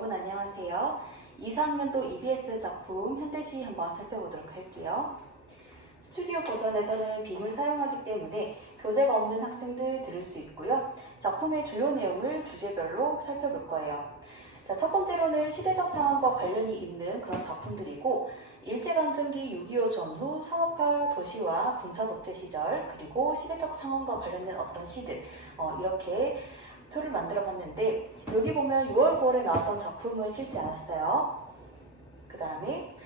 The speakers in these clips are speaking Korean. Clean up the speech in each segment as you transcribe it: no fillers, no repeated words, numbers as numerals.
여러분 안녕하세요. 2, 4학년도 EBS 작품 현대시 한번 살펴보도록 할게요. 스튜디오 버전에서는 빔을 사용하기 때문에 교재가 없는 학생들 들을 수 있고요. 작품의 주요 내용을 주제별로 살펴볼 거예요. 자, 첫 번째로는 시대적 상황과 관련이 있는 그런 작품들이고 일제강점기 6.25 전후 상업화 도시와 군사독재 시절 그리고 시대적 상황과 관련된 어떤 시들 이렇게 표를 만들어 봤는데 여기 보면 6월 9월에 나왔던 작품은 실지 않았어요. 그 다음에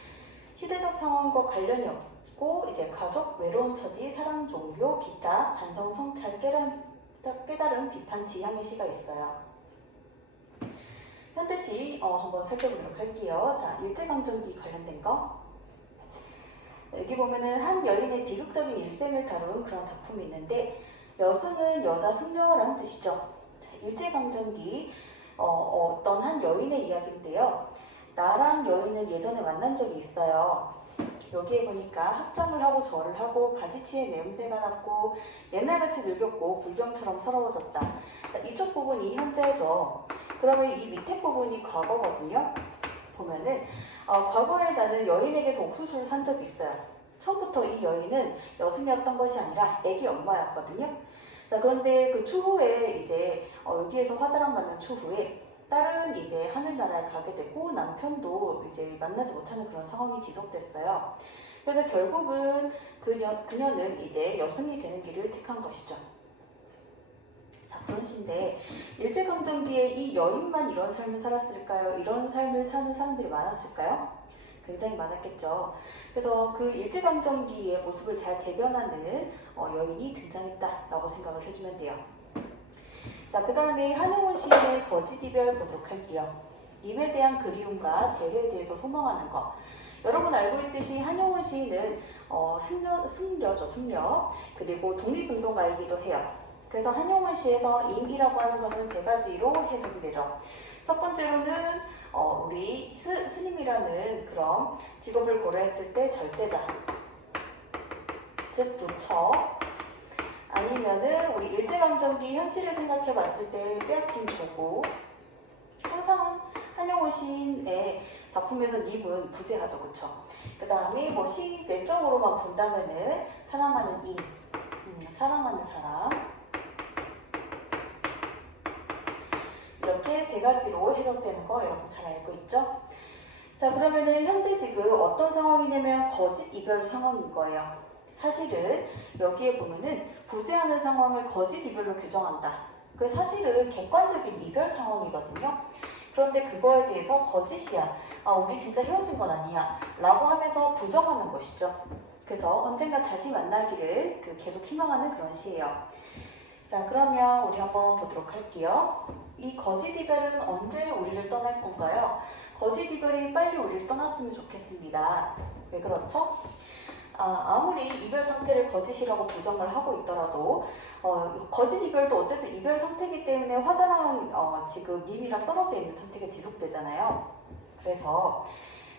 시대적 상황과 관련이 없고 이제 가족, 외로운 처지, 사랑, 종교, 기타, 반성, 성찰, 깨달음, 비판, 지향의 시가 있어요. 현대시 한번 살펴보도록 할게요. 자, 일제강점기 관련된 거. 여기 보면은 한 여인의 비극적인 일생을 다룬 그런 작품이 있는데 여승은 여자 승려라는 뜻이죠. 일제강점기 어떤 한 여인의 이야기인데요. 나랑 여인은 예전에 만난 적이 있어요. 여기에 보니까 학점을 하고 절을 하고 바지취에 냄새가 났고 옛날같이 늙었고 불경처럼 서러워졌다. 이쪽 부분이 현재죠. 그러면 이 밑에 부분이 과거거든요. 보면은 과거에 나는 여인에게서 옥수수를 산 적이 있어요. 처음부터 이 여인은 여승이었던 것이 아니라 애기 엄마였거든요. 자, 그런데 그 추후에 이제 여기에서 화자랑 만난 추후에 딸은 이제 하늘나라에 가게 되고 남편도 이제 만나지 못하는 그런 상황이 지속됐어요. 그래서 결국은 그녀는 이제 여승이 되는 길을 택한 것이죠. 자, 그런 시인데 일제강점기에 이 여인만 이런 삶을 살았을까요? 이런 삶을 사는 사람들이 많았을까요? 굉장히 많았겠죠. 그래서 그 일제강점기의 모습을 잘 대변하는 여인이 등장했다라고 생각을 해주면 돼요. 자, 그 다음에 한용운 시인의 거짓 이별 보도록 할게요. 입에 대한 그리움과 재회에 대해서 소망하는 것. 여러분 알고 있듯이 한용운 시인은 승려죠, 승려. 그리고 독립운동가이기도 해요. 그래서 한용운 시에서 임이라고 하는 것은 세 가지로 해석이 되죠. 첫 번째로는 우리 스님이라는 그런 직업을 고려했을 때 절대자, 즉 부처, 아니면은 우리 일제강점기 현실을 생각해 봤을 때 빼앗긴 조고. 항상 한용운 시인의 작품에서 입은 부재하죠, 그쵸? 그 다음에 뭐 시 내적으로만 본다면은 사랑하는 이, 사랑하는 사람. 이렇게 세 가지로 해석되는 거 여러분 잘 알고 있죠? 자, 그러면은 현재 지금 어떤 상황이냐면 거짓 이별 상황인 거예요. 사실은 여기에 보면은 부재하는 상황을 거짓 이별로 규정한다. 그 사실은 객관적인 이별 상황이거든요. 그런데 그거에 대해서 거짓이야. 우리 진짜 헤어진 건 아니야. 라고 하면서 부정하는 것이죠. 그래서 언젠가 다시 만나기를 계속 희망하는 그런 시예요. 자, 그러면 우리 한번 보도록 할게요. 이 거짓 이별은 언제 우리를 떠날 건가요? 거짓 이별이 빨리 우리를 떠났으면 좋겠습니다. 왜 그렇죠? 아무리 이별 상태를 거짓이라고 부정을 하고 있더라도 거짓 이별도 어쨌든 이별 상태이기 때문에 화자랑 지금 님이랑 떨어져 있는 상태가 지속되잖아요. 그래서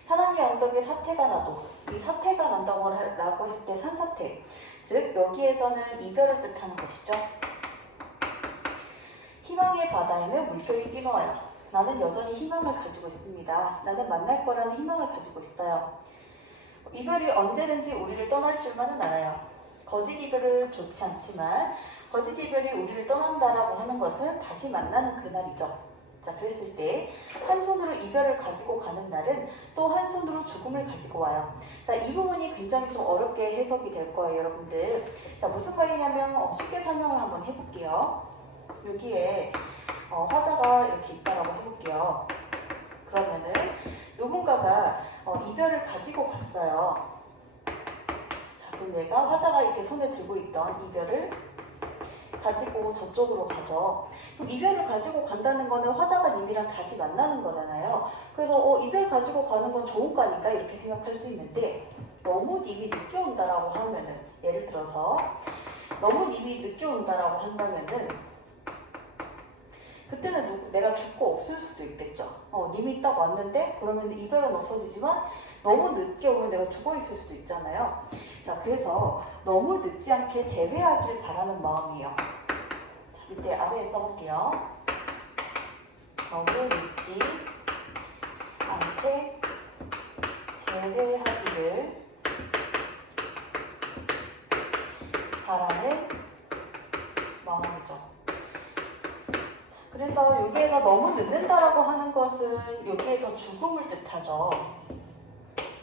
사랑의 언덕에 사태가 나도 이 사태가 난다고 했을 때 산사태, 즉 여기에서는 이별을 뜻하는 것이죠. 희망의 바다에는 물결이 뛰어와요. 나는 여전히 희망을 가지고 있습니다. 나는 만날 거라는 희망을 가지고 있어요. 이별이 언제든지 우리를 떠날 줄만은 알아요. 거짓 이별은 좋지 않지만 거짓 이별이 우리를 떠난다라고 하는 것은 다시 만나는 그날이죠. 자, 그랬을 때 한 손으로 이별을 가지고 가는 날은 또 한 손으로 죽음을 가지고 와요. 자, 이 부분이 굉장히 좀 어렵게 해석이 될 거예요, 여러분들. 자, 무슨 말이냐면 쉽게 설명을 한번 해볼게요. 여기에 화자가 이렇게 있다라고 해볼게요. 그러면은 누군가가 이별을 가지고 갔어요. 자, 그럼 내가 화자가 이렇게 손에 들고 있던 이별을 가지고 저쪽으로 가죠. 그럼 이별을 가지고 간다는 거는 화자가 님이랑 다시 만나는 거잖아요. 그래서 이별 가지고 가는 건 좋은 거니까 이렇게 생각할 수 있는데 너무 님이 늦게 온다라고 하면은 예를 들어서 너무 님이 늦게 온다라고 한다면은 그때는 내가 죽고 없을 수도 있겠죠. 님이 딱 왔는데 그러면 이별은 없어지지만 너무 늦게 오면 내가 죽어 있을 수도 있잖아요. 자, 그래서 너무 늦지 않게 재회하길 바라는 마음이에요. 자, 밑에 아래에 써볼게요. 너무 늦지 늦는다라고 하는 것은 여기에서 죽음을 뜻하죠.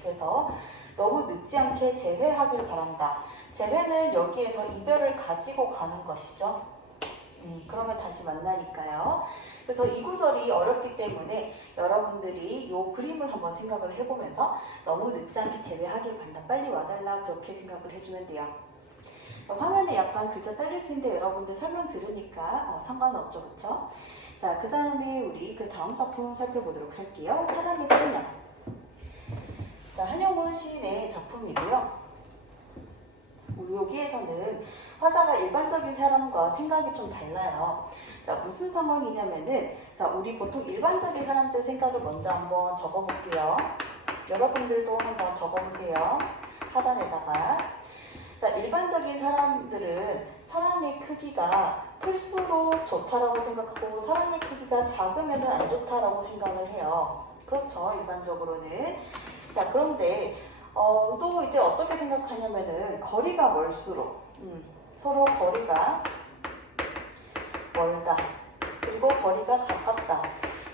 그래서 너무 늦지 않게 재회하길 바란다. 재회는 여기에서 이별을 가지고 가는 것이죠. 그러면 다시 만나니까요. 그래서 이 구절이 어렵기 때문에 여러분들이 이 그림을 한번 생각을 해보면서 너무 늦지 않게 재회하길 바란다. 빨리 와달라. 그렇게 생각을 해주면 돼요. 화면에 약간 글자 잘릴 수 있는데 여러분들 설명 들으니까 상관없죠. 그쵸? 자, 그 다음에 우리 그 다음 작품 살펴보도록 할게요. 사랑의 표현. 자, 한용운 시인의 작품이고요. 여기에서는 화자가 일반적인 사람과 생각이 좀 달라요. 자, 무슨 상황이냐면은, 자, 우리 보통 일반적인 사람들 생각을 먼저 한번 적어볼게요. 여러분들도 한번 적어보세요. 하단에다가. 자, 일반적인 사람들은 사랑의 크기가 클수록 좋다라고 생각하고 사랑의 크기가 작으면 안 좋다라고 생각을 해요. 그렇죠, 일반적으로는. 자, 그런데 또 이제 어떻게 생각하냐면은 거리가 멀수록 서로 거리가 멀다. 그리고 거리가 가깝다.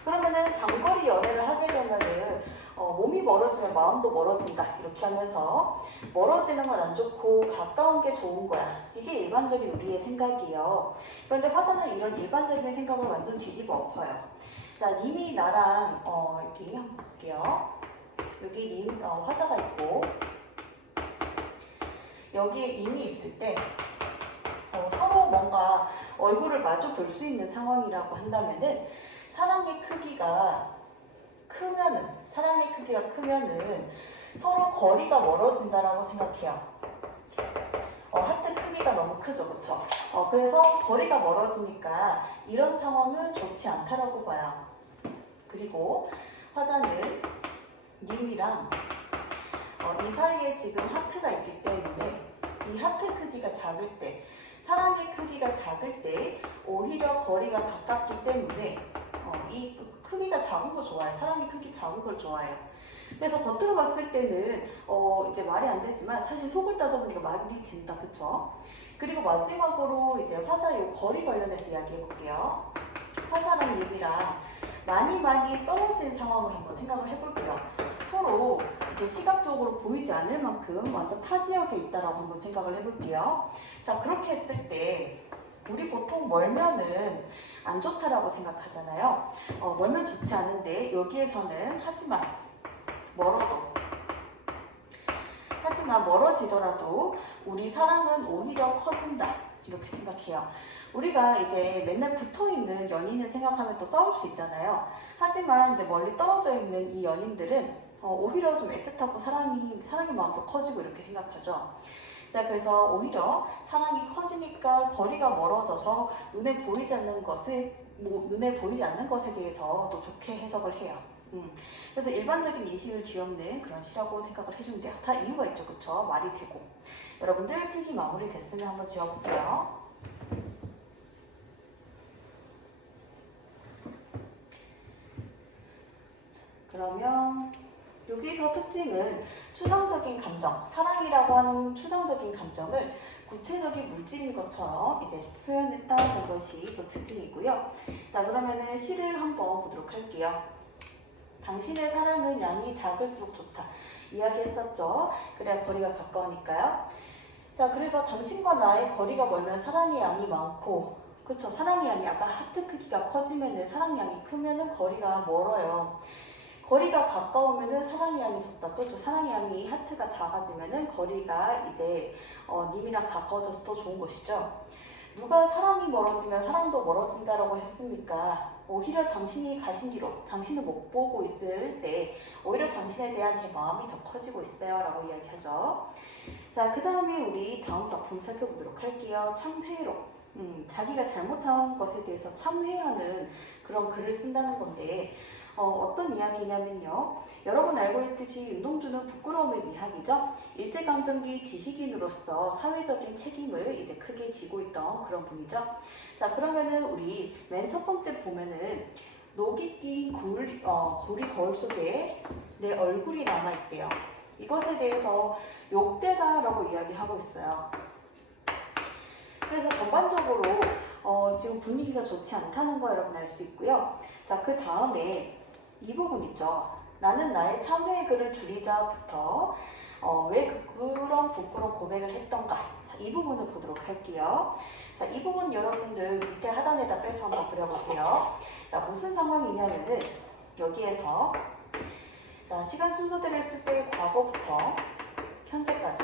그러면은 장거리 연애를 하게 되면은 몸이 멀어지면 마음도 멀어진다. 이렇게 하면서 멀어지는 건 안 좋고 가까운 게 좋은 거야. 이게 일반적인 우리의 생각이에요. 그런데 화자는 이런 일반적인 생각을 완전 뒤집어 엎어요. 자, 님이 나랑 이렇게 한번 볼게요. 여기 님 화자가 있고 여기에 임이 있을 때 서로 뭔가 얼굴을 마주 볼 수 있는 상황이라고 한다면은 사랑의 크기가 크면은 서로 거리가 멀어진다라고 생각해요. 하트 크기가 너무 크죠, 그렇죠? 그래서 거리가 멀어지니까 이런 상황은 좋지 않다라고 봐요. 그리고 화자는 님이랑 이 사이에 지금 하트가 있기 때문에 이 하트 크기가 작을 때, 사랑의 크기가 작을 때 오히려 거리가 가깝기 때문에 이 크기가 작은 거 좋아해요. 사랑의 크기 작은 걸 좋아해요. 그래서 겉으로 봤을 때는 이제 말이 안 되지만 사실 속을 따져보니까 말이 된다, 그쵸? 그리고 마지막으로 이제 화자 요 거리 관련해서 이야기해 볼게요. 화자랑 님이랑 많이 떨어진 상황을 한번 생각을 해볼게요. 서로 이제 시각적으로 보이지 않을 만큼 완전 타 지역에 있다라고 한번 생각을 해볼게요. 자, 그렇게 했을 때 우리 보통 멀면은 안 좋다라고 생각하잖아요. 멀면 좋지 않은데 여기에서는 하지만 멀어지더라도 우리 사랑은 오히려 커진다. 이렇게 생각해요. 우리가 이제 맨날 붙어있는 연인을 생각하면 또 싸울 수 있잖아요. 하지만 이제 멀리 떨어져 있는 이 연인들은 오히려 좀 애틋하고 사랑의 마음도 커지고 이렇게 생각하죠. 자, 그래서 오히려 사랑이 커지니까 거리가 멀어져서 눈에 보이지 않는 것에 대해서 또 좋게 해석을 해요. 그래서 일반적인 인식을 뒤엎는 그런 시라고 생각을 해주면 돼요. 다 이유가 있죠, 그쵸? 말이 되고. 여러분들 필기 마무리 됐으면 한번 지워볼게요. 그러면 여기서 특징은 추상적인 감정, 사랑이라고 하는 추상적인 감정을 구체적인 물질인 것처럼 이제 표현했다는 것이 또 특징이고요. 자, 그러면은 시를 한번 보도록 할게요. 당신의 사랑은 양이 작을수록 좋다. 이야기했었죠. 그래야 거리가 가까우니까요. 자, 그래서 당신과 나의 거리가 멀면 사랑의 양이 많고, 그쵸? 사랑의 양이 아까 하트 크기가 커지면은 사랑의 양이 크면은 거리가 멀어요. 거리가 가까우면은 사랑의 양이 적다. 그렇죠. 사랑의 양이 하트가 작아지면은 거리가 이제 님이랑 가까워져서 더 좋은 것이죠. 누가 사람이 멀어지면 사랑도 멀어진다라고 했습니까? 오히려 당신이 가신 뒤로 당신을 못 보고 있을 때 오히려 당신에 대한 제 마음이 더 커지고 있어요 라고 이야기하죠. 자, 그 다음에 우리 다음 작품 살펴보도록 할게요. 참회로. 자기가 잘못한 것에 대해서 참회하는 그런 글을 쓴다는 건데 어떤 이야기냐면요. 여러분 알고 있듯이 윤동주는 부끄러움의 미학이죠. 일제강점기 지식인으로서 사회적인 책임을 이제 크게 지고 있던 그런 분이죠. 자, 그러면은 우리 맨 첫 번째 보면은 녹이 낀 고리 거울 속에 내 얼굴이 남아있대요. 이것에 대해서 욕되다라고 이야기하고 있어요. 그래서 전반적으로 지금 분위기가 좋지 않다는 거 여러분 알 수 있고요. 자, 그 다음에 이 부분 있죠. 나는 나의 참회의 글을 줄이자부터 왜 그런 부끄러운 고백을 했던가. 자, 이 부분을 보도록 할게요. 자, 이 부분 여러분들 밑에 하단에다 빼서 한번 그려보세요. 자, 무슨 상황이냐면은 여기에서 자, 시간 순서대로 했을 때 과거부터 현재까지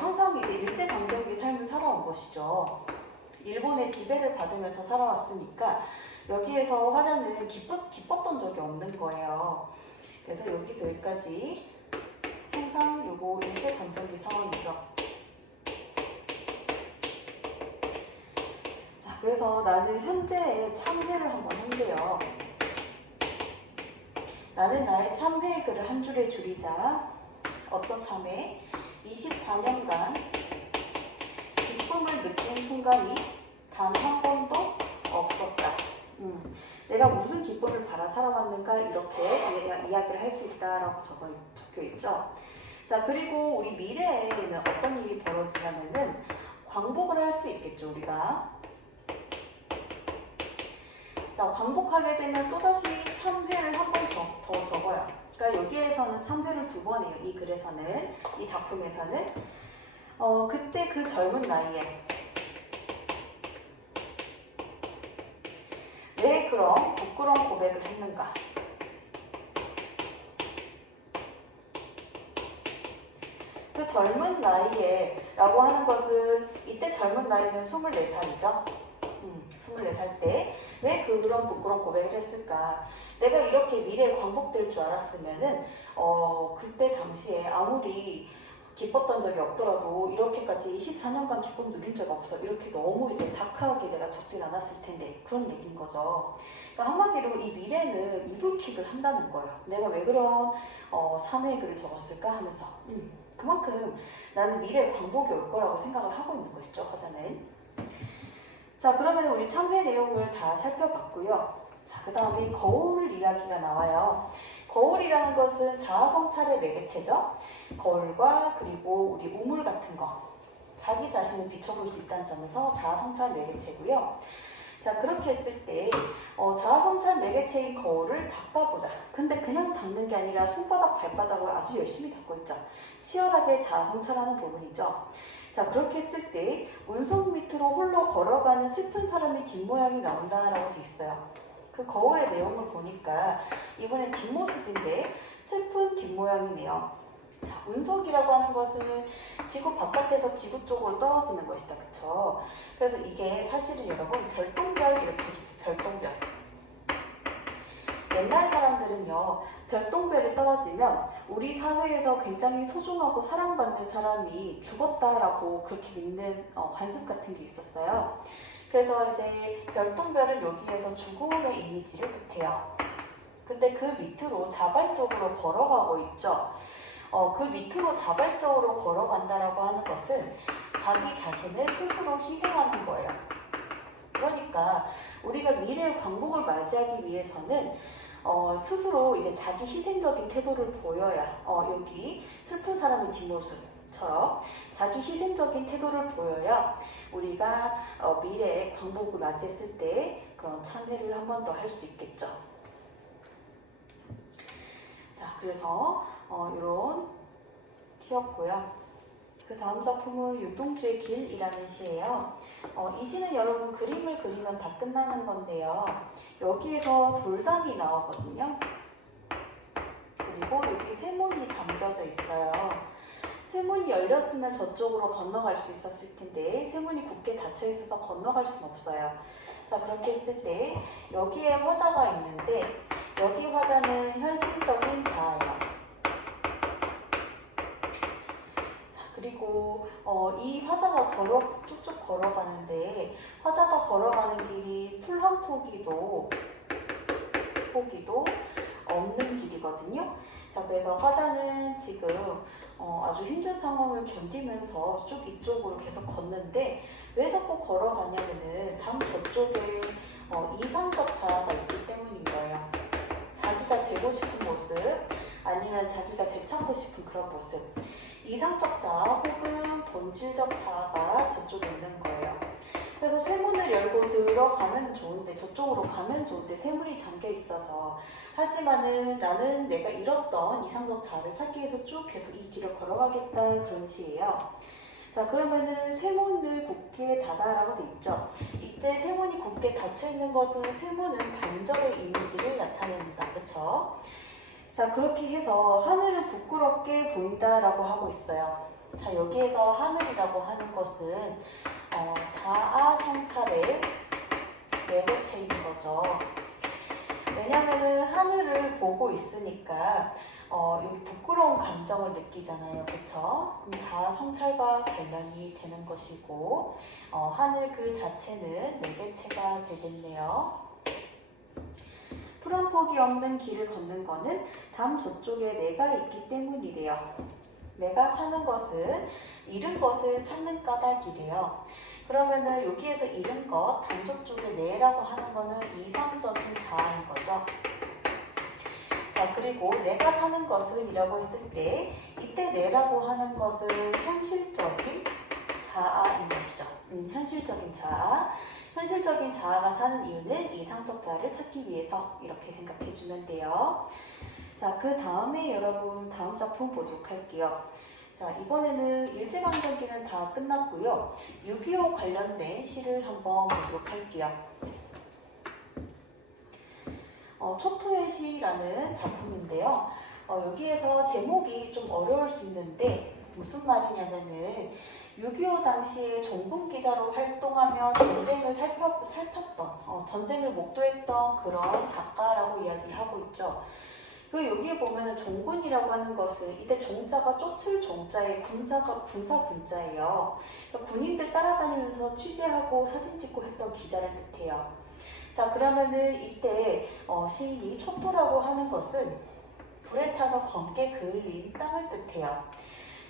항상 이제 일제강점기 삶을 살아온 것이죠. 일본의 지배를 받으면서 살아왔으니까 여기에서 화자는 기뻤던 적이 없는 거예요. 그래서 여기서 여기까지 항상 요거 일제강점기 상황이죠. 자, 그래서 나는 현재의 참회를 한번 한대요. 나는 나의 참회의 글을 한 줄에 줄이자. 어떤 참회? 24년간 기쁨을 느낀 순간이 단 한 번도 없었다. 내가 무슨 기쁨을 바라 살아왔는가 이렇게 이야기를 할 수 있다라고 적혀 있죠. 자, 그리고 우리 미래에는 어떤 일이 벌어지냐면은 광복을 할 수 있겠죠, 우리가. 자, 광복하게 되면 또다시 참회를 한 번 더 적어요. 그러니까 여기에서는 참회를 2번 해요. 이 글에서는, 이 작품에서는. 그때 그 젊은 나이에 왜 그런 부끄러운 고백을 했는가? 그 젊은 나이에 라고 하는 것은 이때 젊은 나이는 24살이죠. 24살 때 왜 그런 부끄러운 고백을 했을까? 내가 이렇게 미래에 광복될 줄 알았으면은 그때 당시에 아무리 기뻤던 적이 없더라도 이렇게까지 24년간 기쁨 누린 적 없어. 이렇게 너무 이제 다크하게 내가 적진 않았을 텐데 그런 얘기인 거죠. 그러니까 한마디로 이 미래는 이불킥을 한다는 거예요. 내가 왜 그런 참회의 글을 적었을까 하면서 그만큼 나는 미래에 광복이 올 거라고 생각을 하고 있는 것이죠. 화자는. 자, 그러면 우리 참회 내용을 다 살펴봤고요. 자, 그 다음에 거울 이야기가 나와요. 거울이라는 것은 자아성찰의 매개체죠. 거울과 그리고 우리 우물 같은 거, 자기 자신을 비춰볼 수 있다는 점에서 자아성찰 매개체고요. 자, 그렇게 했을 때 자아성찰 매개체인 거울을 닦아보자. 근데 그냥 닦는 게 아니라 손바닥, 발바닥을 아주 열심히 닦고 있죠. 치열하게 자아성찰하는 부분이죠. 자, 그렇게 했을 때 운석 밑으로 홀로 걸어가는 슬픈 사람의 뒷모양이 나온다라고 돼 있어요. 그 거울의 내용을 보니까 이번엔 뒷모습인데 슬픈 뒷모양이네요. 자, 운석이라고 하는 것은 지구 바깥에서 지구 쪽으로 떨어지는 것이다. 그쵸? 그래서 이게 사실은 여러분 별똥별 이렇게 별똥별. 옛날 사람들은요, 별똥별이 떨어지면 우리 사회에서 굉장히 소중하고 사랑받는 사람이 죽었다라고 그렇게 믿는 관습 같은 게 있었어요. 그래서 이제 별똥별은 여기에서 죽음의 이미지를 뜻해요. 근데 그 밑으로 자발적으로 걸어가고 있죠. 그 밑으로 자발적으로 걸어간다라고 하는 것은 자기 자신을 스스로 희생하는 거예요. 그러니까 우리가 미래의 광복을 맞이하기 위해서는 스스로 이제 자기 희생적인 태도를 보여야 여기 슬픈 사람의 뒷모습처럼 자기 희생적인 태도를 보여야 우리가 미래의 광복을 맞이했을 때 그런 참회를 한 번 더 할 수 있겠죠. 자, 그래서 이런 시였고요. 그 다음 작품은 윤동주의 길이라는 시예요. 이 시는 여러분 그림을 그리면 다 끝나는 건데요. 여기에서 돌담이 나오거든요. 그리고 여기 쇠문이 잠겨져 있어요. 쇠문이 열렸으면 저쪽으로 건너갈 수 있었을 텐데 쇠문이 굳게 닫혀 있어서 건너갈 수는 없어요. 자, 그렇게 했을 때 여기에 화자가 있는데 여기 화자는 현실적인 자아예요. 그리고 이 화자가 쭉쭉 걸어가는데 화자가 걸어가는 길이 풀 한 포기도 없는 길이거든요. 자, 그래서 화자는 지금 아주 힘든 상황을 견디면서 쭉 이쪽으로 계속 걷는데 왜 자꾸 걸어가냐면은 저쪽에 이상적 자아가 있기 때문인 거예요. 자기가 되고 싶은 모습 아니면 자기가 되찾고 싶은 그런 모습, 이상적 자아 혹은 본질적 자아가 저쪽에 있는 거예요. 그래서 쇠문을 열고 들어가면 좋은데, 저쪽으로 가면 좋은데 쇠문이 잠겨 있어서, 하지만은 나는 내가 잃었던 이상적 자아를 찾기 위해서 쭉 계속 이 길을 걸어가겠다, 그런 시예요. 자, 그러면은 쇠문을 굳게 닫아라고 돼 있죠. 이때 쇠문이 굳게 닫혀 있는 것은 쇠문은 반절의 이미지를 나타냅니다. 그쵸? 자, 그렇게 해서 하늘은 부끄럽게 보인다라고 하고 있어요. 자, 여기에서 하늘이라고 하는 것은 자아 성찰의 매개체인 거죠. 왜냐면은 하늘을 보고 있으니까 여기 부끄러운 감정을 느끼잖아요. 그쵸? 자아 성찰과 관련이 되는 것이고, 하늘 그 자체는 매개체가 되겠네요. 푸른 폭이 없는 길을 걷는 거는 담 저쪽에 내가 있기 때문이래요. 내가 사는 것은 잃은 것을 찾는 까닭이래요. 그러면은 여기에서 잃은 것, 담 저쪽에 내라고 하는 거는 이상적인 자아인 거죠. 자, 그리고 내가 사는 것은 이라고 했을 때 이때 내라고 하는 것은 현실적인 자아인 것이죠. 현실적인 자아. 현실적인 자아가 사는 이유는 이상적 자아를 찾기 위해서, 이렇게 생각해 주면 돼요. 자, 그 다음에 여러분 다음 작품 보도록 할게요. 자, 이번에는 일제강점기는 다 끝났고요. 6.25 관련된 시를 한번 보도록 할게요. 촉토의 시라는 작품인데요. 여기에서 제목이 좀 어려울 수 있는데 무슨 말이냐면은 6.25 당시에 종군 기자로 활동하며 전쟁을 살폈던, 전쟁을 목도했던 그런 작가라고 이야기를 하고 있죠. 그 여기에 보면은 종군이라고 하는 것은 이때 종자가 쫓을 종자의 군사 군자예요. 그러니까 군인들 따라다니면서 취재하고 사진 찍고 했던 기자를 뜻해요. 자, 그러면은 이때 시인이 촉토라고 하는 것은 불에 타서 검게 그을린 땅을 뜻해요.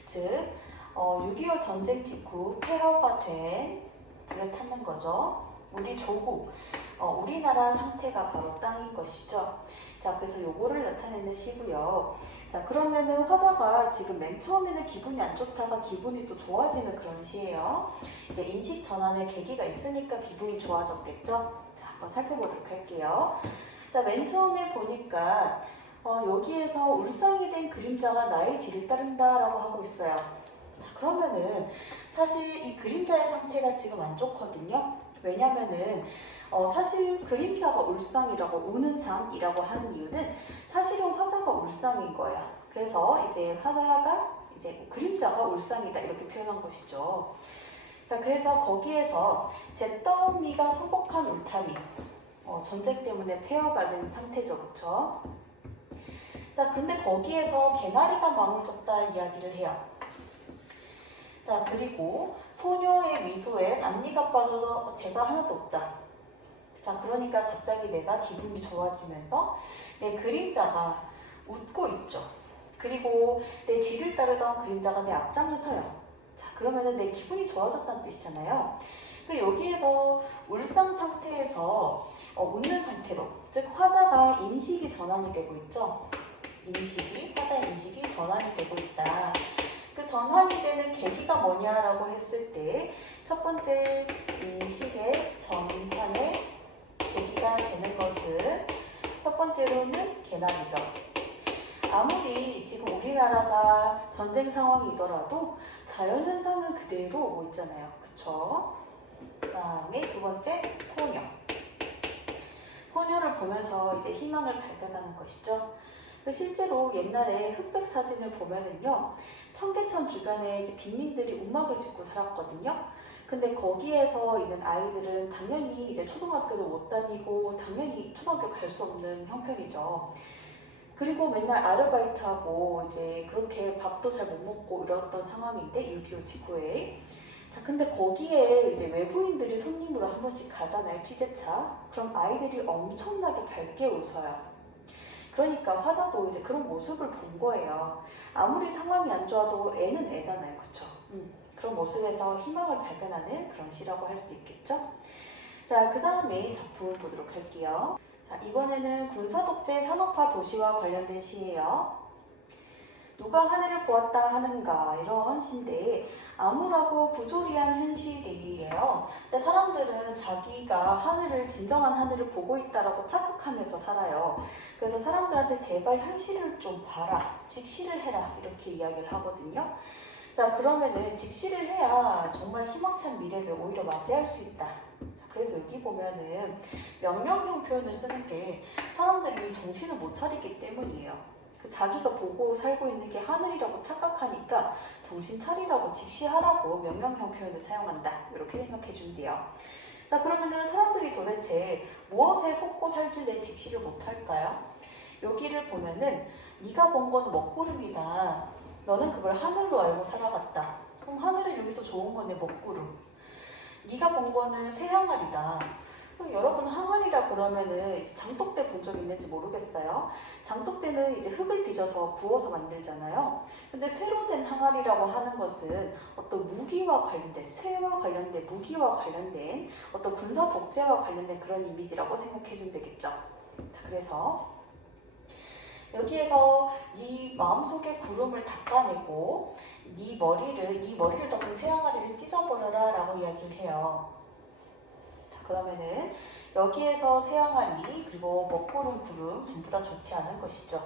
즉 6.25 전쟁 직후 폐허가 된 불에 탔는 거죠. 우리 조국, 우리나라 상태가 바로 땅인 것이죠. 자, 그래서 요거를 나타내는 시고요. 자, 그러면은 화자가 지금 맨 처음에는 기분이 안 좋다가 기분이 또 좋아지는 그런 시예요. 이제 인식 전환의 계기가 있으니까 기분이 좋아졌겠죠? 자, 한번 살펴보도록 할게요. 자, 맨 처음에 보니까 여기에서 울상이 된 그림자가 나의 뒤를 따른다라고 하고 있어요. 자, 그러면은 사실 이 그림자의 상태가 지금 안 좋거든요. 왜냐면은 사실 그림자가 울상이라고, 우는 상이라고 하는 이유는 사실은 화자가 울상인 거예요. 그래서 이제 화자가 이제 그림자가 울상이다 이렇게 표현한 것이죠. 자, 그래서 거기에서 잿더미가 소복한 울타리, 전쟁 때문에 폐허가 된 상태죠, 그렇죠? 자, 근데 거기에서 개나리가 마음을 줬다 이야기를 해요. 자, 그리고 소녀의 미소엔 앞니가 빠져서 죄가 하나도 없다. 자, 그러니까 갑자기 내가 기분이 좋아지면서 내 그림자가 웃고 있죠. 그리고 내 뒤를 따르던 그림자가 내 앞장을 서요. 자, 그러면은 내 기분이 좋아졌다는 뜻이잖아요. 근데 여기에서 울상 상태에서 웃는 상태로, 즉 화자가 인식이 전환이 되고 있죠. 화자의 인식이 전환이 되고 있다. 그 전환이 되는 계기가 뭐냐라고 했을 때 첫 번째 인식의 전환의 계기가 되는 것은 첫 번째로는 개나리죠. 아무리 지금 우리나라가 전쟁 상황이더라도 자연현상은 그대로 오고 있잖아요. 그쵸? 그 다음에 두 번째, 소녀. 소녀를 보면서 이제 희망을 발견하는 것이죠. 실제로 옛날에 흑백 사진을 보면은요, 청계천 주변에 이제 빈민들이 움막을 짓고 살았거든요. 근데 거기에서 있는 아이들은 당연히 이제 초등학교도 못 다니고 당연히 초등학교 갈 수 없는 형편이죠. 그리고 맨날 아르바이트하고 이제 그렇게 밥도 잘 못 먹고 이랬던 상황인데 6.25 직후에. 자, 근데 거기에 이제 외부인들이 손님으로 한 번씩 가잖아요, 취재차. 그럼 아이들이 엄청나게 밝게 웃어요. 그러니까 화자도 이제 그런 모습을 본 거예요. 아무리 상황이 안 좋아도 애는 애잖아요, 그쵸? 그런 모습에서 희망을 발견하는 그런 시라고 할 수 있겠죠? 자, 그 다음에 작품 보도록 할게요. 자, 이번에는 군사독재 산업화 도시와 관련된 시예요. 누가 하늘을 보았다 하는가 이런 시인데 암울하고 부조리한 현실이에요. 근데 사람들은 자기가 하늘을 진정한 하늘을 보고 있다라고 착각하면서 살아요. 그래서 사람들한테 제발 현실을 좀 봐라, 직시를 해라 이렇게 이야기를 하거든요. 자, 그러면은 직시를 해야 정말 희망찬 미래를 오히려 맞이할 수 있다. 자, 그래서 여기 보면은 명령형 표현을 쓰는 게 사람들이 정신을 못 차리기 때문이에요. 자기가 보고 살고 있는 게 하늘이라고 착각하니까 정신 차리라고 직시하라고 명령형 표현을 사용한다. 이렇게 생각해 주면 돼요. 자, 그러면은 사람들이 도대체 무엇에 속고 살길래 직시를 못할까요? 여기를 보면은 네가 본 건 먹구름이다. 너는 그걸 하늘로 알고 살아갔다. 그럼 하늘은 여기서 좋은 거네, 먹구름. 네가 본 거는 새항아리다. 여러분 항아리라 그러면은 장독대 본 적 있는지 모르겠어요. 장독대는 이제 흙을 빚어서 부어서 만들잖아요. 근데 쇠로 된 항아리라고 하는 것은 어떤 무기와 관련된, 쇠와 관련된, 무기와 관련된 어떤 군사 독재와 관련된 그런 이미지라고 생각해 주면 되겠죠. 자, 그래서 여기에서 네 마음속의 구름을 닦아내고 네 머리를 덮은 쇠항아리를 찢어버려라 라고 이야기를 해요. 그러면은 여기에서 쇠항아리 그리고 먹구름 구름 전부 다 좋지 않은 것이죠.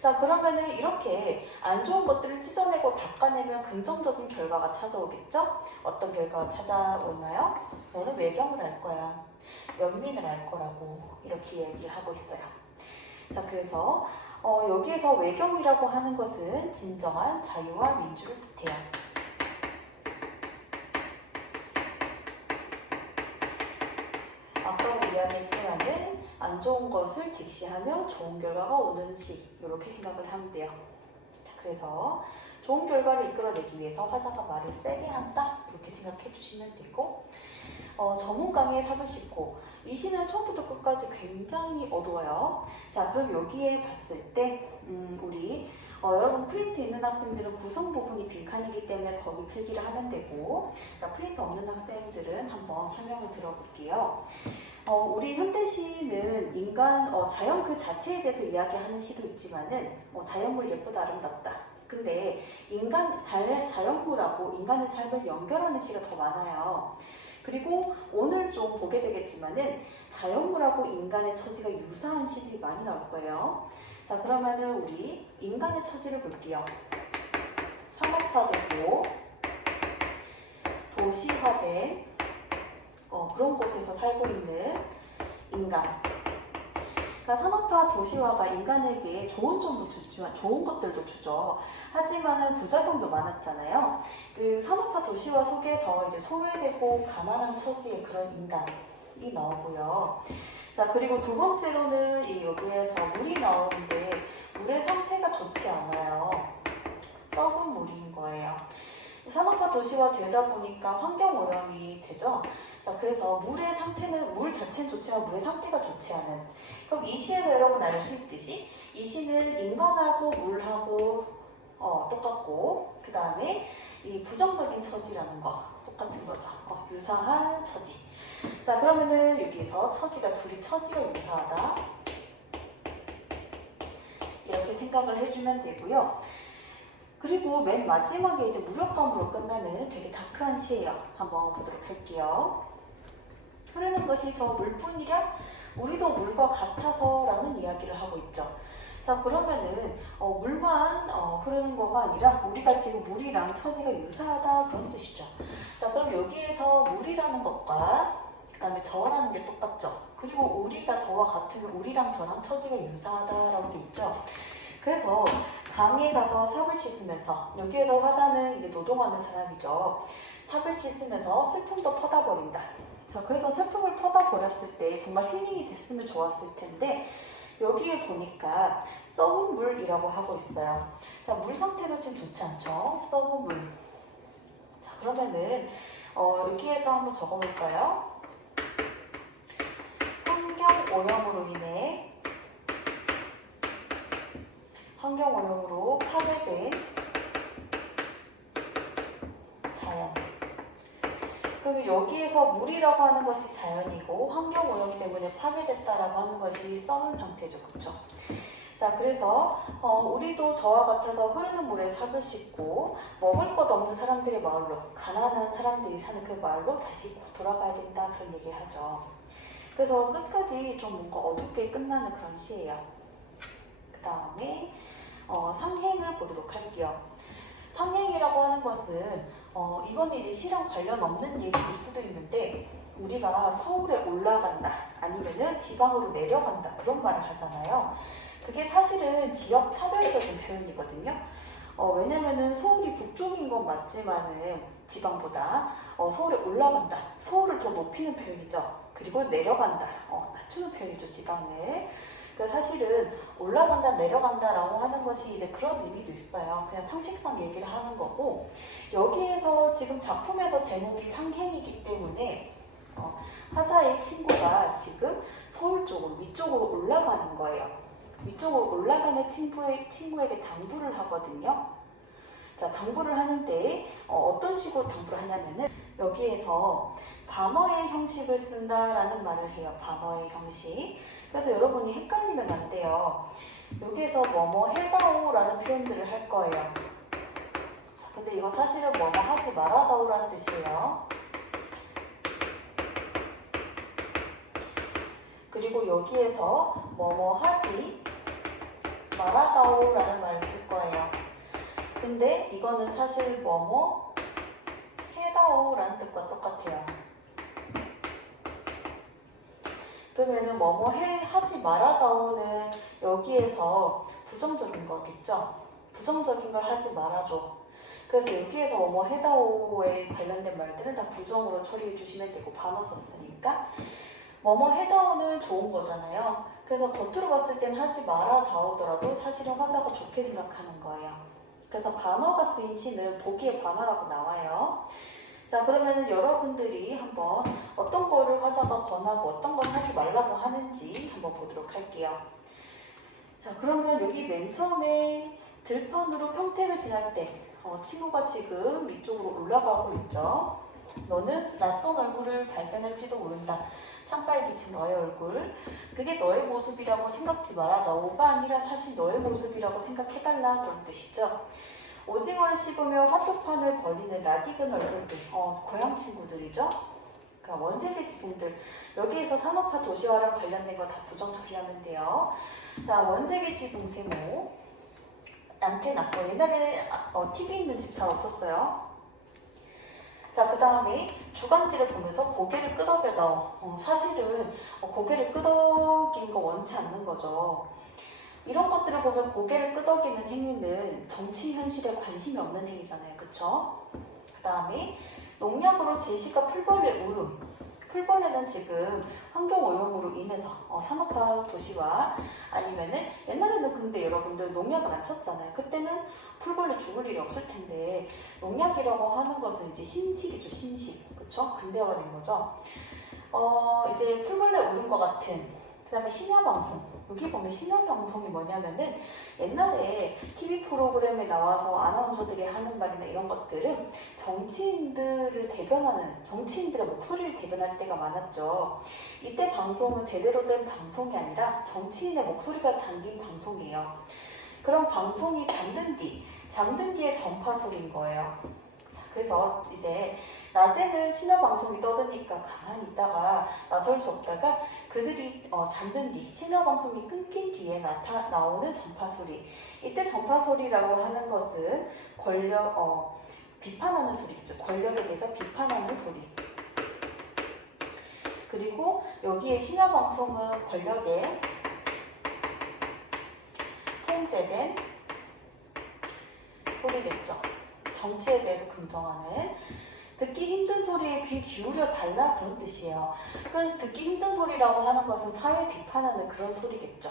자, 그러면은 이렇게 안 좋은 것들을 찢어내고 닦아내면 긍정적인 결과가 찾아오겠죠? 어떤 결과가 찾아오나요? 너는 외경을 알 거야. 연민을 알 거라고 이렇게 얘기를 하고 있어요. 자, 그래서 여기에서 외경이라고 하는 것은 진정한 자유와 민주를 뜻해요. 아까도 이야기했지만은 안 좋은 것을 직시하며 좋은 결과가 오는지 이렇게 생각을 하면 돼요. 자, 그래서 좋은 결과를 이끌어내기 위해서 화자가 말을 세게 한다 이렇게 생각해 주시면 되고 전문강의 삽을 싣고 이 시는 처음부터 끝까지 굉장히 어두워요. 자, 그럼 여기에 봤을 때 우리 여러분 프린트 있는 학생들은 구성 부분이 빈칸이기 때문에 거기 필기를 하면 되고, 자, 프린트 없는 학생들은 한번 설명을 들어볼게요. 우리 현대시는 인간, 자연 그 자체에 대해서 이야기하는 시도 있지만은 자연물 예쁘다 아름답다. 근데 자연물하고 인간의 삶을 연결하는 시가 더 많아요. 그리고 오늘 좀 보게 되겠지만은 자연물하고 인간의 처지가 유사한 시들이 많이 나올 거예요. 자, 그러면은 우리 인간의 처지를 볼게요. 상업화되고 도시화된 그런 곳에서 살고 있는 인간. 그러니까 산업화 도시화가 인간에게 좋은 점도 주지만 좋은 것들도 주죠. 하지만은 부작용도 많았잖아요. 그 산업화 도시화 속에서 이제 소외되고 가난한 처지의 그런 인간이 나오고요. 자, 그리고 두 번째로는 여기에서 물이 나오는데 물의 상태가 좋지 않아요. 썩은 물인 거예요. 산업화 도시화 되다 보니까 환경 오염이 되죠. 자, 그래서 물의 상태는 물 자체는 좋지만 물의 상태가 좋지 않은. 그럼 이 시에서 여러분 알 수 있듯이 이 시는 인간하고 물하고 똑같고 그 다음에 이 부정적인 처지라는 거 똑같은 거죠. 유사한 처지. 자, 그러면은 여기서 둘이 처지가 유사하다 이렇게 생각을 해주면 되고요. 그리고 맨 마지막에 이제 무력감으로 끝나는 되게 다크한 시예요. 한번 보도록 할게요. 흐르는 것이 저 물뿐이랴? 우리도 물과 같아서 라는 이야기를 하고 있죠. 자, 그러면은 물만 흐르는 거가 아니라 우리가 지금 물이랑 처지가 유사하다 그런 뜻이죠. 자, 그럼 여기에서 물이라는 것과 그 다음에 저라는 게 똑같죠. 그리고 우리가 저와 같으면 우리랑 저랑 처지가 유사하다라고 돼 있죠. 그래서 강에 가서 삽을 씻으면서 여기에서 화자는 이제 노동하는 사람이죠. 삽을 씻으면서 슬픔도 퍼다 버린다. 자, 그래서 슬픔을 퍼다 버렸을 때 정말 힐링이 됐으면 좋았을 텐데 여기에 보니까 썩은 물이라고 하고 있어요. 자, 물 상태도 지금 좋지 않죠? 썩은 물. 자, 그러면은 여기에서 한번 적어볼까요? 환경 오염으로 파괴된 자연. 그러면 여기에서 물이라고 하는 것이 자연이고 환경 오염 때문에 파괴됐다라고 하는 것이 썩은 상태죠. 그렇죠? 자, 그래서 우리도 저와 같아서 흐르는 물에 삭을 싣고 먹을 것 없는 사람들의 마을로, 가난한 사람들이 사는 그 마을로 다시 돌아가야 된다, 그런 얘기를 하죠. 그래서 끝까지 좀 뭔가 어둡게 끝나는 그런 시예요. 그 다음에 상행을 보도록 할게요. 상행이라고 하는 것은 이건 이제 시랑 관련 없는 얘기일 수도 있는데, 우리가 서울에 올라간다 아니면은 지방으로 내려간다 그런 말을 하잖아요. 그게 사실은 지역 차별적인 표현이거든요. 왜냐면은 서울이 북쪽인 건 맞지만은 지방보다 서울에 올라간다, 서울을 더 높이는 표현이죠. 그리고 내려간다, 낮추는 표현이죠, 지방을. 그러니까 사실은 올라간다, 내려간다라고 하는 것이 이제 그런 의미도 있어요. 그냥 상식상 얘기를 하는 거고, 여기에서 지금 작품에서 제목이 상행이기 때문에 화자의 친구가 지금 서울 쪽으로, 위쪽으로 올라가는 거예요. 위쪽으로 올라가는 친구에게 당부를 하거든요. 자, 당부를 하는데 어떤 식으로 당부를 하냐면은 여기에서 반어의 형식을 쓴다라는 말을 해요. 반어의 형식. 그래서 여러분이 헷갈리면 안 돼요. 여기에서 뭐뭐 해다오라는 표현들을 할 거예요. 자, 근데 이거 사실은 뭐뭐 하지 말아다오라는 뜻이에요. 그리고 여기에서 뭐뭐 하지 말아다오라는 말을 쓸 거예요. 근데 이거는 사실 뭐뭐 해다오라는 뜻과 똑같아요. 그러면은 뭐뭐 하지 말아다오는 여기에서 부정적인 거겠죠? 부정적인 걸 하지 말아줘. 그래서 여기에서 뭐뭐 해다오에 관련된 말들은 다 부정으로 처리해 주시면 되고, 반어 썼으니까 뭐뭐 해다오는 좋은 거잖아요. 그래서 겉으로 봤을 땐 하지 말아다오더라도 사실은 화자가 좋게 생각하는 거예요. 그래서 반어가 쓰인 시는 보기에 반어라고 나와요. 자, 그러면 여러분들이 한번 어떤 거를 화자가 권하고 어떤 건 하지 말라고 하는지 한번 보도록 할게요. 자, 그러면 여기 맨 처음에 들판으로 평택을 지날 때 친구가 지금 위쪽으로 올라가고 있죠. 너는 낯선 얼굴을 발견할지도 모른다. 창가에 비친 너의 얼굴, 그게 너의 모습이라고 생각지 마라. 너가 아니라 사실 너의 모습이라고 생각해달라, 그런 뜻이죠. 오징어를 씹으며 화투판을 벌이는 낯익은 얼굴들, 고향 친구들이죠. 그러니까 원세계 지붕들, 여기에서 산업화 도시화랑 관련된 거 다 부정 처리하면 돼요. 자, 원세계 지붕 세모, 안테나, 옛날에 TV 있는 집 잘 없었어요. 자, 그 다음에 주간지를 보면서 고개를 끄덕여다오. 사실은 고개를 끄덕이는 거 원치 않는 거죠. 이런 것들을 보면 고개를 끄덕이는 행위는 정치 현실에 관심이 없는 행위잖아요. 그쵸? 그 다음에 농약으로 질식과 풀벌레 울음. 풀벌레는 지금 환경오염으로 인해서 산업화 도시와 아니면은 옛날에는 근데 여러분들 농약을 안 쳤잖아요. 그때는 풀벌레 죽을 일이 없을 텐데, 농약이라고 하는 것은 이제 신식이죠. 신식. 그쵸? 근대화가 된 거죠. 이제 풀벌레 울음 것 같은, 그 다음에 심야방송. 여기 보면 심야방송이 뭐냐면은 옛날에 TV 프로그램에 나와서 아나운서들이 하는 말이나 이런 것들은 정치인들을 대변하는, 정치인들의 목소리를 대변할 때가 많았죠. 이때 방송은 제대로 된 방송이 아니라 정치인의 목소리가 담긴 방송이에요. 그런 방송이 잠든 뒤에 전파 소리인 거예요. 그래서 이제 낮에는 심야방송이 떠드니까 가만히 있다가 나설 수 없다가 그들이 잠든 뒤, 심야방송이 끊긴 뒤에 나오는 전파소리. 이때 전파소리라고 하는 것은 비판하는 소리죠. 권력에 대해서 비판하는 소리. 그리고 여기에 심야방송은 권력에 통제된 소리겠죠. 정치에 대해서 긍정하는. 듣기 힘든 소리에 귀 기울여 달라, 그런 뜻이에요. 그 듣기 힘든 소리라고 하는 것은 사회 비판하는 그런 소리겠죠.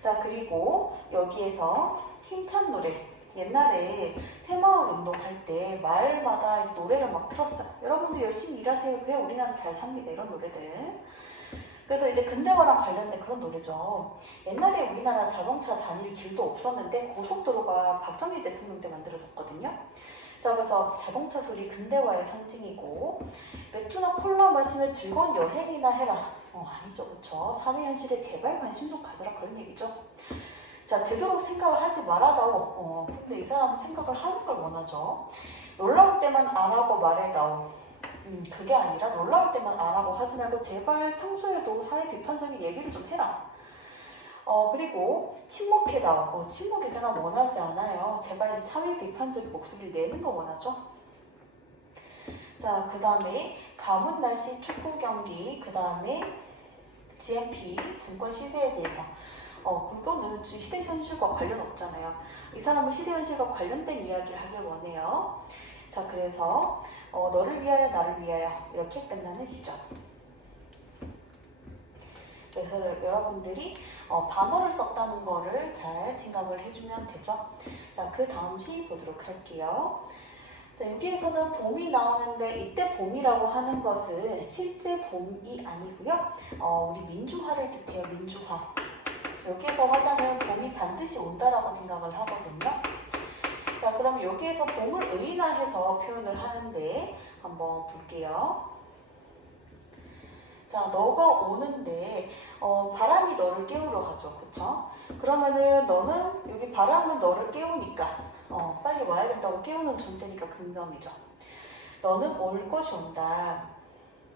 자, 그리고 여기에서 힘찬 노래. 옛날에 새마을 운동할 때 마을마다 노래를 막 틀었어요. 여러분들 열심히 일하세요. 그래 우리나라 잘 삽니다. 이런 노래들. 그래서 이제 근대화랑 관련된 그런 노래죠. 옛날에 우리나라 자동차 다닐 길도 없었는데 고속도로가 박정희 대통령 때 만들어졌거든요. 자, 그래서 자동차 소리 근대화의 상징이고, 맥주나 콜라 마시며 즐거운 여행이나 해라. 아니죠, 그쵸? 사회 현실에 제발 관심 좀 가져라 그런 얘기죠. 자, 되도록 생각을 하지 말아다오. 근데 이 사람은 생각을 하는 걸 원하죠. 놀라울 때만 안 하고 말해다오. 그게 아니라 놀라울 때만 안 하고 하지 말고 제발 평소에도 사회 비판적인 얘기를 좀 해라. 그리고 침묵해다오. 침묵 이 사람 원하지 않아요. 제발 사회 비판적인 목소리를 내는 걸 원하죠. 자, 그 다음에 가뭄 날씨 축구 경기, 그 다음에 GMP 증권 시대에 대해서. 그거는 시대 현실과 관련 없잖아요. 이 사람은 시대 현실과 관련된 이야기를 하길 원해요. 자, 그래서 너를 위하여 나를 위하여 이렇게 끝나는 시죠. 그래서 여러분들이 반어를 썼다는 거를 잘 생각을 해주면 되죠. 자, 그 다음 시 보도록 할게요. 자, 여기에서는 봄이 나오는데 이때 봄이라고 하는 것은 실제 봄이 아니고요. 우리 민주화를 뜻해요. 민주화. 여기에서 화자는 봄이 반드시 온다라고 생각을 하거든요. 자, 그럼 여기에서 봄을 의인화해서 표현을 하는데 한번 볼게요. 자, 너가 오는데 바람이 너를 깨우러 가죠. 그쵸? 그러면은 너는 여기 바람은 너를 깨우니까 빨리 와야 된다고 깨우는 존재니까 긍정이죠. 너는 올 것이 온다.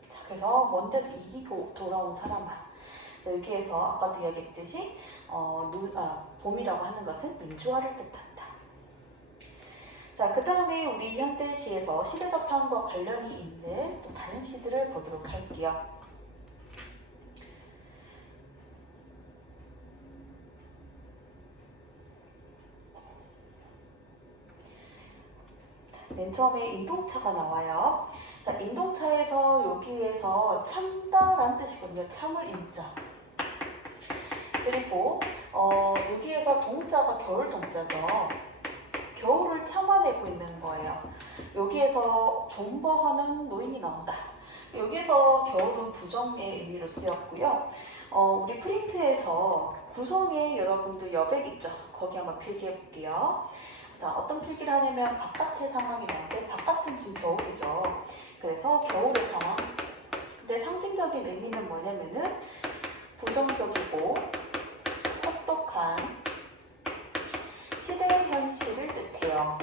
자, 그래서 먼 데서 이기고 돌아온 사람아. 자, 여기에서 아까도 이야기했듯이 봄이라고 하는 것은 민주화를 뜻한다. 자, 그 다음에 우리 현대시에서 시대적 상황과 관련이 있는 또 다른 시들을 보도록 할게요. 자, 맨 처음에 인동차가 나와요. 자, 인동차에서 여기에서 참다라는 뜻이거든요. 참을 인자. 그리고 여기에서 동자가 겨울 동자죠. 겨울을 참아내고 있는 거예요. 여기에서 존버하는 노인이 나온다. 여기에서 겨울은 부정의 의미로 쓰였고요. 우리 프린트에서 구성에 여러분들 여백 있죠? 거기 한번 필기해 볼게요. 자, 어떤 필기를 하냐면 바깥의 상황이 나오는데 바깥은 지금 겨울이죠. 그래서 겨울의 상황. 근데 상징적인 의미는 뭐냐면은 부정적이고 혹독한 시대 현실을 뜻해요.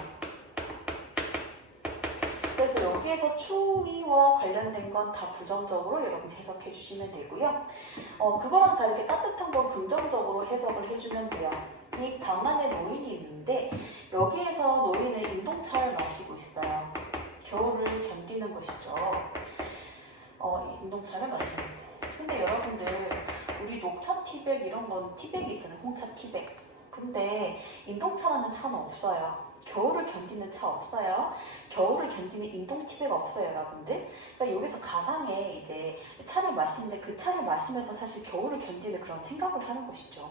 그래서 여기에서 추위와 관련된 건 다 부정적으로 여러분 해석해 주시면 되고요. 그거랑 다르게 따뜻한 건 긍정적으로 해석을 해주면 돼요. 이 방 안에 노인이 있는데 여기에서 노인은 인동차를 마시고 있어요. 겨울을 견디는 것이죠. 인동차를 마시는 거. 근데 여러분들 우리 녹차 티백 이런 건 티백이 있잖아요. 홍차 티백. 근데 인동차라는 차는 없어요. 겨울을 견디는 차 없어요. 겨울을 견디는 인동 티백가 없어요, 여러분들. 그러니까 여기서 가상에 이제 차를 마시는데 그 차를 마시면서 사실 겨울을 견디는 그런 생각을 하는 것이죠.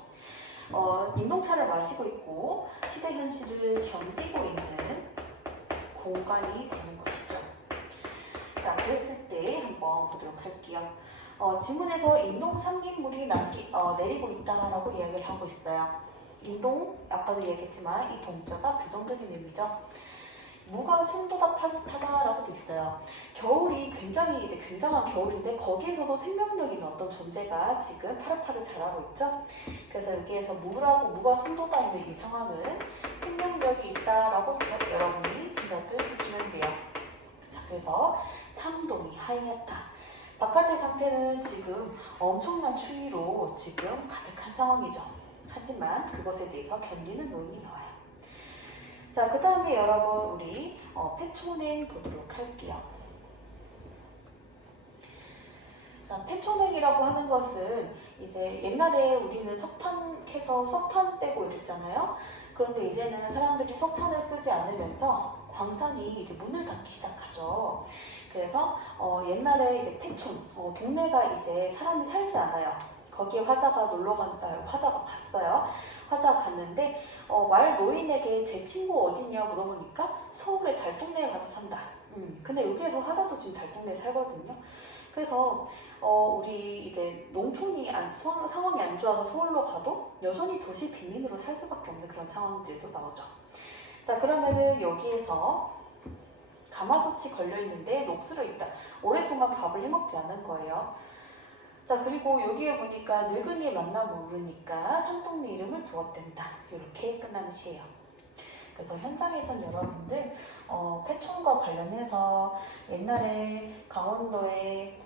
인동차를 마시고 있고 시대 현실을 견디고 있는 공간이 되는 것이죠. 자, 그랬을 때 한번 보도록 할게요. 지문에서 인동 삼긴물이 내리고 있다라고 이야기를 하고 있어요. 인동, 아까도 얘기했지만 이 동자가 부정적인 의미죠. 무가 순도가 파릇하다라고 돼 있어요. 겨울이 굉장히 이제 굉장한 겨울인데 거기에서도 생명력 있는 어떤 존재가 지금 파릇파릇 자라고 있죠. 그래서 여기에서 무가 순도가 있는 이 상황은 생명력이 있다라고 여러분이 생각을 해주시면 돼요. 자, 그래서 참동이 하행했다. 바깥의 상태는 지금 엄청난 추위로 지금 가득한 상황이죠. 하지만 그것에 대해서 견디는 노인이 나와요. 자, 그 다음에 여러분 우리 패초냉 보도록 할게요. 자, 패초냉이라고 하는 것은 이제 옛날에 우리는 석탄 캐서 석탄 떼고 이랬잖아요. 그런데 이제는 사람들이 석탄을 쓰지 않으면서 광산이 이제 문을 닫기 시작하죠. 그래서 옛날에 이제 패촌, 동네가 이제 사람이 살지 않아요. 거기에 화자가 화자가 갔어요. 화자가 갔는데 말 노인에게 제 친구 어딨냐 물어보니까 서울의 달동네에 가서 산다. 근데 여기에서 화자도 지금 달동네에 살거든요. 그래서 우리 이제 농촌이 상황이 안 좋아서 서울로 가도 여전히 도시 빈민으로 살 수밖에 없는 그런 상황들도 나오죠. 자, 그러면은 여기에서 가마솥이 걸려 있는데 녹슬어 있다. 오랫동안 밥을 해먹지 않은 거예요. 자, 그리고 여기에 보니까 늙은이 만나 모르니까 산동네 이름을 두었댄다. 이렇게 끝나는 시예요. 그래서 현장에선 여러분들 폐촌과 관련해서 옛날에 강원도에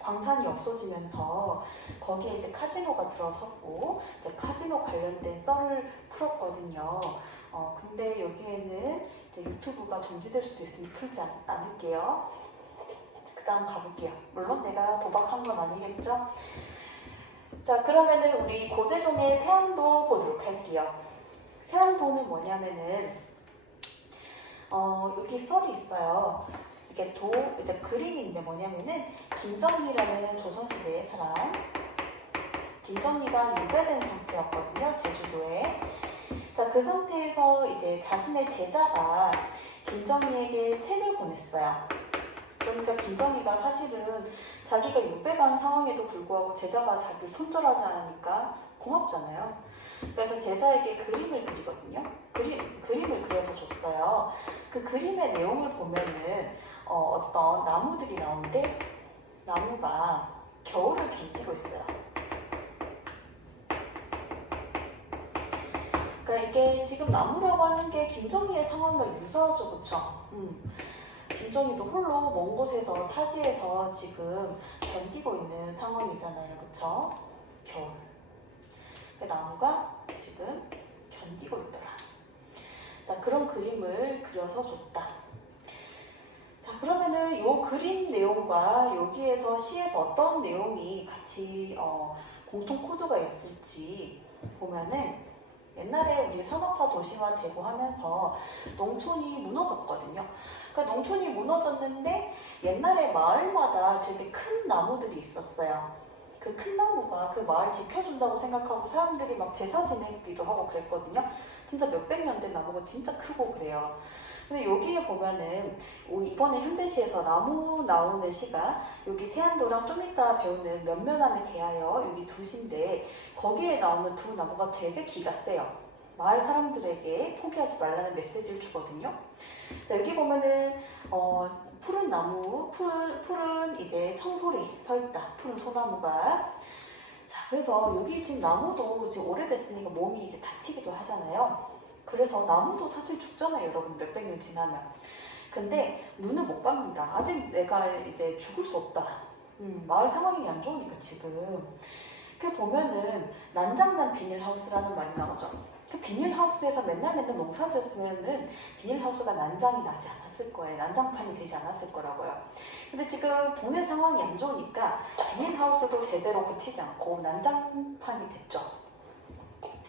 광산이 없어지면서 거기에 이제 카지노가 들어섰고 이제 카지노 관련된 썰을 풀었거든요. 근데 여기에는 이제 유튜브가 정지될 수도 있으니 풀지 않을게요. 그 다음 가볼게요. 물론 내가 도박한 건 아니겠죠? 자, 그러면은 우리 고재종의 세안도 보도록 할게요. 세안도는 뭐냐면은 여기 썰이 있어요. 이게 이제 그림인데 뭐냐면은 김정리라는 조선시대의 사람, 김정리가 유배된 상태였거든요, 제주도에. 자, 그 상태에서 이제 자신의 제자가 김정리에게 책을 보냈어요. 그러니까 김정희가 사실은 자기가 유배간 상황에도 불구하고 제자가 자기를 손절하지 않으니까 고맙잖아요. 그래서 제자에게 그림을 그리거든요. 그림을 그려서 줬어요. 그 그림의 내용을 보면은 어떤 나무들이 나오는데 나무가 겨울을 견디고 있어요. 그러니까 이게 지금 나무라고 하는 게 김정희의 상황과 유사하죠, 그쵸? 김정희도 홀로 먼 곳에서 타지에서 지금 견디고 있는 상황이잖아요, 그쵸? 겨울. 그 나무가 지금 견디고 있더라. 자, 그런 그림을 그려서 줬다. 자, 그러면은 요 그림 내용과 여기에서 시에서 어떤 내용이 같이 공통 코드가 있을지 보면은 옛날에 우리 산업화 도시화 되고 하면서 농촌이 무너졌거든요. 그러니까 농촌이 무너졌는데 옛날에 마을마다 되게 큰 나무들이 있었어요. 그 큰 나무가 그 마을 지켜준다고 생각하고 사람들이 막 제사 지내기도 하고 그랬거든요. 진짜 몇백 년 된 나무가 진짜 크고 그래요. 근데 여기에 보면은 이번에 현대시에서 나무 나오는 시가 여기 세안도랑 좀 이따 배우는 면면함에 대하여 여기 두 시인데 거기에 나오는 두 나무가 되게 기가 세요. 마을 사람들에게 포기하지 말라는 메시지를 주거든요. 자, 여기 보면은 푸른 나무, 푸른 이제 청솔이 서 있다. 푸른 소나무가. 자, 그래서 여기 지금 나무도 지금 오래됐으니까 몸이 이제 다치기도 하잖아요. 그래서 나무도 사실 죽잖아요, 여러분. 몇백 년 지나면. 근데 눈을 못 감는다. 아직 내가 이제 죽을 수 없다. 마을 상황이 안 좋으니까 지금. 그 보면은 난장난 비닐하우스라는 말이 나오죠. 그 비닐하우스에서 맨날 농사 지었으면은 비닐하우스가 난장이 나지 않았을 거예요. 난장판이 되지 않았을 거라고요. 근데 지금 동네 상황이 안 좋으니까 비닐하우스도 제대로 고치지 않고 난장판이 됐죠.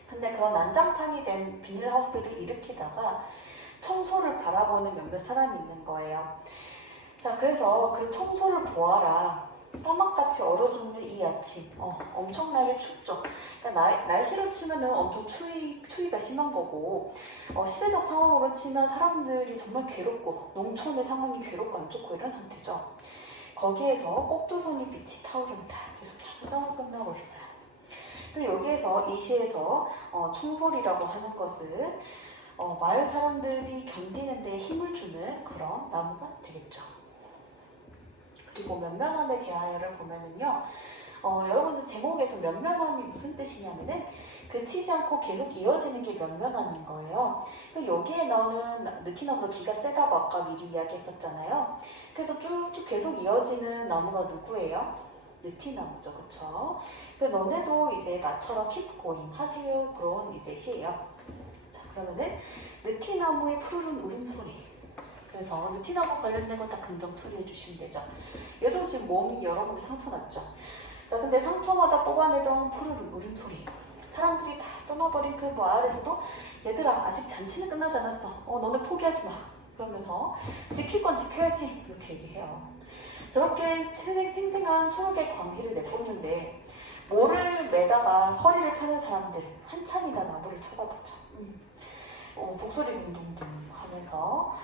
근데 그런 난장판이 된 비닐하우스를 일으키다가 청소를 바라보는 몇몇 사람이 있는 거예요. 자, 그래서 그 청소를 보아라. 까막같이 얼어 죽는 이 아침, 엄청나게 춥죠. 그러니까 날씨로 치면은 엄청 추위가 심한 거고, 시대적 상황으로 치면 사람들이 정말 괴롭고, 농촌의 상황이 괴롭고 안 좋고 이런 상태죠. 거기에서 꼭두선이 빛이 타오른다. 이렇게 하면서 끝나고 있어요. 근데 여기에서 이 시에서 청솔이라고 하는 것은 마을 사람들이 견디는 데 힘을 주는 그런 나무가 되겠죠. 그리고 면면함에 대하여를 보면은요, 여러분들 제목에서 면면함이 무슨 뜻이냐면은 그치지 않고 계속 이어지는 게 면면함인 거예요. 여기에 나오는 느티나무도 기가 세다고 아까 미리 이야기했었잖아요. 그래서 쭉쭉 계속 이어지는 나무가 누구예요? 느티나무죠, 그쵸? 근데 너네도 이제 나처럼 keep going 하세요. 그런 이제 시예요. 자, 그러면은 느티나무의 푸르른 울음소리. 그래서 느티나무 관련된 거 다 긍정 처리해 주시면 되죠. 얘도 지금 몸이 여러분들 상처났죠. 자, 근데 상처마다 뽑아내던 푸르른 울음소리. 사람들이 다 떠나버린 그 마을에서도 얘들아, 아직 잔치는 끝나지 않았어. 너네 포기하지 마. 그러면서 지킬 건 지켜야지. 이렇게 얘기해요. 저렇게 생생한 초록의 광기를 내뿜는데 모를 매다가 허리를 펴는 사람들 한참이나 나무를 쳐다보죠. 목소리 둥둥둥 하면서.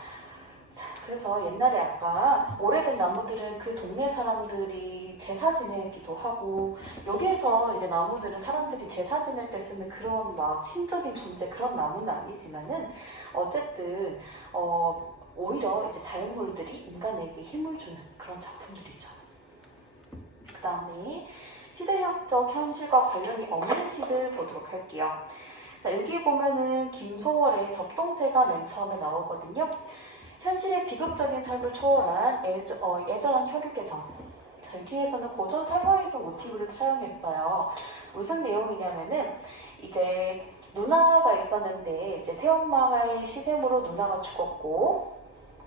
자, 그래서 옛날에 아까 오래된 나무들은 그 동네 사람들이 제사 지내기도 하고 여기에서 이제 나무들은 사람들이 제사 지낼 때 쓰는 그런 막 신적인 존재 그런 나무는 아니지만은 어쨌든 오히려 이제 자연물들이 인간에게 힘을 주는 그런 작품들이죠. 다음에 시대적 현실과 관련이 없는 시들 보도록 할게요. 자, 여기 보면은 김소월의 접동새가 맨 처음에 나오거든요. 현실의 비극적인 삶을 초월한 애절한 혈육의 정. 자, 여기에서는 고전 설화에서 모티브를 사용했어요. 무슨 내용이냐면은 이제 누나가 있었는데 이제 새엄마의 시샘으로 누나가 죽었고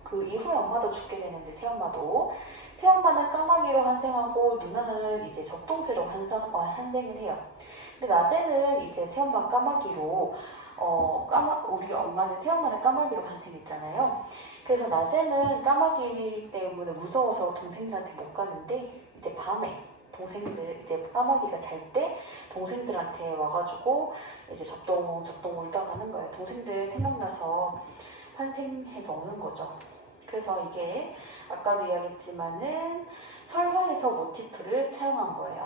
그 이후에 엄마도 죽게 되는데 새엄마는 까마귀로 환생하고 누나는 이제 적동새로 환생을 해요. 근데 낮에는 이제 새엄마 까마귀로 우리 엄마는 새엄마는 까마귀로 환생했잖아요. 그래서 낮에는 까마귀 때문에 무서워서 동생들한테 못 가는데 이제 밤에 동생들 이제 까마귀가 잘 때 동생들한테 와가지고 이제 적동 울다가 하는 거예요. 동생들 생각나서 환생해서 오는 거죠. 그래서 이게 아까도 이야기했지만은 설화에서 모티프를 차용한 거예요.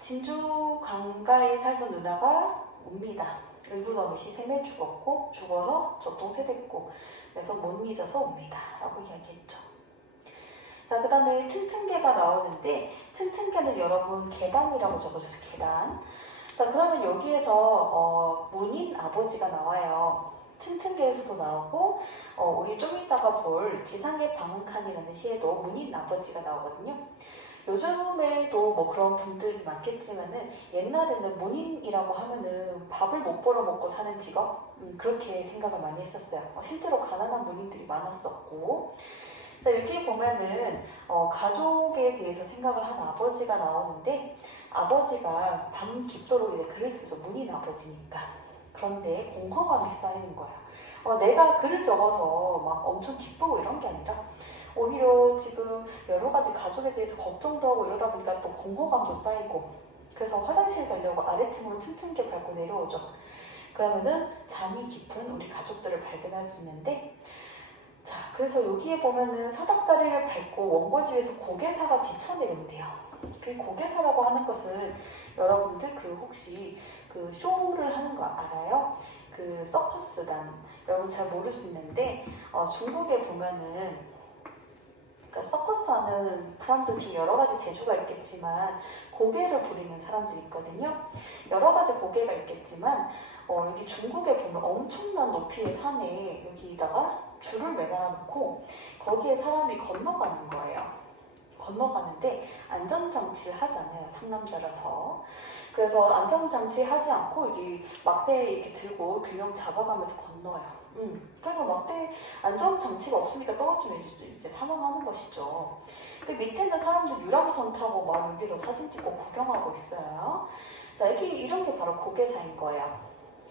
진주 강가에 살던 누나가 옵니다. 의붓없이 시샘에 죽어서 적동새 됐고 그래서 못 잊어서 옵니다 라고 이야기했죠. 자, 그 다음에 층층계가 나오는데 층층계는 여러분 계단이라고 적어주세요. 계단. 자, 그러면 여기에서 문인 아버지가 나와요. 층층계에서도 나오고 우리 좀 이따가 볼 지상의 방한칸이라는 시에도 문인 아버지가 나오거든요. 요즘에도 뭐 그런 분들이 많겠지만은 옛날에는 문인이라고 하면은 밥을 못 벌어 먹고 사는 직업 그렇게 생각을 많이 했었어요. 실제로 가난한 문인들이 많았었고 자, 여기 보면은 가족에 대해서 생각을 한 아버지가 나오는데 아버지가 밤 깊도록 이제 글을 쓰죠. 문인 아버지니까. 그런데 공허감이 쌓이는 거예요. 내가 글을 적어서 막 엄청 기쁘고 이런 게 아니라 오히려 지금 여러 가지 가족에 대해서 걱정도 하고 이러다 보니까 또 공허감도 쌓이고 그래서 화장실 가려고 아래층으로 층층게 밟고 내려오죠. 그러면은 잠이 깊은 우리 가족들을 발견할 수 있는데 자, 그래서 여기에 보면은 사닥다리를 밟고 원고지에서 고개사가 지쳐내린대요. 그 고개사라고 하는 것은 여러분들 혹시 그 쇼를 하는 거 알아요? 그 서커스단 여러분 잘 모를 수 있는데 중국에 보면은 그러니까 서커스 하는 사람들 중 여러 가지 재주가 있겠지만 고개를 부리는 사람들이 있거든요. 여러 가지 고개가 있겠지만 여기 중국에 보면 엄청난 높이의 산에 여기다가 줄을 매달아 놓고 거기에 사람이 건너가는 거예요. 건너가는데 안전장치를 하지 않아요. 상남자라서. 그래서 안전장치 하지 않고 여기 막대 이렇게 들고 균형 잡아가면서 건너요. 그래서 막대 안전장치가 없으니까 떨어지면 이제 사망하는 것이죠. 근데 밑에는 사람들 유람선 타고 막 여기서 사진 찍고 구경하고 있어요. 자, 여기 이런 게 바로 고개사인 거예요.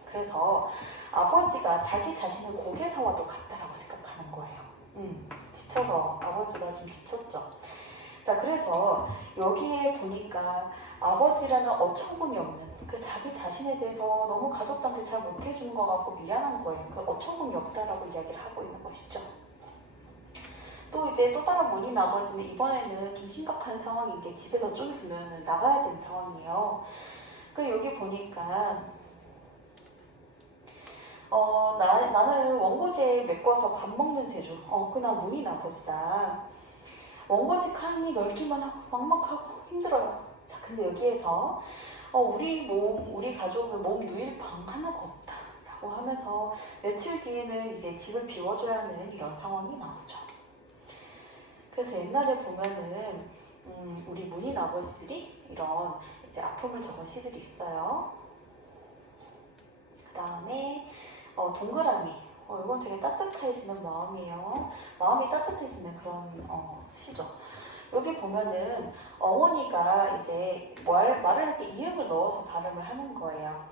그래서 아버지가 자기 자신을 고개사와도 같다라고 생각하는 거예요. 지쳐서 아버지가 지금 지쳤죠. 자, 그래서 여기에 보니까 아버지라는 어처구니 없는 그 자기 자신에 대해서 너무 가족한테 잘 못해주는 것 같고 미안한 거예요. 그 어처구니 없다라고 이야기를 하고 있는 것이죠. 또 이제 또 다른 문인 아버지는 이번에는 좀 심각한 상황인 게 집에서 좀 있으면 나가야 되는 상황이에요. 그 여기 보니까 나는 원고지에 메꿔서 밥 먹는 재주. 그냥 문인 아버지다. 원고지 칸이 넓기만 하고 막막하고 힘들어요. 자, 근데 여기에서 우리 가족은 몸 누일 방 하나가 없다 라고 하면서 며칠 뒤에는 이제 집을 비워줘야 하는 이런 상황이 나오죠. 그래서 옛날에 보면은 우리 문인 아버지들이 이런 이제 아픔을 적은 시들이 있어요. 그 다음에 동그라미. 이건 되게 따뜻해지는 마음이에요. 마음이 따뜻해지는 그런 시죠. 여기 보면은 어머니가 이제 말을 할 때 이음을 넣어서 발음을 하는 거예요.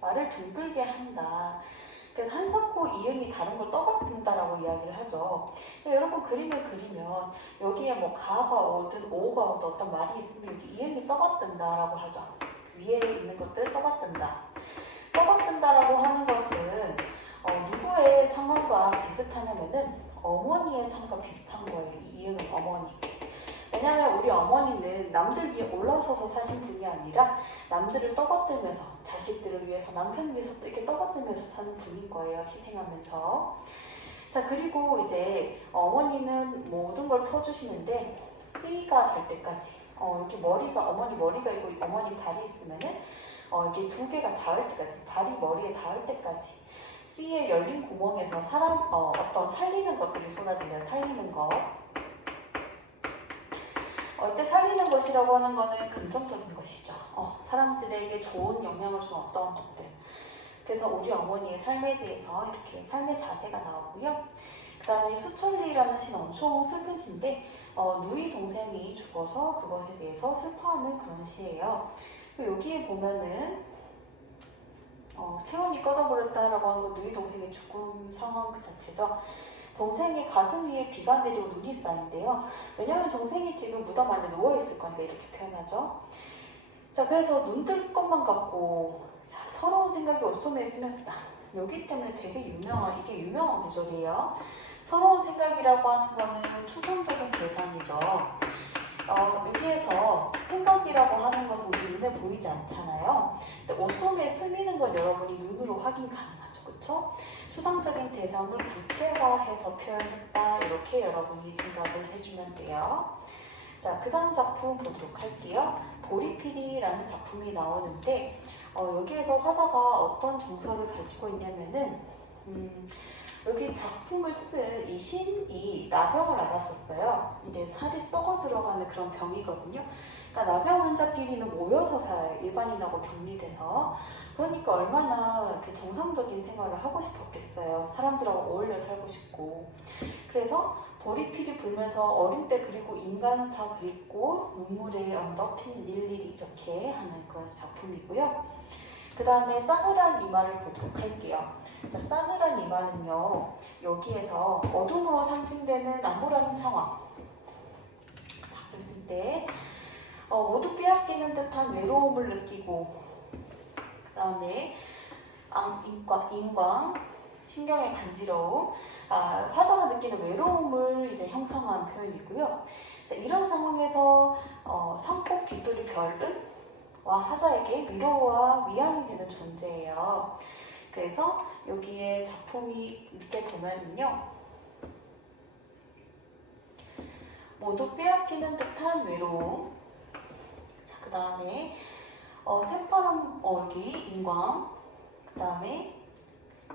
말을 둥글게 한다. 그래서 한사코 이음이 다른 걸 떠받든다라고 이야기를 하죠. 여러분 그림을 그리면 여기에 뭐 가가 오든 오가 오든 어떤 말이 있으면 여기 이음이 떠받든다라고 하죠. 위에 있는 것들 떠받든다. 떠받든다라고 하는 것은 누구의 상황과 비슷하냐면은 어머니의 상황과 비슷한 거예요. 이 이음은 어머니. 왜냐하면 우리 어머니는 남들 위에 올라서서 사신 분이 아니라 남들을 떠받들면서 자식들을 위해서 남편을 위해서 이렇게 떠받들면서 사는 분인 거예요. 희생하면서. 자, 그리고 이제 어머니는 모든 걸 퍼주시는데 C가 될 때까지 이렇게 머리가 어머니 머리가 있고 어머니 발이 있으면은 이게 두 개가 닿을 때까지 발이 머리에 닿을 때까지 C의 열린 구멍에서 어떤 살리는 것들이 쏟아지면 살리는 것. 이때 살리는 것이라고 하는 거는 긍정적인 것이죠. 사람들에게 좋은 영향을 주는 어떤 것들. 그래서 우리 어머니의 삶에 대해서 이렇게 삶의 자세가 나오고요. 그 다음에 수천리라는 시는 엄청 슬픈 시인데 누이 동생이 죽어서 그것에 대해서 슬퍼하는 그런 시예요. 여기에 보면은 체온이 꺼져버렸다라고 하는 건 누이 동생의 죽음 상황 그 자체죠. 동생의 가슴 위에 비가 내리고 눈이 쌓인데요. 왜냐하면 동생이 지금 무덤 안에 누워있을 건데 이렇게 표현하죠. 자, 그래서 눈 뜰 것만 같고 서러운 생각이 옷소매에 스며있다. 여기 때문에 되게 이게 유명한 구절이에요. 서러운 생각이라고 하는 거는 추상적인 대상이죠. 여기에서 생각이라고 하는 것은 우리 눈에 보이지 않잖아요. 근데 옷소매에 스미는 건 여러분이 눈으로 확인 가능하죠. 그쵸? 추상적인 대상을 구체화해서 표현했다. 이렇게 여러분이 생각을 해주면 돼요. 자, 그 다음 작품 보도록 할게요. 보리피리라는 작품이 나오는데 여기에서 화자가 어떤 정서를 가지고 있냐면은 여기 작품을 쓴 이 시인이 나병을 앓았었어요. 근데 살이 썩어 들어가는 그런 병이거든요. 그러니까 나병 환자끼리는 모여서 살아요. 일반인하고 격리돼서. 그러니까 얼마나 이렇게 정상적인 생활을 하고 싶었겠어요. 사람들하고 어울려 살고 싶고. 그래서 보리필이 불면서 어린 때 그리고 인간사 그리고 눈물에 언덕핀 일일이 이렇게 하는 그런 작품이고요. 그 다음에 싸늘한 이마를 보도록 할게요. 자, 싸늘한 이마는요, 여기에서 어둠으로 상징되는 암울한 상황. 자, 그랬을 때 모두 빼앗기는 듯한 외로움을 느끼고, 그 다음에 인광, 신경의 간지러움, 화자가 느끼는 외로움을 이제 형성한 표현이고요. 자, 이런 상황에서 산꽃 깃돌이 별은 화자에게 위로와 위안이 되는 존재예요. 그래서 여기에 작품이 밑에 보면은요, 모두 빼앗기는 듯한 외로움. 자, 그 다음에 새파란 여기 인광. 그 다음에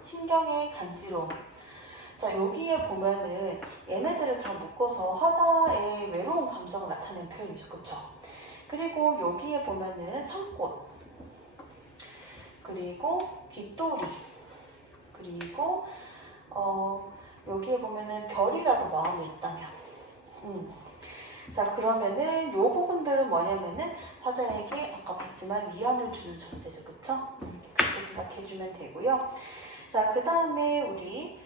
신경의 간지러움. 자, 여기에 보면은 얘네들을 다 묶어서 화자의 외로운 감정을 나타내는 표현이죠. 그쵸? 그리고 여기에 보면은 산꽃, 그리고 깃돌이, 그리고 여기에 보면은 별이라도 마음이 있다면. 자, 그러면은 요 부분들은 뭐냐면은 화자에게 아까 봤지만 위안을 주는 존재죠. 그쵸? 그렇게 생각해주면 되고요. 자, 그 다음에 우리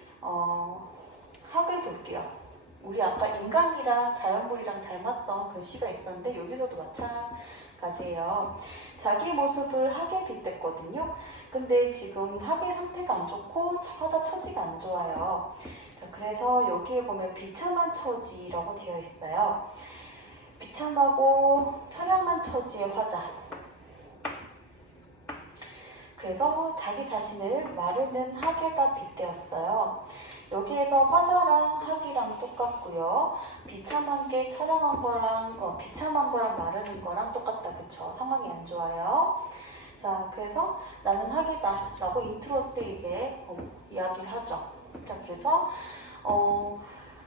학을 볼게요. 우리 아까 인간이랑 자연물이랑 닮았던 그 시가 있었는데 여기서도 마찬가지예요. 자기 모습을 학에 빗댔거든요. 근데 지금 학의 상태가 안 좋고 화자 처지가 안 좋아요. 자, 그래서 여기에 보면 비참한 처지라고 되어 있어요. 비참하고 처량한 처지의 화자. 그래서 자기 자신을 마르는 학에다 빗대었어요. 여기에서 화자랑 학이랑 똑같고요. 비참한 게 처량한 거랑 비참한 거랑 마르는 거랑 똑같다. 그쵸? 상황이 안 좋아요. 자, 그래서 나는 학이다 라고 인트로 때 이제 이야기를 하죠. 자, 그래서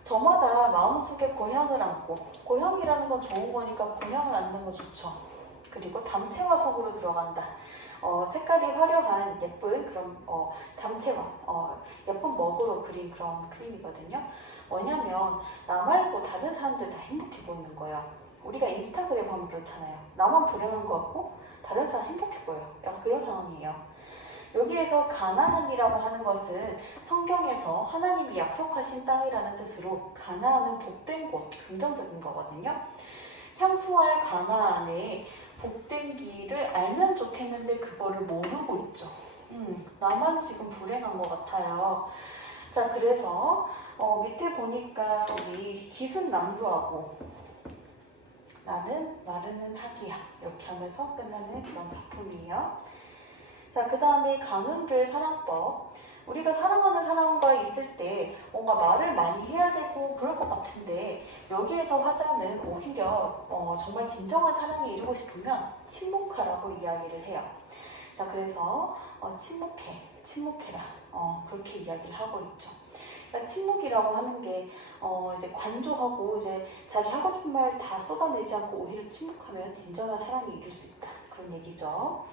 저마다 마음속에 고향을 안고, 고향이라는 건 좋은 거니까 고향을 안는 거 좋죠. 그리고 담채화 속으로 들어간다. 색깔이 화려한 예쁜 그런 담채화, 예쁜 먹으로 그린 그런 그림이거든요. 뭐냐면 나 말고 다른 사람들 다 행복해 보이는 거예요. 우리가 인스타그램 하면 그렇잖아요. 나만 불행한 것 같고 다른 사람 행복해 보여요. 약간 그런 상황이에요. 여기에서 가나안이라고 하는 것은 성경에서 하나님이 약속하신 땅이라는 뜻으로 가나안은 복된 곳, 긍정적인 거거든요. 향수할 가나안에 복된 길을 알면 좋겠는데 그거를 모르고 있죠. 나만 지금 불행한 것 같아요. 자, 그래서 밑에 보니까 우리 깃은 남루하고 나는 마르는 학이야 이렇게 하면서 끝나는 그런 작품이에요. 자, 그 다음에 강은교의 사랑법. 우리가 사랑하는 사람과 있을 때 뭔가 말을 많이 해야 되고 그럴 것 같은데 여기에서 화자는 오히려 정말 진정한 사랑에 이루고 싶으면 침묵하라고 이야기를 해요. 자, 그래서 침묵해라. 그렇게 이야기를 하고 있죠. 그러니까 침묵이라고 하는 게 이제 관조하고 이제 자기 하고 싶은 말 다 쏟아내지 않고 오히려 침묵하면 진정한 사랑에 이룰 수 있다. 그런 얘기죠.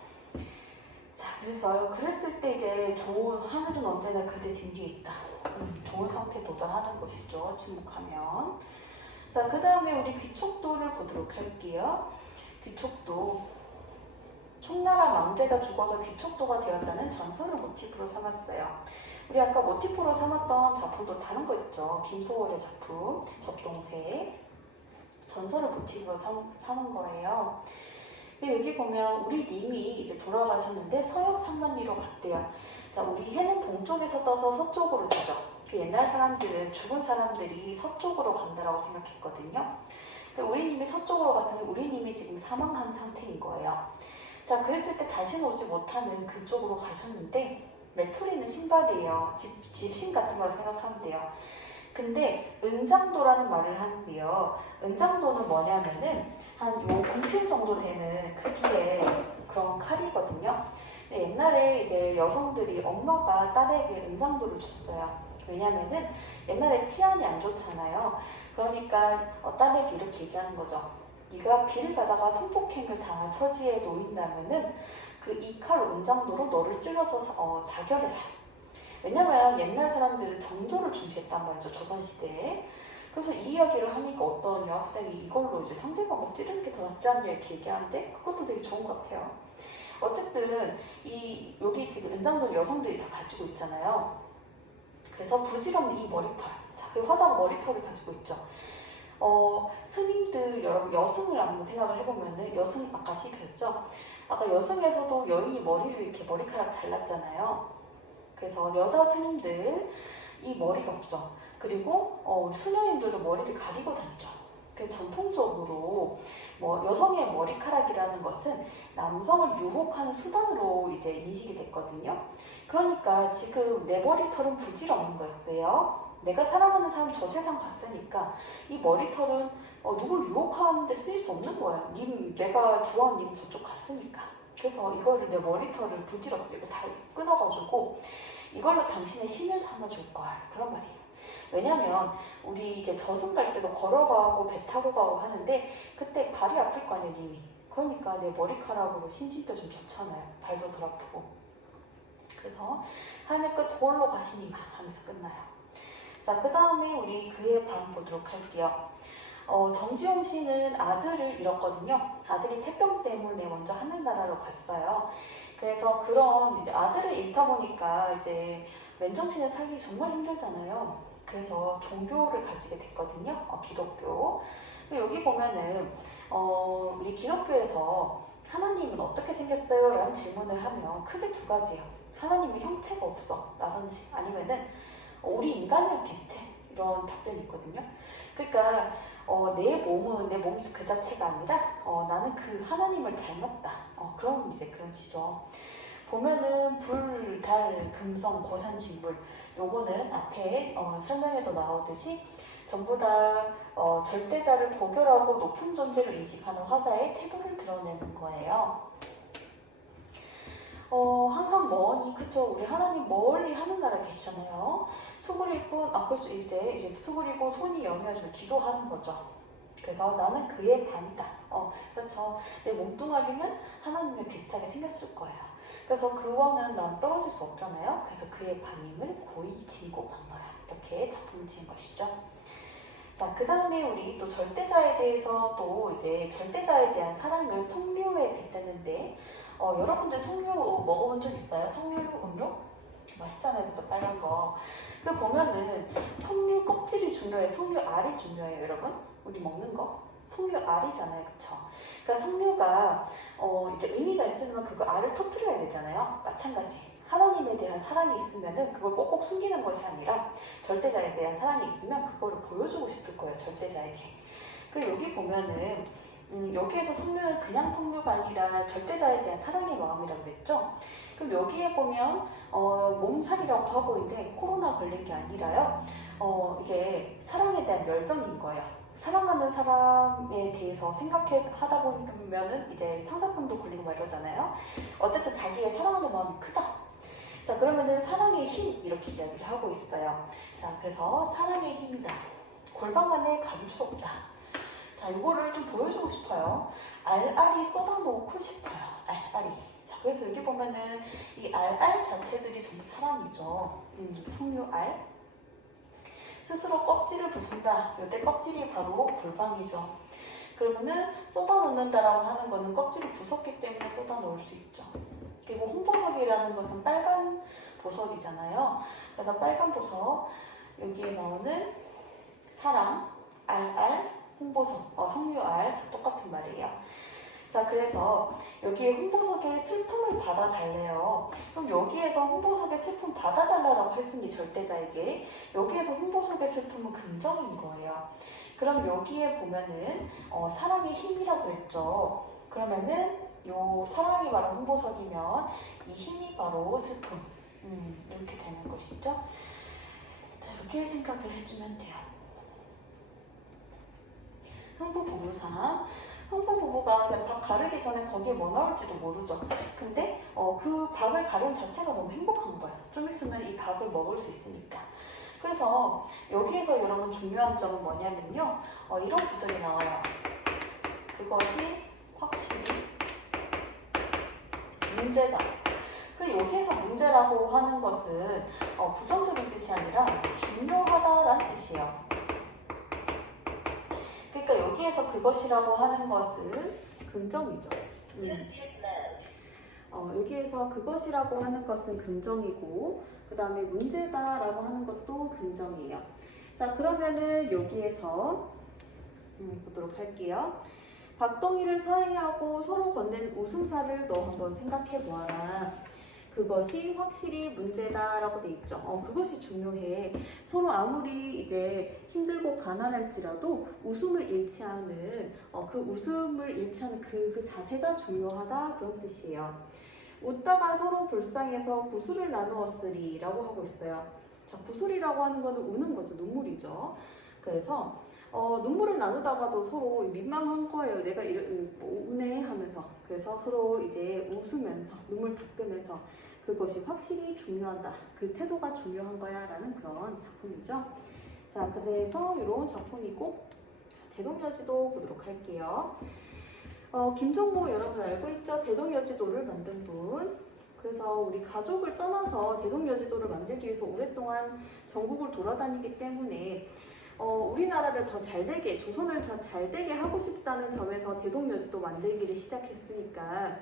자, 그래서 그랬을 때 이제 하늘은 언제나 그대 등 뒤에 있다. 좋은 상태에 도달하는 것이죠. 침묵하면. 자, 그 다음에 우리 귀촉도를 보도록 할게요. 귀촉도. 총나라 망제가 죽어서 귀촉도가 되었다는 전설을 모티프로 삼았어요. 우리 아까 모티프로 삼았던 작품도 다른 거 있죠. 김소월의 작품, 접동색. 전설을 모티프로 삼은 거예요. 근데 여기 보면 우리 님이 이제 돌아가셨는데 서역 상만리로 갔대요. 자, 우리 해는 동쪽에서 떠서 서쪽으로 가죠. 그 옛날 사람들은 죽은 사람들이 서쪽으로 간다라고 생각했거든요. 우리 님이 서쪽으로 갔으니 우리 님이 지금 사망한 상태인 거예요. 자, 그랬을 때 다시는 오지 못하는 그쪽으로 가셨는데 메토리는 신발이에요. 집신 같은 걸 생각하면 돼요. 근데 은장도라는 말을 하는데요. 은장도는 뭐냐면은 한 요 분필 정도 되는 크기의 그런 칼이거든요. 옛날에 이제 여성들이 엄마가 딸에게 은장도를 줬어요. 왜냐면은 옛날에 치안이 안 좋잖아요. 그러니까 딸에게 이렇게 얘기하는 거죠. 네가 길을 가다가 성폭행을 당할 처지에 놓인다면은 그 이 칼 은장도로 너를 찔러서 자결해라. 왜냐면 옛날 사람들은 정조를 중시했단 말이죠. 조선시대에. 그래서 이 이야기를 하니까 어떤 여학생이 이걸로 이제 상대방을 찌르는 게 더 낫지 않냐 이렇게 얘기하는데 그것도 되게 좋은 것 같아요. 어쨌든 여기 지금 은장도를 여성들이 다 가지고 있잖아요. 그래서 부질없는 이 머리털. 자, 그 화자가 머리털을 가지고 있죠. 스님들 여러분 여승을 한번 생각을 해보면은 여승 아까 시켰죠. 아까 여승에서도 여인이 머리를 이렇게 머리카락 잘랐잖아요. 그래서 여자 스님들 이 머리가 없죠. 그리고 우리 수녀님들도 머리를 가리고 다니죠. 그래서 전통적으로 여성의 머리카락이라는 것은 남성을 유혹하는 수단으로 이제 인식이 됐거든요. 그러니까 지금 내 머리털은 부질없는 거예요. 왜요? 내가 사랑하는 사람 저 세상 갔으니까 이 머리털은 누굴 유혹하는 데 쓰일 수 없는 거예요. 내가 좋아하는 님 저쪽 갔으니까. 그래서 이거를 내 머리털을 부질없게 이거 다 끊어가지고 이걸로 당신의 신을 삼아줄 걸. 그런 말이에요. 왜냐면 우리 이제 저승 갈 때도 걸어가고 배 타고 가고 하는데 그때 발이 아플 거 아니에요, 님이. 그러니까 내 머리카락으로 신진도 좀 좋잖아요. 발도 덜 아프고. 그래서 하늘 끝 홀로 가시니마 하면서 끝나요. 자, 그 다음에 우리 그의 밤 보도록 할게요. 정지용 씨는 아들을 잃었거든요. 아들이 태병 때문에 먼저 하늘나라로 갔어요. 그래서 그런 이제 아들을 잃다 보니까 이제 맨정신에 살기 정말 힘들잖아요. 그래서 종교를 가지게 됐거든요. 기독교. 여기 보면은 우리 기독교에서 하나님은 어떻게 생겼어요? 라는 질문을 하면 크게 두 가지예요. 하나님은 형체가 없어 라든지 아니면은 우리 인간이랑 비슷해 이런 답변이 있거든요. 그러니까 내 몸은 내 몸 그 자체가 아니라 나는 그 하나님을 닮았다. 그런 시죠. 보면은 불, 달, 금성, 고산식물 요거는 앞에 설명에도 나오듯이 전부 다 절대자를 보결하고 높은 존재로 인식하는 화자의 태도를 드러내는 거예요. 항상 머니, 그쵸? 우리 하나님 멀리 하늘나라 계시잖아요. 수그리고, 그렇죠. 이제 수그리고 손이 염려하시면 기도하는 거죠. 그래서 나는 그의 반이다. 그렇죠. 내 몸뚱아리는 하나님과 비슷하게 생겼을 거예요. 그래서 그와는 난 떨어질 수 없잖아요. 그래서 그의 반임을 고이 지고 반거라. 이렇게 작품을 지은 것이죠. 자, 그 다음에 우리 또 절대자에 대해서 또 이제 절대자에 대한 사랑을 석류에 빗대는데 여러분들 석류 먹어본 적 있어요? 석류 음료? 맛있잖아요, 그죠? 빨간 거. 그 보면은 석류 껍질이 중요해요. 석류 알이 중요해요, 여러분. 우리 먹는 거. 석류 알이잖아요, 그쵸? 그러니까 석류가 이제 의미가 있으면 그거 알을 터뜨려야 되잖아요. 마찬가지. 하나님에 대한 사랑이 있으면은 그걸 꼭꼭 숨기는 것이 아니라 절대자에 대한 사랑이 있으면 그거를 보여주고 싶을 거예요, 절대자에게. 그 여기 보면은 여기에서 성류는 그냥 성류가 아니라 절대자에 대한 사랑의 마음이라고 했죠. 그럼 여기에 보면 몸살이라고 하고 있는데 코로나 걸린 게 아니라요. 이게 사랑에 대한 열병인 거예요. 사랑하는 사람에 대해서 생각하다 보면은 이제 상사병도 걸리고 막 이러잖아요. 어쨌든 자기의 사랑하는 마음이 크다. 자, 그러면은 사랑의 힘 이렇게 이야기를 하고 있어요. 자, 그래서 사랑의 힘이다. 골방 안에 가둘 수 없다. 자, 이거를 좀 보여주고 싶어요. 알알이 쏟아놓고 싶어요. 알알이. 자, 그래서 여기 보면은 이 알알 자체들이 전부 사랑이죠. 성류알. 스스로 껍질을 부순다. 이때 껍질이 바로 골방이죠. 그러면은 쏟아놓는다라고 하는 거는 껍질이 부쉈기 때문에 쏟아놓을 수 있죠. 그리고 홍보석이라는 것은 빨간 보석이잖아요. 그래서 빨간 보석, 여기에 나오는 사랑, 알알, 홍보석, 성류알 다 똑같은 말이에요. 자, 그래서 여기에 홍보석의 슬픔을 받아달래요. 그럼 여기에서 홍보석의 슬픔 받아달라고 했으니 절대자에게 여기에서 홍보석의 슬픔은 긍정인 거예요. 그럼 여기에 보면은 사랑의 힘이라고 했죠. 그러면은 요 사랑이 바로 홍보석이면 이 힘이 바로 슬픔. 이렇게 되는 것이죠. 자, 이렇게 생각을 해주면 돼요. 흥부부부상. 흥부부부가 이제 박 가르기 전에 거기에 뭐 나올지도 모르죠. 근데 그 박을 가른 자체가 너무 행복한 거예요. 좀 있으면 이 박을 먹을 수 있으니까. 그래서 여기에서 여러분 중요한 점은 뭐냐면요. 이런 구절이 나와요. 그것이 확실히 문제다. 그 여기에서 문제라고 하는 것은 부정적인 뜻이 아니라 중요하다라는 뜻이에요. 그러니까 여기에서 그것이라고 하는 것은 긍정이죠. 여기에서 그것이라고 하는 것은 긍정이고 그 다음에 문제다라고 하는 것도 긍정이에요. 자, 그러면은 여기에서 보도록 할게요. 박동희를 사이하고 서로 건넨 웃음살을 너 한번 생각해 보아라. 그것이 확실히 문제다라고 돼 있죠. 그것이 중요해. 서로 아무리 이제 힘들고 가난할지라도 웃음을 잃지 않는 그 웃음을 잃지 않는 그 자세가 중요하다 그런 뜻이에요. 웃다가 서로 불쌍해서 구슬을 나누었으리라고 하고 있어요. 자, 구슬이라고 하는 거는 우는 거죠. 눈물이죠. 그래서 눈물을 나누다가도 서로 민망한 거예요. 내가 우네 하면서. 그래서 서로 이제 웃으면서 눈물 닦으면서 그것이 확실히 중요하다. 그 태도가 중요한 거야 라는 그런 작품이죠. 자, 그래서 이런 작품이고 대동여지도 보도록 할게요. 김종모 여러분 알고 있죠? 대동여지도를 만든 분. 그래서 우리 가족을 떠나서 대동여지도를 만들기 위해서 오랫동안 전국을 돌아다니기 때문에 우리나라를 더 잘되게, 조선을 더 잘되게 하고 싶다는 점에서 대동여지도 만들기를 시작했으니까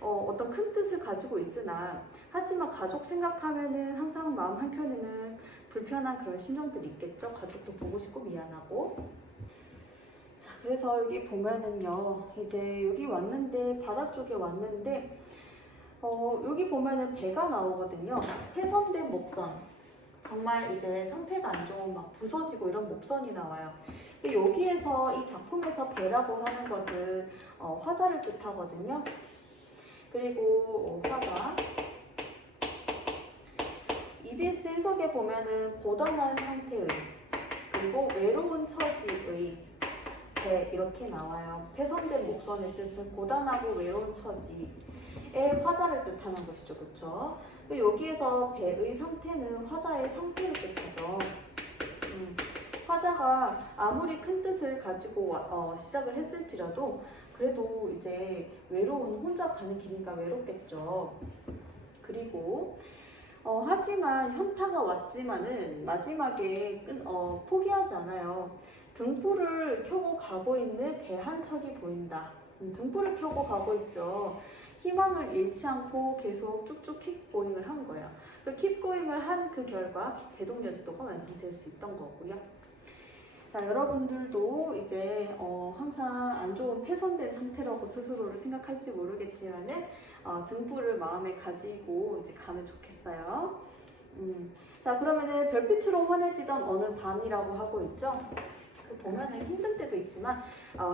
어떤 큰 뜻을 가지고 있으나 하지만 가족 생각하면은 항상 마음 한켠에는 불편한 그런 심정들이 있겠죠. 가족도 보고 싶고 미안하고. 자, 그래서 여기 보면은요, 이제 여기 왔는데 바다 쪽에 왔는데 여기 보면은 배가 나오거든요. 훼손된 목선. 정말 이제 상태가 안 좋은 막 부서지고 이런 목선이 나와요. 근데 여기에서 이 작품에서 배라고 하는 것은 화자를 뜻하거든요. 그리고 화자. EBS 해석에 보면은 고단한 상태의 그리고 외로운 처지의 배 이렇게 나와요. 훼손된 목선의 뜻은 고단하고 외로운 처지의 화자를 뜻하는 것이죠. 그렇죠? 여기에서 배의 상태는 화자의 상태를 뜻하죠. 화자가 아무리 큰 뜻을 가지고 시작을 했을지라도 그래도 이제 외로운 혼자 가는 길이니까 외롭겠죠. 그리고 하지만 현타가 왔지만은 마지막에 포기하지 않아요. 등불을 켜고 가고 있는 배 한 척이 보인다. 등불을 켜고 가고 있죠. 희망을 잃지 않고 계속 쭉쭉 킵고잉을 한 거예요. 그 킵고잉을 한 그 결과 대동여지도가 완성될 수 있던 거고요. 자, 여러분들도 이제 항상 안 좋은 훼손된 상태라고 스스로를 생각할지 모르겠지만은 등불을 마음에 가지고 이제 가면 좋겠어요. 자, 그러면은 별빛으로 환해지던 어느 밤이라고 하고 있죠. 보면은 힘든 때도 있지만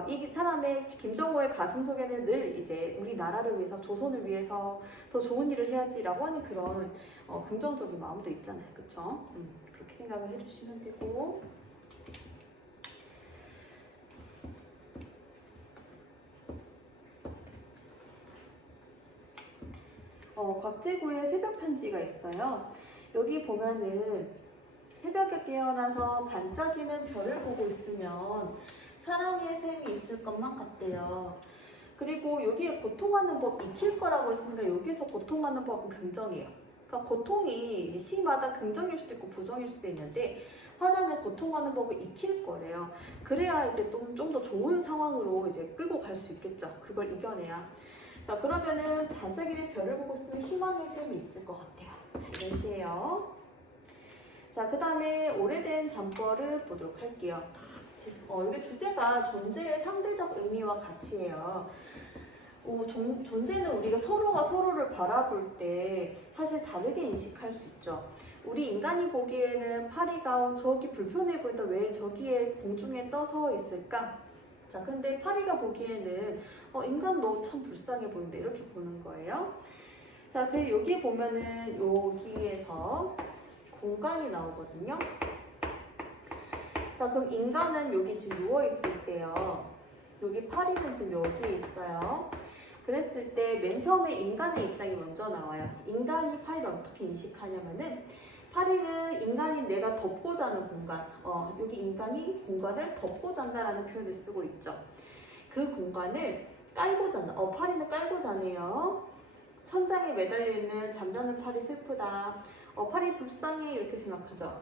이 사람의 김정호의 가슴 속에는 늘 이제 우리나라를 위해서 조선을 위해서 더 좋은 일을 해야지라고 하는 그런 긍정적인 마음도 있잖아요, 그렇죠? 그렇게 생각을 해주시면 되고. 곽재구의 새벽 편지가 있어요. 여기 보면은 새벽에 깨어나서 반짝이는 별을 보고 있으면 사랑의 샘이 있을 것만 같대요. 그리고 여기에 고통하는 법 익힐 거라고 했으니까 여기에서 고통하는 법은 긍정이에요. 그러니까 고통이 이제 시마다 긍정일 수도 있고 부정일 수도 있는데 화자는 고통하는 법을 익힐 거래요. 그래야 이제 좀 더 좋은 상황으로 이제 끌고 갈 수 있겠죠. 그걸 이겨내야. 자, 그러면은 반짝이는 별을 보고 있으면 희망의 샘이 있을 것 같아요. 자, 이런 시예요. 자, 그 다음에 오래된 잠버를 보도록 할게요. 이게 주제가 존재의 상대적 의미와 가치예요. 존재는 우리가 서로가 서로를 바라볼 때 사실 다르게 인식할 수 있죠. 우리 인간이 보기에는 파리가 저기 불편해 보인다. 왜 저기에 공중에 떠서 있을까? 자, 근데 파리가 보기에는 인간 너 참 불쌍해 보인다. 이렇게 보는 거예요. 자, 그리고 여기 보면은 여기에서 공간이 나오거든요. 자, 그럼 인간은 여기 지금 누워있을 때요. 여기 파리는 지금 여기에 있어요. 그랬을 때 맨 처음에 인간의 입장이 먼저 나와요. 인간이 파리를 어떻게 인식하냐면은 파리는 인간인 내가 덮고 자는 공간. 여기 인간이 공간을 덮고 잔다라는 표현을 쓰고 있죠. 그 공간을 깔고 잔다. 파리는 깔고 자네요. 천장에 매달려 있는 잠자는 파리 슬프다. 파리 불쌍해 이렇게 생각하죠.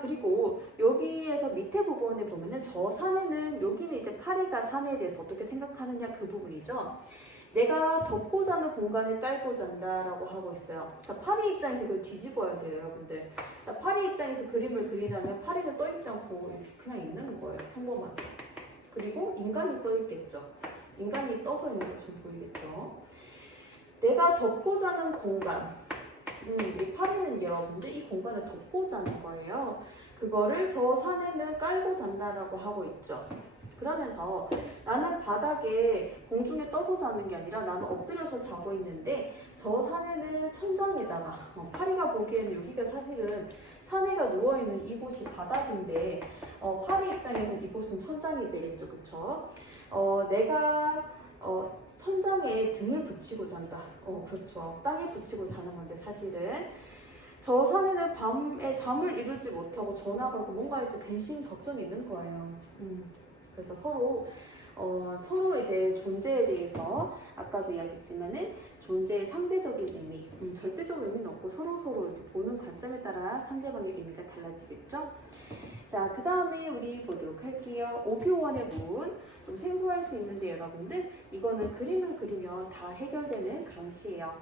그리고 여기에서 밑에 부분에 보면은 저 산에는 여기는 이제 파리가 산에 대해서 어떻게 생각하느냐 그 부분이죠. 내가 덮고 자는 공간을 깔고 잔다라고 하고 있어요. 자, 파리 입장에서 이걸 뒤집어야 돼요, 여러분들. 자, 파리 입장에서 그림을 그리자면 파리는 떠있지 않고 이렇게 그냥 있는 거예요, 평범하게. 그리고 인간이 떠있겠죠. 인간이 떠서 있는 것처럼 보이겠죠. 내가 덮고 자는 공간. 이 파리는 여러분들 이 공간을 덮고 자는 거예요. 그거를 저 산에는 깔고 잔다라고 하고 있죠. 그러면서 나는 바닥에 공중에 떠서 자는 게 아니라 나는 엎드려서 자고 있는데 저 산에는 천장에다가 파리가 보기에는 여기가 사실은 사내가 누워있는 이곳이 바닥인데 파리 입장에서는 이곳은 천장이 되겠죠. 그쵸? 내가 천장에 등을 붙이고 잔다. 그렇죠. 땅에 붙이고 자는 건데 사실은 저 산에는 밤에 잠을 이루지 못하고 전화 걸고 뭔가 이제 근심 걱정이 있는 거예요. 그래서 서로 이제 존재에 대해서 아까도 이야기했지만은 존재의 상대적인 의미, 절대적 의미는 없고 서로 이제 보는 관점에 따라 상대방의 의미가 달라지겠죠. 자, 그 다음에 우리 보도록 할게요. 오교원의 문. 좀 생소할 수 있는데 여러분들 이거는 그림을 그리면 다 해결되는 그런 시예요.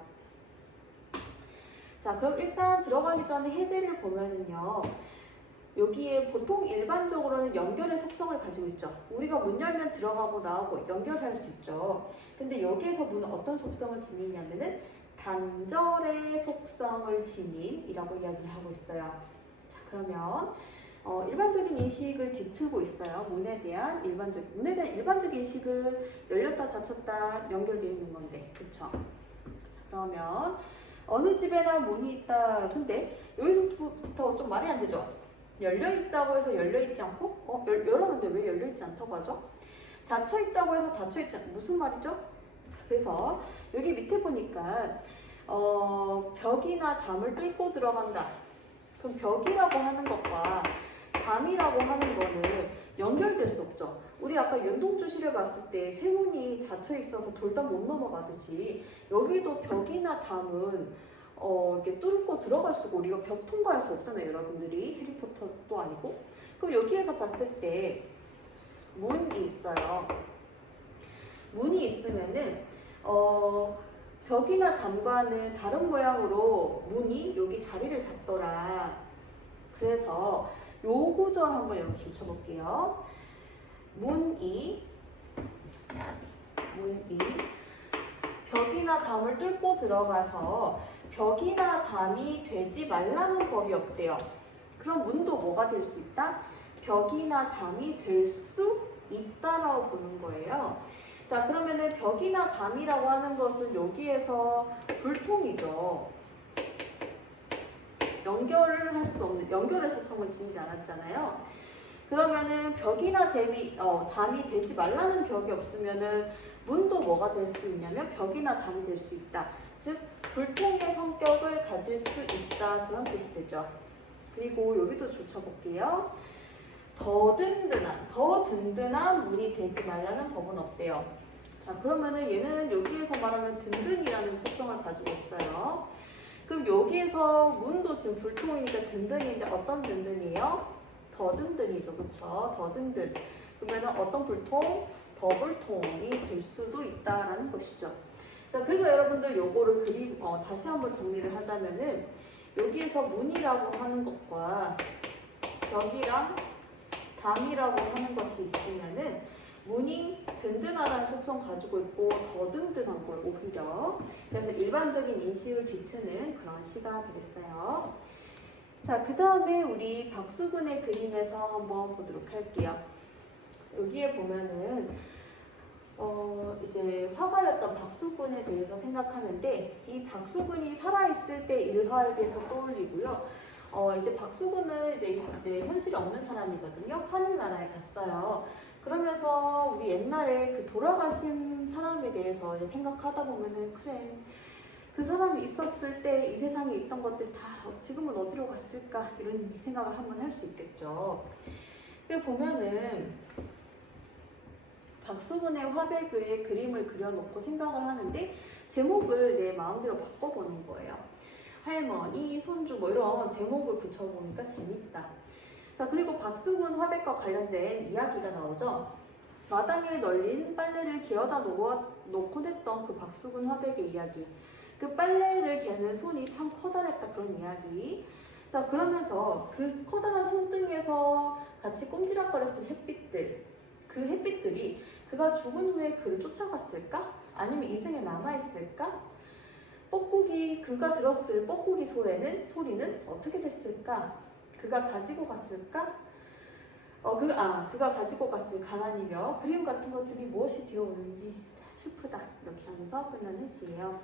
자, 그럼 일단 들어가기 전에 해제를 보면은요. 여기에 보통 일반적으로는 연결의 속성을 가지고 있죠. 우리가 문 열면 들어가고 나오고 연결할 수 있죠. 근데 여기에서 문은 어떤 속성을 지니냐면은 단절의 속성을 지닌이라고 이야기를 하고 있어요. 자, 그러면 일반적인 인식을 뒤틀고 있어요. 문에 대한 일반적인 인식은 열렸다 닫혔다 연결되어 있는 건데, 그쵸? 그러면 어느 집에나 문이 있다. 근데 여기서부터 좀 말이 안 되죠? 열려있다고 해서 열려있지 않고 열었는데 왜 열려있지 않다고 하죠? 닫혀있다고 해서 닫혀있지 않고 무슨 말이죠? 자, 그래서 여기 밑에 보니까 벽이나 담을 뚫고 들어간다. 그럼 벽이라고 하는 것과 담이라고 하는 거는 연결될 수 없죠. 우리 아까 윤동주시를 봤을 때 세문이 닫혀 있어서 돌담 못 넘어가듯이 여기도 벽이나 담은 이렇게 뚫고 들어갈 수고 우리가 벽 통과할 수 없잖아요, 여러분들이. 해리포터도 아니고. 그럼 여기에서 봤을 때 문이 있어요. 문이 있으면은 벽이나 담과는 다른 모양으로 문이 여기 자리를 잡더라. 그래서 요 구절 한번 여러분 줄쳐볼게요. 문이 벽이나 담을 뚫고 들어가서 벽이나 담이 되지 말라는 법이 없대요. 그럼 문도 뭐가 될 수 있다? 벽이나 담이 될 수 있다라고 보는 거예요. 자, 그러면은 벽이나 담이라고 하는 것은 여기에서 불통이죠. 연결을 할 수 없는, 연결의 속성을 지니지 않았잖아요. 그러면은 벽이나 담이 되지 말라는 벽이 없으면은 문도 뭐가 될 수 있냐면 벽이나 담이 될 수 있다. 즉 불통의 성격을 가질 수 있다, 그런 뜻이 되죠. 그리고 여기도 좁혀볼게요. 더 든든한 문이 되지 말라는 법은 없대요. 자, 그러면은 얘는 여기에서 말하면 든든이라는 속성을 가지고 있어요. 그럼 여기에서 문도 지금 불통이니까 든든인데 어떤 든든이에요? 더 든든이죠, 그쵸? 더 든든. 그러면은 어떤 불통? 더불통이 될 수도 있다라는 것이죠. 자, 그래서 여러분들 요거를 다시 한번 정리를 하자면은 여기에서 문이라고 하는 것과 벽이랑 담이라고 하는 것이 있으면은 문이 든든하다는 속성 가지고 있고 더 든든한 걸 오히려. 그래서 일반적인 인식을 뒤트는 그런 시가 되겠어요. 자, 그 다음에 우리 박수근의 그림에서 한번 보도록 할게요. 여기에 보면은 이제 화가였던 박수근에 대해서 생각하는데 이 박수근이 살아있을 때 일화에 대해서 떠올리고요. 이제 박수근은 이제 현실이 없는 사람이거든요. 하늘나라에 갔어요. 그러면서 우리 옛날에 그 돌아가신 사람에 대해서 이제 생각하다 보면은 그래, 그 사람이 있었을 때 이 세상에 있던 것들 다 지금은 어디로 갔을까 이런 생각을 한번 할 수 있겠죠. 여기 보면은 박수근의 화백의 그림을 그려놓고 생각을 하는데 제목을 내 마음대로 바꿔보는 거예요. 할머니, 손주 뭐 이런 제목을 붙여보니까 재밌다. 자, 그리고 박수근 화백과 관련된 이야기가 나오죠. 마당에 널린 빨래를 개어다 놓고 냈던 그 박수근 화백의 이야기. 그 빨래를 개는 손이 참 커다랬다, 그런 이야기. 자, 그러면서 그 커다란 손등에서 같이 꼼지락거렸을 햇빛들, 그 햇빛들이 그가 죽은 후에 그를 쫓아갔을까? 아니면 이승에 남아있을까? 그가 들었을 뻐꾸기 소리는 어떻게 됐을까? 그가 가지고 갔을까? 그가 가지고 갔을 가난이며 그리움 같은 것들이 무엇이 되어오는지 슬프다. 이렇게 하면서 끝나는 시예요.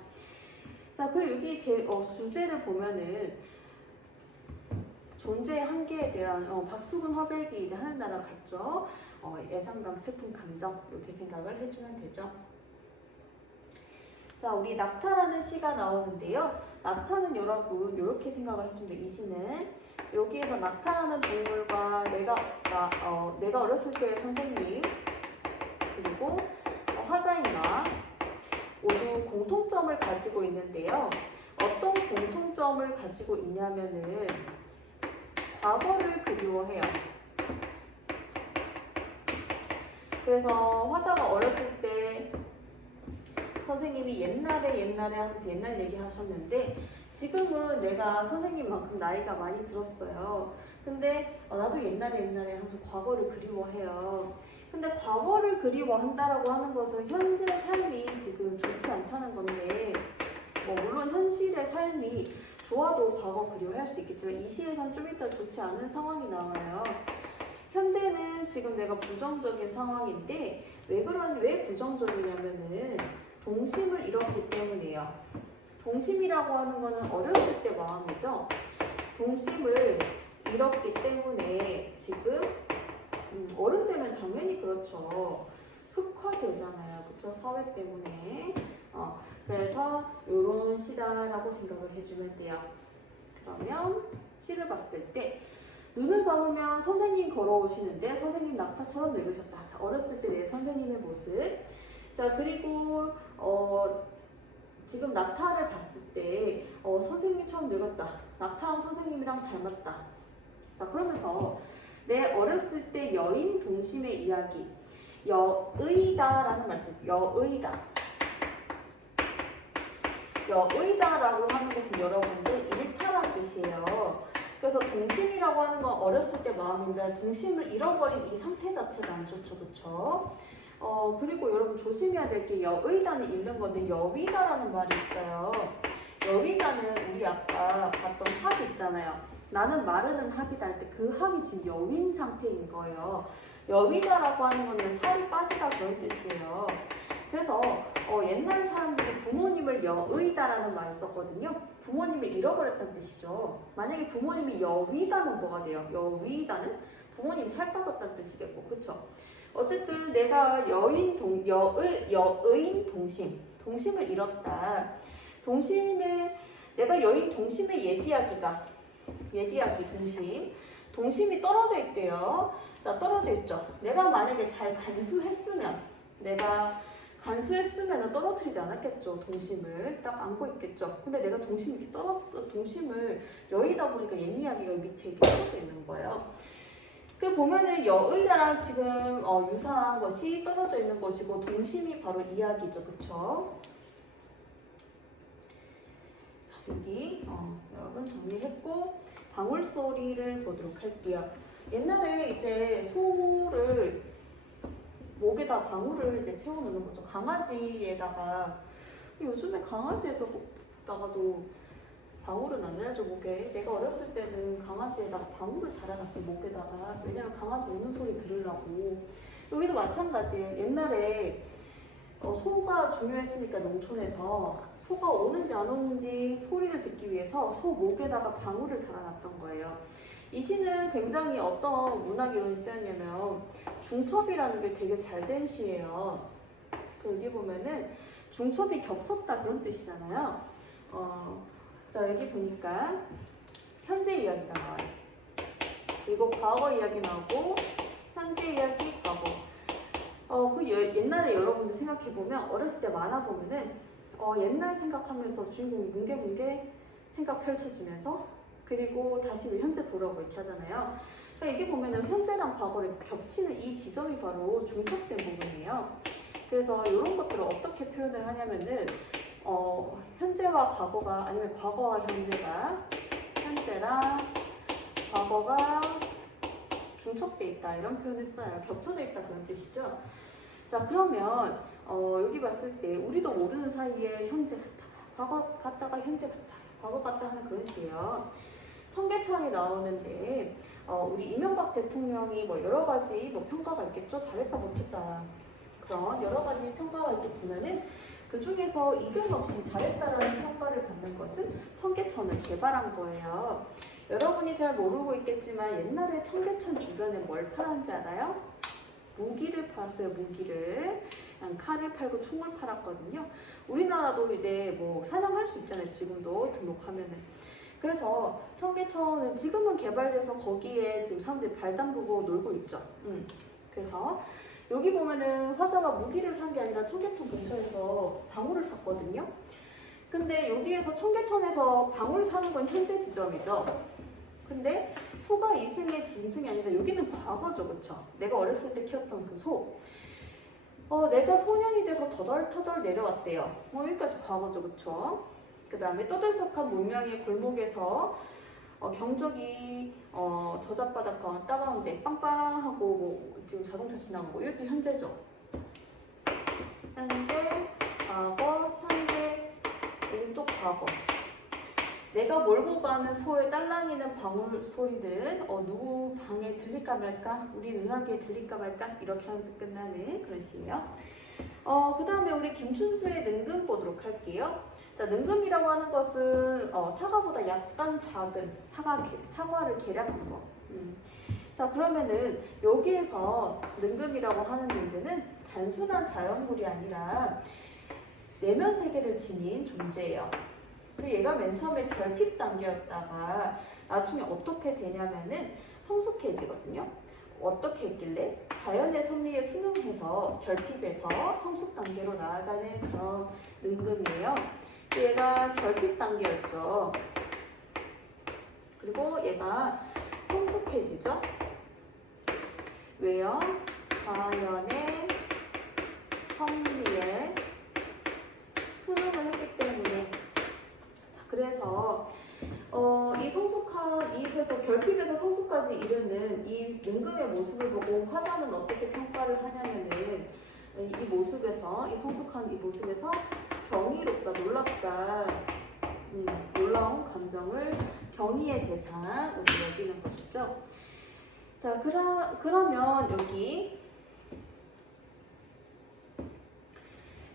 자, 그 여기 주제를 보면은 존재의 한계에 대한 박수근 화백이 이제 하늘나라 갔죠. 예상감, 슬픈 감정 이렇게 생각을 해주면 되죠. 자, 우리 낙타라는 시가 나오는데요. 낙타는 여러분 이렇게 생각을 해주면 돼요. 이 시는 여기에서 낙타라는 동물과 내가 어렸을 때의 선생님 그리고 화자인 나 모두 공통점을 가지고 있는데요. 어떤 공통점을 가지고 있냐면은 과거를 그리워해요. 그래서 화자가 어렸을 때 선생님이 옛날에 하면서 옛날 얘기 하셨는데 지금은 내가 선생님만큼 나이가 많이 들었어요. 근데 나도 옛날에 하면서 과거를 그리워해요. 근데 과거를 그리워한다라고 하는 것은 현재 삶이 지금 좋지 않다는 건데 물론 현실의 삶이 좋아도 과거 그리워할 수 있겠지만 이 시에선 좀 이따 좋지 않은 상황이 나와요. 현재는 지금 내가 부정적인 상황인데 왜 부정적이냐면은 동심을 잃었기 때문이에요. 동심이라고 하는 거는 어렸을 때 마음이죠. 동심을 잃었기 때문에 지금 어른 되면 당연히 그렇죠. 흑화되잖아요. 그쵸? 사회 때문에. 그래서 이런 시다라고 생각을 해주면 돼요. 그러면 시를 봤을 때 눈을 감으면 선생님 걸어오시는데 선생님 낙타처럼 늙으셨다. 자, 어렸을 때 내 선생님의 모습. 자, 그리고 지금 낙타를 봤을 때 선생님처럼 늙었다. 낙타랑 선생님이랑 닮았다. 자, 그러면서 내 어렸을 때 여인 동심의 이야기. 여의다라는 말 써요. 여의다라고 하는 것은 여러분들 일타란 뜻이에요. 그래서 동심이라고 하는 건 어렸을 때 마음인데 동심을 잃어버린 이 상태 자체가 안 좋죠, 그쵸? 그리고 여러분 조심해야 될 게 여의다는 읽는 건데 여위다라는 말이 있어요. 여위다는 우리 아까 봤던 탑 있잖아요. 나는 마르는 학이다 할 때 그 학이 지금 여윈 상태인 거예요. 여위다라고 하는 거는 살이 빠지다 그런 뜻이에요. 그래서 옛날 사람들이 부모님을 여의다라는 말을 썼거든요. 부모님을 잃어버렸다는 뜻이죠. 만약에 부모님이 여위다는 뭐가 돼요? 여위다는 부모님이 살 빠졌다는 뜻이겠고, 그쵸? 어쨌든 내가 여인 동심을 잃었다. 내가 여인 동심의 동심이 떨어져 있대요. 자, 떨어져 있죠. 내가 만약에 잘 간수했으면 떨어뜨리지 않았겠죠. 동심을 딱 안고 있겠죠. 근데 내가 동심을 여의다 보니까 옛 이야기가 밑에 이렇게 떨어져 있는 거예요. 그 보면은 여의다랑 지금 유사한 것이 떨어져 있는 것이고 동심이 바로 이야기죠. 그쵸? 자, 여기 여러분 정리했고 방울소리를 보도록 할게요. 옛날에 이제 소를 목에다 방울을 이제 채워놓는 거죠. 강아지에다가 요즘에 강아지에다가도 방울은 안 달죠 목에. 내가 어렸을 때는 강아지에다가 방울을 달아놨어요 목에다가. 왜냐면 강아지 우는 소리 들으려고. 여기도 마찬가지예요. 옛날에 소가 중요했으니까 농촌에서 소가 오는지 안 오는지 소리를 듣기 위해서 소 목에다가 방울을 달아놨던 거예요. 이 시는 굉장히 어떤 문학 이론이 쓰였냐면 중첩이라는 게 되게 잘 된 시예요. 여기 보면은 중첩이 겹쳤다 그런 뜻이잖아요. 자, 여기 보니까 현재 이야기가 나와요. 그리고 과거 이야기 나오고 현재 이야기, 과거. 옛날에 여러분들 생각해보면 어렸을 때 만화 보면은 옛날 생각하면서 주인공이 뭉게뭉게 생각 펼쳐지면서 그리고 다시 현재 돌아오고 이렇게 하잖아요. 그러니까 이게 보면은 현재랑 과거를 겹치는 이 지점이 바로 중첩된 부분이에요. 그래서 이런 것들을 어떻게 표현을 하냐면은 현재와 과거가 아니면 과거와 현재랑 과거가 중첩돼 있다 이런 표현을 써요. 겹쳐져 있다 그런 뜻이죠. 자, 그러면 여기 봤을 때 우리도 모르는 사이에 현재 갔다가 과거 갔다가 현재 갔다 과거 갔다 하는 그런 식이에요. 청계천이 나오는데 우리 이명박 대통령이 여러 가지 평가가 있겠죠. 잘했다 못했다 그런 여러 가지 평가가 있겠지만은 그 중에서 이견 없이 잘했다라는 평가를 받는 것은 청계천을 개발한 거예요. 여러분이 잘 모르고 있겠지만 옛날에 청계천 주변에 뭘 팔았는지 알아요? 무기를 팔았어요. 무기를. 칼을 팔고 총을 팔았거든요. 우리나라도 이제 사냥할 수 있잖아요. 지금도 등록하면은. 그래서 청계천은 지금은 개발돼서 거기에 지금 사람들이 발 담그고 놀고 있죠. 그래서 여기 보면은 화자가 무기를 산 게 아니라 청계천 근처에서 방울을 샀거든요. 근데 여기에서 청계천에서 방울 사는 건 현재 지점이죠. 근데 소가 이승의 짐승이 아니라 여기는 과거죠. 그쵸? 내가 어렸을 때 키웠던 그 소. 내가 소년이 돼서 터덜터덜 내려왔대요. 여기까지 과거죠. 그쵸? 그 다음에 떠들썩한 문명의 골목에서 경적이 저잣바닷가 따가운데 빵빵하고 지금 자동차 지나간 거 이것도 현재죠. 현재, 과거, 현재, 여기 또 과거. 내가 몰고 가는 소의 딸랑이는 방울 소리는 누구 방에 들릴까 말까, 우리 누나에게 들릴까 말까 이렇게 하면서 끝나는 그런 시예요. 그 다음에 우리 김춘수의 능금 보도록 할게요. 자, 능금이라고 하는 것은 사과보다 약간 작은 사과를 계량한 거. 자, 그러면은 여기에서 능금이라고 하는 존재는 단순한 자연물이 아니라 내면 세계를 지닌 존재예요. 그리고 얘가 맨 처음에 결핍 단계였다가 나중에 어떻게 되냐면은 성숙해지거든요. 어떻게 했길래? 자연의 섭리에 순응해서 결핍에서 성숙 단계로 나아가는 그런 능금이에요. 얘가 결핍 단계였죠. 그리고 얘가 성숙해지죠. 왜요? 자연의 섭리에 순응을 했기 때문에. 자, 그래서 이 성숙한 이에서 결핍에서 성숙까지 이르는 이 능금의 모습을 보고 화자는 어떻게 평가를 하냐면은 이 모습에서 이 성숙한 이 모습에서 경이롭다, 놀랍다, 놀라운 감정을 경의의 대상으로 여기는 것이죠. 자, 그러면 여기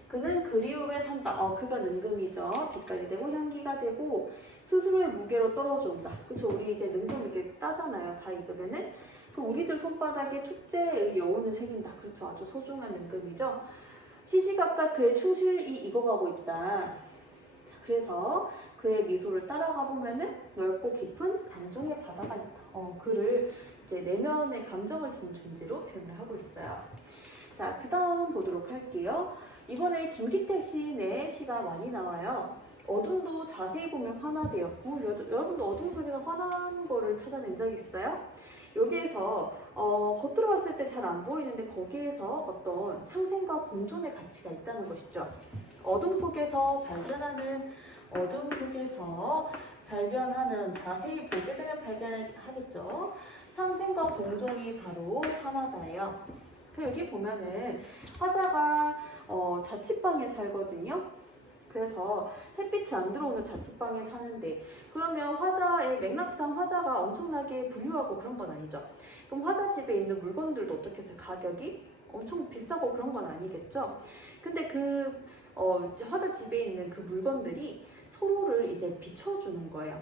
그는 그리움에 산다. 그가 능금이죠. 빛깔이 되고 향기가 되고 스스로의 무게로 떨어져온다. 그쵸? 우리 이제 능금 이렇게 따잖아요. 다 익으면은. 그 우리들 손바닥에 축제의 여운을 새긴다. 그렇죠. 아주 소중한 능금이죠. 시시각각 그의 충실이 익어가고 있다. 자, 그래서 그의 미소를 따라가 보면은 넓고 깊은 감정의 바다가 있다. 그를 이제 내면의 감정을 지닌 존재로 표현을 하고 있어요. 자, 그 다음 보도록 할게요. 이번에 김기태 시인의 시가 많이 나와요. 어둠도 자세히 보면 환하되었고, 여러분도 어둠 속에서 환한 거를 찾아낸 적 있어요? 여기에서 겉으로 봤을 때 잘 안 보이는데 거기에서 어떤 상생과 공존의 가치가 있다는 것이죠. 어둠 속에서 발견하는 자세히 보게 되면 발견하겠죠. 상생과 공존이 바로 하나다예요. 여기 보면은 화자가 자취방에 살거든요. 그래서 햇빛이 안 들어오는 자취방에 사는데, 그러면 화자의 맥락상 화자가 엄청나게 부유하고 그런 건 아니죠. 그럼 화자 집에 있는 물건들도 어떻게 해서 가격이 엄청 비싸고 그런 건 아니겠죠. 근데 이제 화자 집에 있는 그 물건들이 서로를 이제 비춰주는 거예요.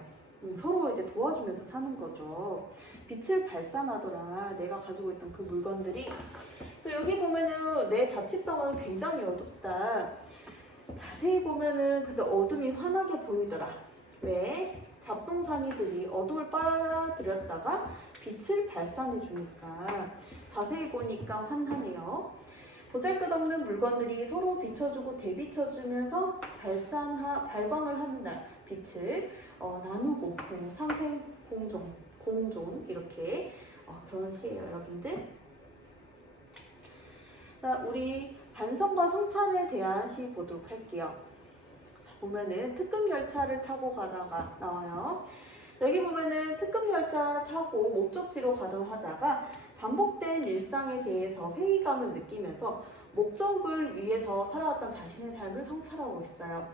서로 이제 도와주면서 사는 거죠. 빛을 발산하더라. 내가 가지고 있던 그 물건들이. 또 여기 보면은 내 자취방은 굉장히 어둡다. 자세히 보면은 근데 어둠이 환하게 보이더라. 왜? 잡동사니들이 어둠을 빨아들였다가 빛을 발산해 주니까 자세히 보니까 환하네요. 보잘것없는 물건들이 서로 비춰주고 대비춰주면서 발광을 하는 날 빛을 나누고 상생 공존 이렇게 그런 시예요, 여러분들. 자, 우리 반성과 성찬에 대한 시 보도록 할게요. 자, 보면은 특급 열차를 타고 가다가 나와요. 여기 보면은 특급 열차 타고 목적지로 가던 화자가 반복된 일상에 대해서 회의감을 느끼면서 목적을 위해서 살아왔던 자신의 삶을 성찰하고 있어요.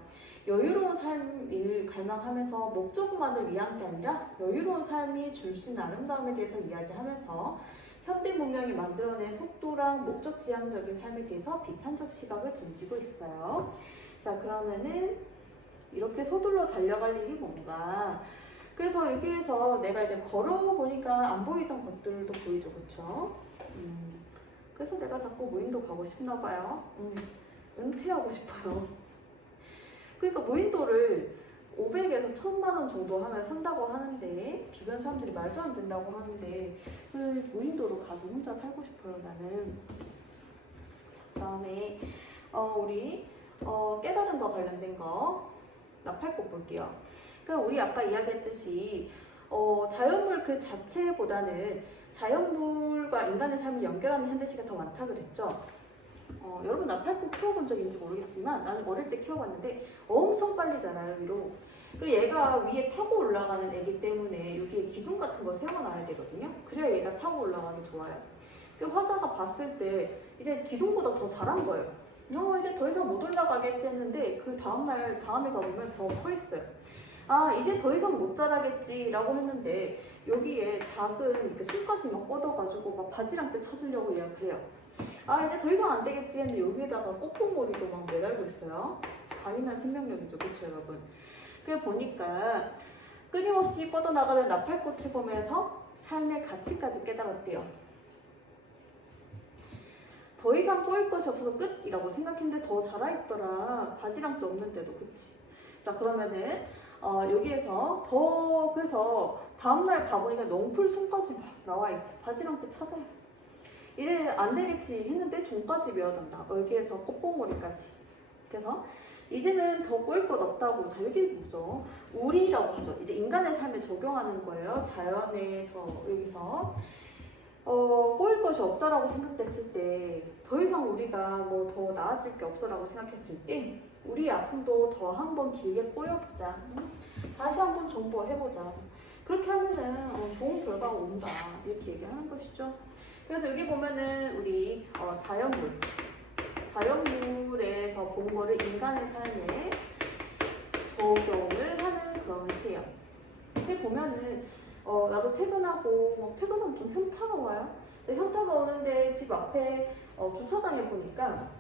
여유로운 삶을 갈망하면서 목적만을 위한 게 아니라 여유로운 삶이 줄 수 있는 아름다움에 대해서 이야기하면서 현대 문명이 만들어낸 속도랑 목적 지향적인 삶에 대해서 비판적 시각을 던지고 있어요. 자, 그러면은 이렇게 서둘러 달려갈 일이 뭔가. 그래서 여기에서 내가 이제 걸어보니까 안 보이던 것들도 보이죠, 그쵸? 그래서 내가 자꾸 무인도 가고 싶나 봐요. 은퇴하고 싶어요. 그러니까 무인도를 500에서 1000만 원 정도 하면 산다고 하는데, 주변 사람들이 말도 안 된다고 하는데, 그 무인도로 가서 혼자 살고 싶어요, 나는. 그 다음에 우리 깨달은 거 관련된 거 나팔꽃 볼게요. 그러니까 우리 아까 이야기했듯이 자연물 그 자체보다는 자연물과 인간의 삶을 연결하는 현대시가 더 많다 그랬죠. 여러분 나팔꽃 키워본 적 있는지 모르겠지만 나는 어릴 때 키워봤는데 엄청 빨리 자라요, 위로. 그 얘가 위에 타고 올라가는 애기 때문에 여기에 기둥 같은 걸 세워놔야 되거든요. 그래야 얘가 타고 올라가기 좋아요. 그 화자가 봤을 때 이제 기둥보다 더 자란 거예요. 이제 더 이상 못 올라가겠지 했는데 그 다음에 가보면 더 커 있어요. 아, 이제 더 이상 못 자라겠지라고 했는데 여기에 작은 이렇게 쑥까지 막 뻗어가지고 막 바지랑떼 찾으려고 얘가 그래요. 아, 이제 더 이상 안 되겠지 했는데 여기에다가 꼬꼬머리도 막 매달고 있어요. 강인한 생명력이죠, 그렇죠, 여러분? 그래 보니까 끊임없이 뻗어나가는 나팔꽃을 보면서 삶의 가치까지 깨달았대요. 더 이상 꼬일 것이 없어서 끝이라고 생각했는데 더 자라있더라. 바지랑도 없는데도, 그치? 자, 그러면은 여기에서 그래서 다음날 가보니까 넝풀 손까지 막 나와있어. 바지랑도 찾아요. 이제 안 되겠지 했는데 종까지 메어든다. 여기에서 꽃봉오리까지. 그래서 이제는 더 꼬일 것 없다고. 자, 여기 뭐죠? 우리라고 하죠. 이제 인간의 삶에 적용하는 거예요. 자연에서 여기서 꼬일 것이 없다라고 생각됐을 때, 더 이상 우리가 뭐 더 나아질 게 없어라고 생각했을 때, 우리 아픔도 더 한 번 길게 꼬여보자. 다시 한번 정보해보자. 그렇게 하면은 좋은 결과가 온다. 이렇게 얘기하는 것이죠. 그래서 여기 보면은 우리 자연물에서 본 거를 인간의 삶에 적용을 하는 그런 시예요. 이렇게 보면 퇴근하면 좀 현타가 와요. 근데 현타가 오는데 집 앞에 주차장에 보니까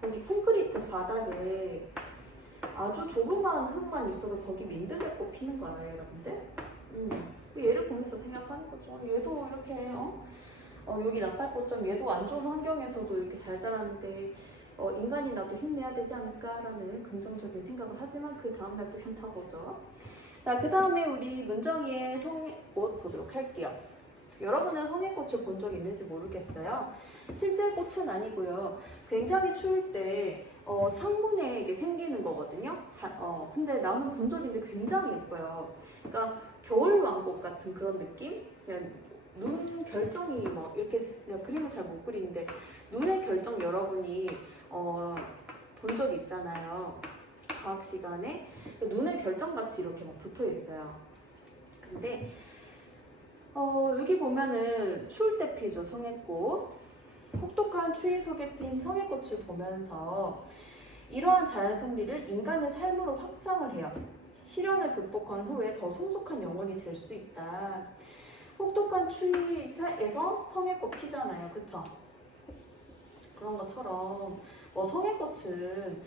거기 콘크리트 바닥에 아주 조그마한 흙만 있어도 거기 민들레꽃 피는 거 알아요, 여러분들? 그 얘를 보면서 생각하는 거죠. 얘도 이렇게 여기 나팔꽃점 얘도 안 좋은 환경에서도 이렇게 잘 자라는데 인간이 나도 힘내야 되지 않을까라는 긍정적인 생각을 하지만 그 다음날 또 현타가 오죠. 자, 그 다음에 우리 문정이의 성애꽃 보도록 할게요. 여러분은 성애꽃을 본 적 있는지 모르겠어요. 실제 꽃은 아니고요. 굉장히 추울 때 창문에 이게 생기는 거거든요. 근데 나는 본 적 있는데 굉장히 예뻐요. 그러니까 겨울 왕국 같은 그런 느낌? 그냥 눈 결정이 막 이렇게 그냥 그림을 잘 못 그리는데 눈의 결정 여러분이 본 적 있잖아요. 과학 시간에 눈의 결정같이 이렇게 막 붙어 있어요. 근데 여기 보면은 추울 때 피죠, 성애꽃. 혹독한 추위 속에 핀 성애꽃을 보면서 이러한 자연 승리를 인간의 삶으로 확장을 해요. 시련을 극복한 후에 더 성숙한 영혼이 될 수 있다. 혹독한 추위에서 성애꽃 피잖아요, 그쵸? 그런 것처럼 성애꽃은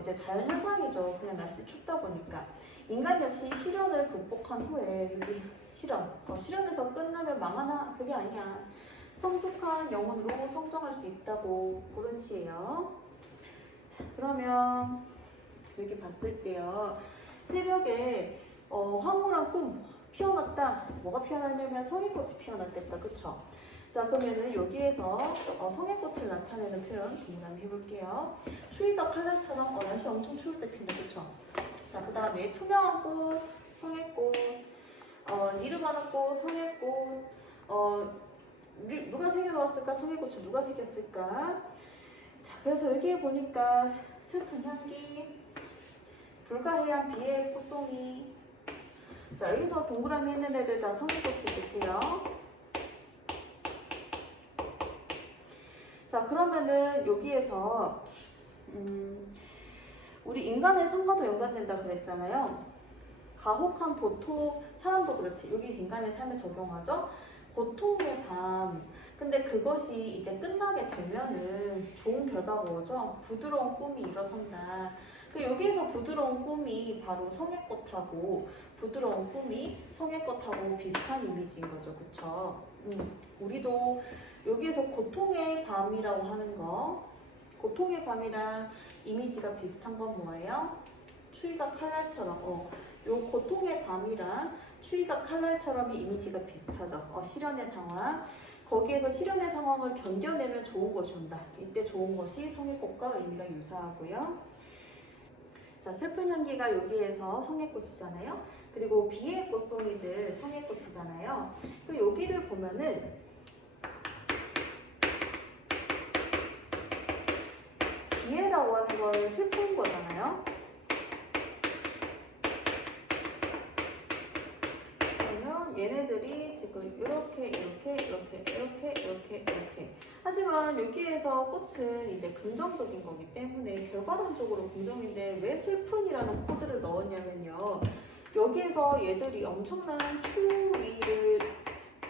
이제 자연 현상이죠. 그냥 날씨 춥다 보니까 인간 역시 시련을 극복한 후에 여기 시련에서 끝나면 망하나 그게 아니야. 성숙한 영혼으로 성장할 수 있다고 그런 시예요. 자, 그러면 여기 봤을 때요. 새벽에 황홀한 꿈 피어났다. 뭐가 피어났냐면 성애꽃이 피어났겠다. 그쵸? 자, 그러면은 여기에서 성애꽃을 나타내는 표현 동그라미 해볼게요. 추위가 칼날처럼 날씨 엄청 추울 때 핀다. 그쵸? 자, 그 다음에 투명한 꽃, 성애꽃, 이름하는 꽃, 성애꽃, 누가 새겨놓았을까? 성애꽃을 누가 새겼을까? 자, 그래서 여기에 보니까 슬픈 향기, 불가해한 비의 꽃송이. 자, 여기서 동그라미 있는 애들 다 성애꽃이겠고요. 자, 그러면은 여기에서 우리 인간의 삶과도 연관된다 그랬잖아요. 가혹한 보통 사람도 그렇지. 여기 인간의 삶에 적용하죠. 고통의 밤. 근데 그것이 이제 끝나게 되면은 좋은 결과가 오죠. 부드러운 꿈이 일어선다. 여기에서 부드러운 꿈이 바로 성애꽃하고 부드러운 꿈이 성애꽃하고 비슷한 이미지인 거죠. 그쵸? 우리도 여기에서 고통의 밤이라고 하는 거, 고통의 밤이랑 이미지가 비슷한 건 뭐예요? 추위가 칼날처럼 요 고통의 밤이랑 추위가 칼날처럼 이미지가 비슷하죠. 시련의 상황. 거기에서 시련의 상황을 견뎌내면 좋은 것이 온다. 이때 좋은 것이 성애꽃과 의미가 유사하고요. 자, 슬픈 향기가 여기에서 성애꽃이잖아요. 그리고 비의 꽃송이들 성애꽃이잖아요. 여기를 보면은 비애라고 하는 건 슬픈 거잖아요. 그러면 얘네들이 지금 이렇게 하지만 여기에서 꽃은 이제 긍정적인 거기 때문에 결과론적으로 긍정인데 왜 슬픈이라는 코드를 넣었냐면요. 여기에서 얘들이 엄청난 추위를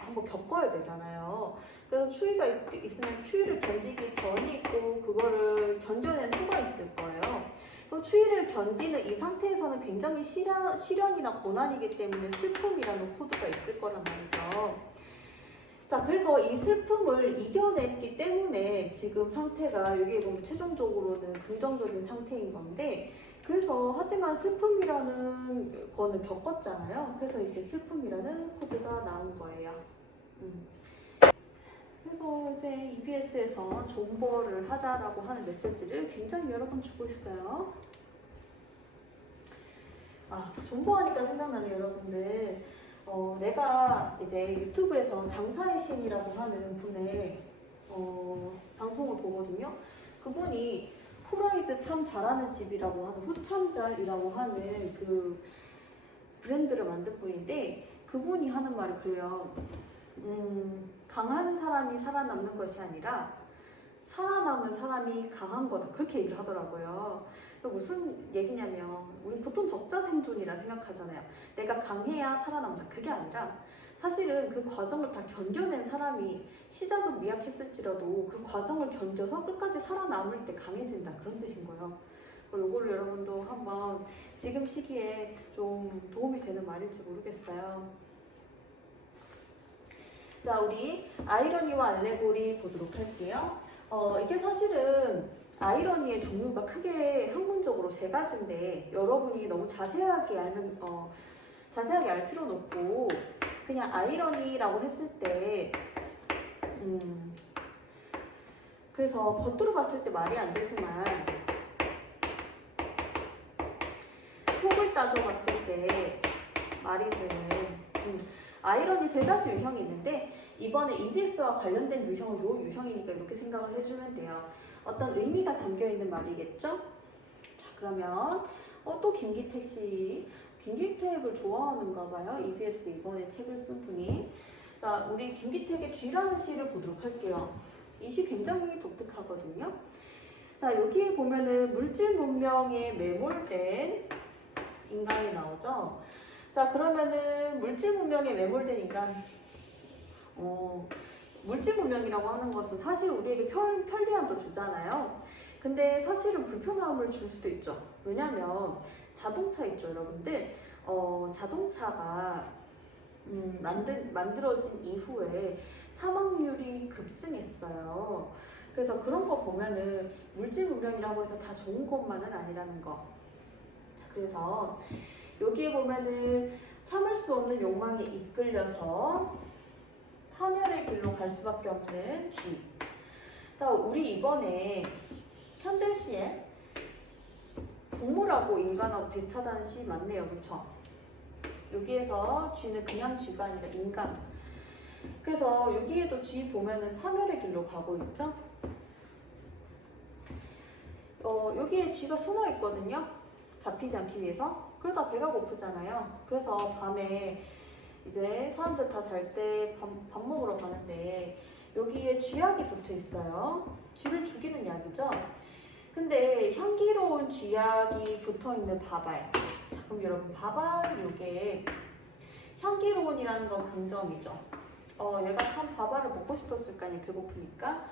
한번 겪어야 되잖아요. 그래서 추위가 있으면 추위를 견디기 전이 있고 그거를 견뎌낸 후가 있을 거예요. 그럼 추위를 견디는 이 상태에서는 굉장히 시련이나 고난이기 때문에 슬픔이라는 코드가 있을 거란 말이죠. 자, 그래서 이 슬픔을 이겨냈기 때문에 지금 상태가 여기에 보면 최종적으로는 긍정적인 상태인 건데, 그래서 하지만 슬픔이라는 거는 겪었잖아요. 그래서 이제 슬픔이라는 코드가 나온 거예요. 그래서 이제 EBS에서 존버를 하자라고 하는 메시지를 굉장히 여러 번 주고 있어요. 존버하니까 생각나네요, 여러분들. 내가 이제 유튜브에서 장사의 신이라고 하는 분의 방송을 보거든요. 그분이 프라이드 참 잘하는 집이라고 하는 후참잘이라고 하는 그 브랜드를 만든 분인데 그분이 하는 말이 그래요. 강한 사람이 살아남는 것이 아니라 살아남은 사람이 강한 거다. 그렇게 얘기를 하더라고요. 무슨 얘기냐면 우리 보통 적자 생존이라 생각하잖아요. 내가 강해야 살아남는다. 그게 아니라 사실은 그 과정을 다 견뎌낸 사람이 시작은 미약했을지라도 그 과정을 견뎌서 끝까지 살아남을 때 강해진다, 그런 뜻인 거예요. 요거를 여러분도 한번 지금 시기에 좀 도움이 되는 말일지 모르겠어요. 자, 우리 아이러니와 알레고리 보도록 할게요. 이게 사실은 아이러니의 종류가 크게 학문적으로 세 가지인데 여러분이 너무 자세하게 알 필요는 없고 그냥 아이러니라고 했을 때 그래서 겉으로 봤을 때 말이 안 되지만 속을 따져봤을 때 말이 되는 아이러니 세 가지 유형이 있는데 이번에 EBS와 관련된 유형은 요 유형이니까 이렇게 생각을 해주면 돼요. 어떤 의미가 담겨있는 말이겠죠? 자, 그러면 또 김기택 씨, 김기택을 좋아하는가 봐요. EBS 이번에 책을 쓴 분이. 자, 우리 김기택의 쥐라는 시를 보도록 할게요. 이 시 굉장히 독특하거든요. 자, 여기에 보면은 물질 문명에 매몰된 인간이 나오죠. 자, 그러면은 물질 문명에 매몰된 인간, 물질 문명이라고 하는 것은 사실 우리에게 편리함도 주잖아요. 근데 사실은 불편함을 줄 수도 있죠. 왜냐면 자동차 있죠, 여러분들. 자동차가 만들어진 이후에 사망률이 급증했어요. 그래서 그런 거 보면은 물질 문명이라고 해서 다 좋은 것만은 아니라는 거. 자, 그래서 여기에 보면은 참을 수 없는 욕망에 이끌려서 파멸의 길로 갈 수밖에 없는 쥐. 자, 우리 이번에 현대시에 동물하고 인간하고 비슷하다는 시 맞네요, 그쵸? 여기에서 쥐는 그냥 쥐가 아니라 인간. 그래서 여기에도 쥐 보면은 파멸의 길로 가고 있죠? 여기에 쥐가 숨어 있거든요. 잡히지 않기 위해서. 그러다 배가 고프잖아요. 그래서 밤에 이제 사람들 다 잘 때 밥 먹으러 가는데 여기에 쥐약이 붙어 있어요. 쥐를 죽이는 약이죠. 근데 향기로운 쥐약이 붙어 있는 밥알. 자, 그럼 여러분 밥알 요게 향기로운이라는 건 긍정이죠. 얘가 참 밥알을 먹고 싶었을 거 아니에요. 배고프니까.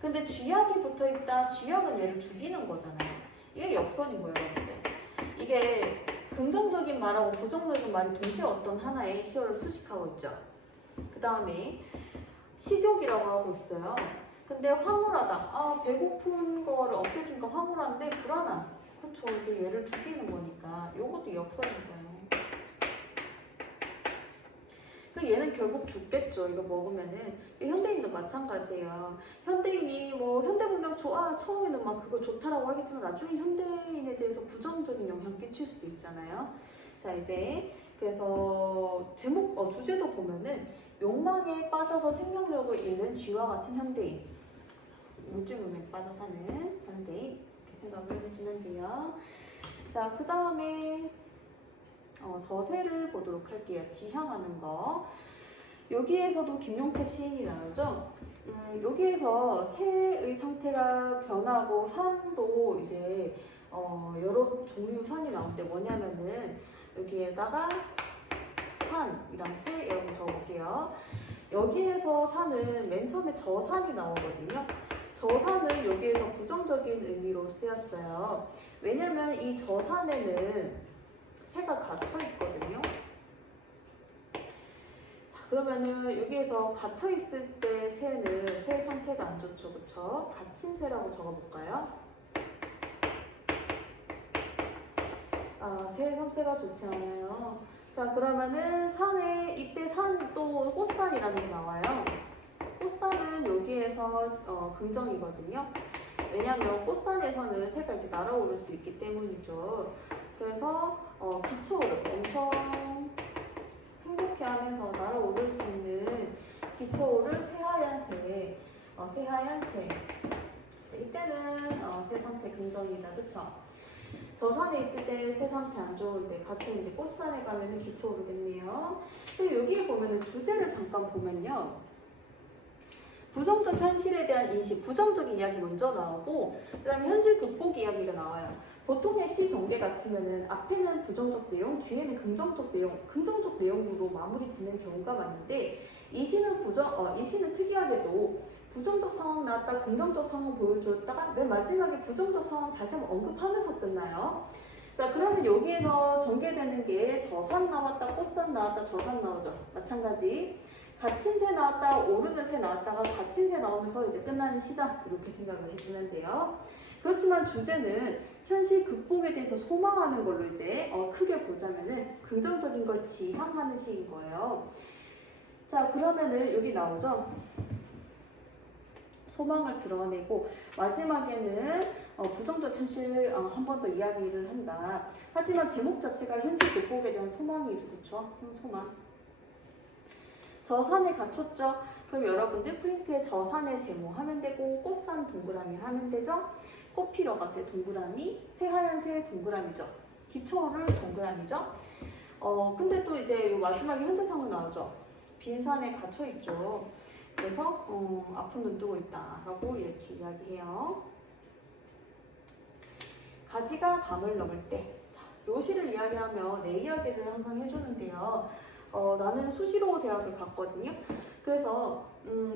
근데 쥐약이 붙어 있다. 쥐약은 얘를 죽이는 거잖아요. 이게 역선인 거예요, 여러분들. 이게 긍정적인 말하고 부정적인 말이 동시에 어떤 하나의 시어를 수식하고 있죠. 그 다음에 식욕이라고 하고 있어요. 근데 황홀하다. 배고픈 거를 없애주니까 황홀한데 불안한. 그쵸. 이게 얘를 죽이는 거니까. 요것도 역설인 거예요. 그 얘는 결국 죽겠죠. 이거 먹으면은. 현대인도 마찬가지예요. 현대인이 뭐 현대문명 좋아. 처음에는 막 그거 좋다라고 하겠지만 나중에 현대인에 대해서 부정적인 영향 끼칠 수도 있잖아요. 자, 이제 그래서 제목 주제도 보면은 욕망에 빠져서 생명력을 잃는 쥐와 같은 현대인. 물질 문명에 빠져 사는 현대인. 이렇게 생각을 해주시면 돼요. 자, 그 다음에 저세를 보도록 할게요. 지향하는 거. 여기에서도 김용택 시인이 나오죠. 여기에서 새의 상태가 변하고 산도 이제 여러 종류 산이 나오는데 뭐냐면은 여기에다가 산이랑 새 여러분 적어볼게요. 여기에서 산은 맨 처음에 저 산이 나오거든요. 저 산은 여기에서 부정적인 의미로 쓰였어요. 왜냐면 이 저 산에는 새가 갇혀 있거든요. 자, 그러면은 여기에서 갇혀 있을 때 새는 새 상태가 안 좋죠, 그쵸? 갇힌 새라고 적어볼까요? 새 상태가 좋지 않아요. 자, 그러면은 산에 이때 산 또 꽃산이라는 게 나와요. 꽃산은 여기에서 긍정이거든요. 왜냐하면 꽃산에서는 새가 이렇게 날아오를 수 있기 때문이죠. 그래서 기초를 엄청 행복해하면서 날아오를 수 있는 기초를 새하얀 새, 새하얀 새. 이때는 새 상태 긍정이다, 그쵸? 저 산에 있을 때 새 상태 안 좋은데 갇혀있는데 꽃산에 가면은 기초 오르겠네요. 근데 여기에 보면은 주제를 잠깐 보면요. 부정적 현실에 대한 인식, 부정적인 이야기 먼저 나오고 그 다음에 현실 극복 이야기가 나와요. 보통의 시 전개 같으면은 앞에는 부정적 내용, 뒤에는 긍정적 내용으로 마무리 짓는 경우가 많은데 이 시는 이 시는 특이하게도 부정적 상황 나왔다, 긍정적 상황 보여줬다가 맨 마지막에 부정적 상황 다시 한번 언급하면서 끝나요. 자, 그러면 여기에서 전개되는 게 저산 나왔다, 꽃산 나왔다, 저산 나오죠. 마찬가지. 갇힌 새 나왔다, 오르는 새 나왔다가 갇힌 새 나오면서 이제 끝나는 시다. 이렇게 생각을 해주면 돼요. 그렇지만 주제는 현실 극복에 대해서 소망하는 걸로 이제 크게 보자면은 긍정적인 걸 지향하는 시인 거예요. 자, 그러면은 여기 나오죠. 소망을 드러내고 마지막에는 부정적 현실 한 번 더 이야기를 한다. 하지만 제목 자체가 현실 극복에 대한 소망이죠, 그렇죠? 소망. 저산에 갇혔죠. 그럼 여러분들 프린트에 저산의 세모 하면 되고 꽃산 동그라미 하면 되죠. 꽃피러가 제 동그라미, 새하얀 새 동그라미죠. 기초를 동그라미죠. 근데 또 이제 요 마지막에 현재 상황 나오죠. 빈산에 갇혀 있죠. 그래서 아픈 눈 뜨고 있다라고 이렇게 이야기해요. 가지가 담을 넘을 때, 자, 요 시를 이야기하면 내 이야기를 항상 해주는데요. 나는 수시로 대학을 갔거든요. 그래서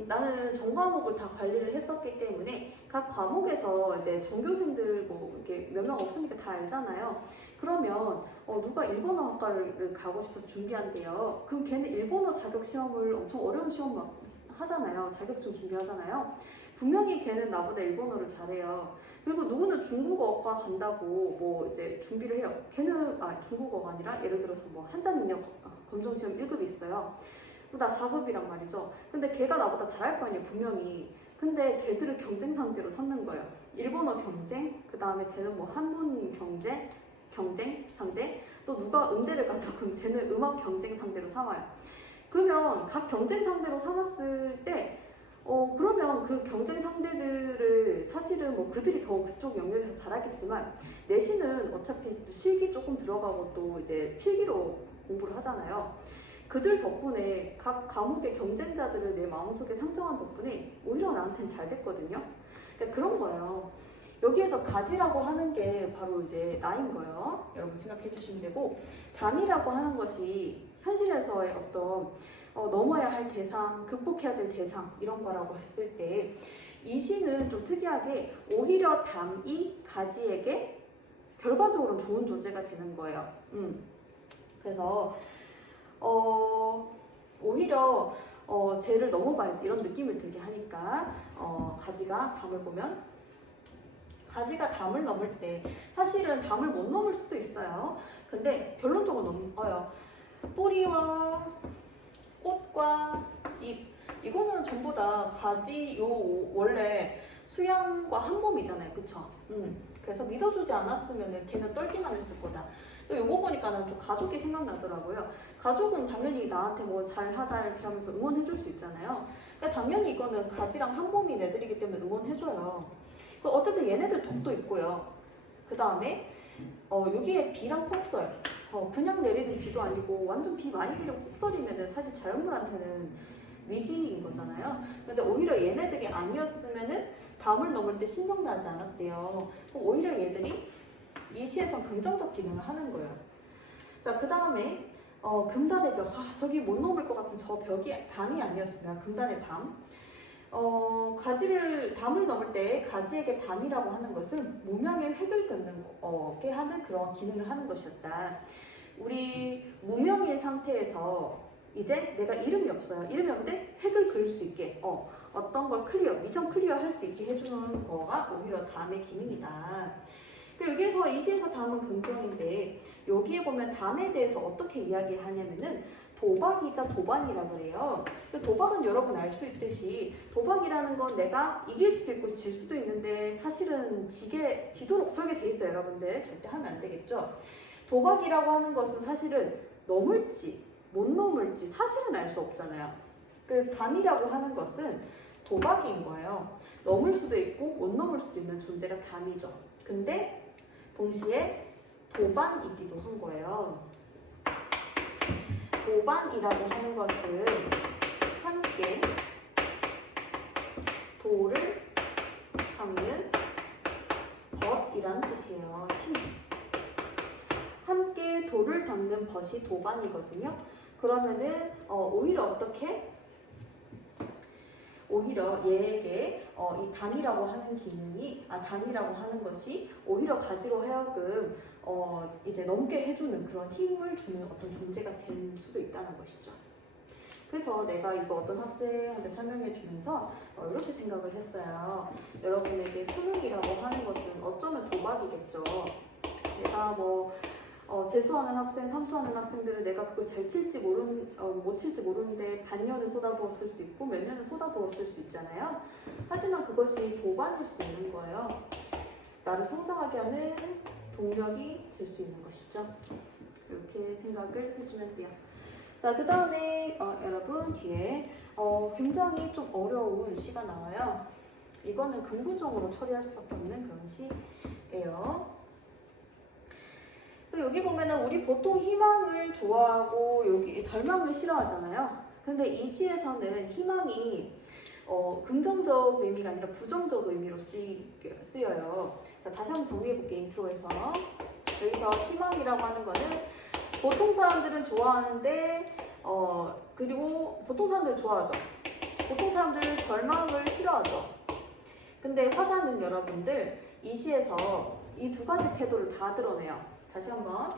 나는 전 과목을 다 관리를 했었기 때문에 각 과목에서 이제 전교생들 뭐 이렇게 몇 명 없으니까 다 알잖아요. 그러면 누가 일본어 학과를 가고 싶어서 준비한대요. 그럼 걔는 일본어 자격 시험을 엄청 어려운 시험 막 하잖아요. 자격증 준비하잖아요. 분명히 걔는 나보다 일본어를 잘해요. 그리고 누구는 중국어과 간다고 뭐 이제 준비를 해요. 걔는 중국어가 아니라 예를 들어서 뭐 한자 능력 검정 시험 1급이 있어요. 나 4급이란 말이죠. 근데 걔가 나보다 잘할 거 아니에요, 분명히. 근데 걔들을 경쟁 상대로 삼는 거예요. 일본어 경쟁, 그 다음에 쟤는 뭐 한문 경쟁 상대, 또 누가 음대를 간다고 그럼 쟤는 음악 경쟁 상대로 삼아요. 그러면 각 경쟁 상대로 삼았을 때 그러면 그 경쟁 상대들을 사실은 뭐 그들이 더 그쪽 영역에서 잘하겠지만 내신은 어차피 실기 조금 들어가고 또 이제 필기로 공부를 하잖아요. 그들 덕분에 각 과목의 경쟁자들을 내 마음속에 상정한 덕분에 오히려 나한테는 잘 됐거든요. 그러니까 그런 거예요. 여기에서 가지라고 하는 게 바로 이제 나인 거예요. 여러분 생각해 주시면 되고, 담이라고 하는 것이 현실에서의 어떤 넘어야 할 대상, 극복해야 될 대상 이런 거라고 했을 때 이 시는 좀 특이하게 오히려 담이 가지에게 결과적으로 좋은 존재가 되는 거예요. 그래서 오히려 쟤를 넘어봐야지 이런 느낌을 들게 하니까 가지가 담을 보면 가지가 담을 넘을 때 사실은 담을 못 넘을 수도 있어요. 근데 결론적으로 넘어요. 뿌리와 꽃과 잎 이거는 전부 다 가지 원래 수양과 한 몸이잖아요, 그쵸? 그래서 믿어주지 않았으면 걔는 떨기만 했을 거다. 또 요거 보니까 는 좀 가족이 생각나더라고요. 가족은 당연히 나한테 뭐 잘하자 이렇게 하면서 응원해줄 수 있잖아요. 그러니까 당연히 이거는 가지랑 한 몸인 애들이기 때문에 응원해줘요. 어쨌든 얘네들 덕도 있고요. 그 다음에 여기에 비랑 폭설, 그냥 내리는 비도 아니고 완전 비 많이 내리고 폭설이면은 사실 자연물한테는 위기인 거잖아요. 근데 오히려 얘네들이 아니었으면은 담을 넘을 때 신명나지 않았대요. 오히려 얘들이 이 시에선 긍정적 기능을 하는 거예요. 자, 그 다음에 금단의 벽. 저기 못 넘을 것 같은 저 벽이 담이 아니었으면 금단의 담. 담을 넘을 때 가지에게 담이라고 하는 것은 무명의 획을 긋게 하는 그런 기능을 하는 것이었다. 우리 무명인 상태에서 이제 내가 이름이 없어요. 이름이 없는데 획을 그을 수 있게 어떤 걸 미션 클리어 할 수 있게 해주는 거가 오히려 담의 기능이다. 여기에서 이 시에서 담은 긍정인데 여기에 보면 담에 대해서 어떻게 이야기하냐면은 도박이자 도반이라고 해요. 도박은 여러분 알 수 있듯이 도박이라는 건 내가 이길 수도 있고 질 수도 있는데 사실은 지도록 설계돼 있어요. 여러분들 절대 하면 안 되겠죠. 도박이라고 하는 것은 사실은 넘을지 못 넘을지 사실은 알 수 없잖아요. 담이라고 하는 것은 도박인 거예요. 넘을 수도 있고 못 넘을 수도 있는 존재가 담이죠. 근데 동시에 도반이기도 한 거예요. 도반이라고 하는 것은 함께 도를 닦는 벗 이라는 뜻이에요. 친구. 함께 돌을 닦는 벗이 도반이거든요. 그러면은 오히려 어떻게? 오히려 얘에게 이 담이라고 하는 기능이 담이라고 하는 것이 오히려 가지고 하여금 이제 넘게 해주는 그런 힘을 주는 어떤 존재가 될 수도 있다는 것이죠. 그래서 내가 이거 어떤 학생한테 설명해 주면서 이렇게 생각을 했어요. 여러분에게 수능이라고 하는 것은 어쩌면 도박이겠죠. 내가 재수하는 학생, 삼수하는 학생들은 내가 그걸 잘 칠지 못 칠지 모르는데 반년을 쏟아부었을 수도 있고 몇 년을 쏟아부었을 수 있잖아요. 하지만 그것이 도반일 수도 있는 거예요. 나를 성장하게 하는 동력이 될 수 있는 것이죠. 이렇게 생각을 해주면 돼요. 자, 그 다음에 여러분 뒤에 굉장히 좀 어려운 시가 나와요. 이거는 긍부정으로 처리할 수밖에 없는 그런 시예요. 여기 보면은 우리 보통 희망을 좋아하고 여기 절망을 싫어하잖아요. 근데 이 시에서는 희망이 긍정적 의미가 아니라 부정적 의미로 쓰여요. 자, 다시 한번 정리해볼게요. 인트로에서. 여기서 희망이라고 하는 거는 보통 사람들은 좋아하는데 그리고 보통 사람들 좋아하죠. 보통 사람들은 절망을 싫어하죠. 근데 화자는 여러분들 이 시에서 이 두 가지 태도를 다 드러내요. 다시 한번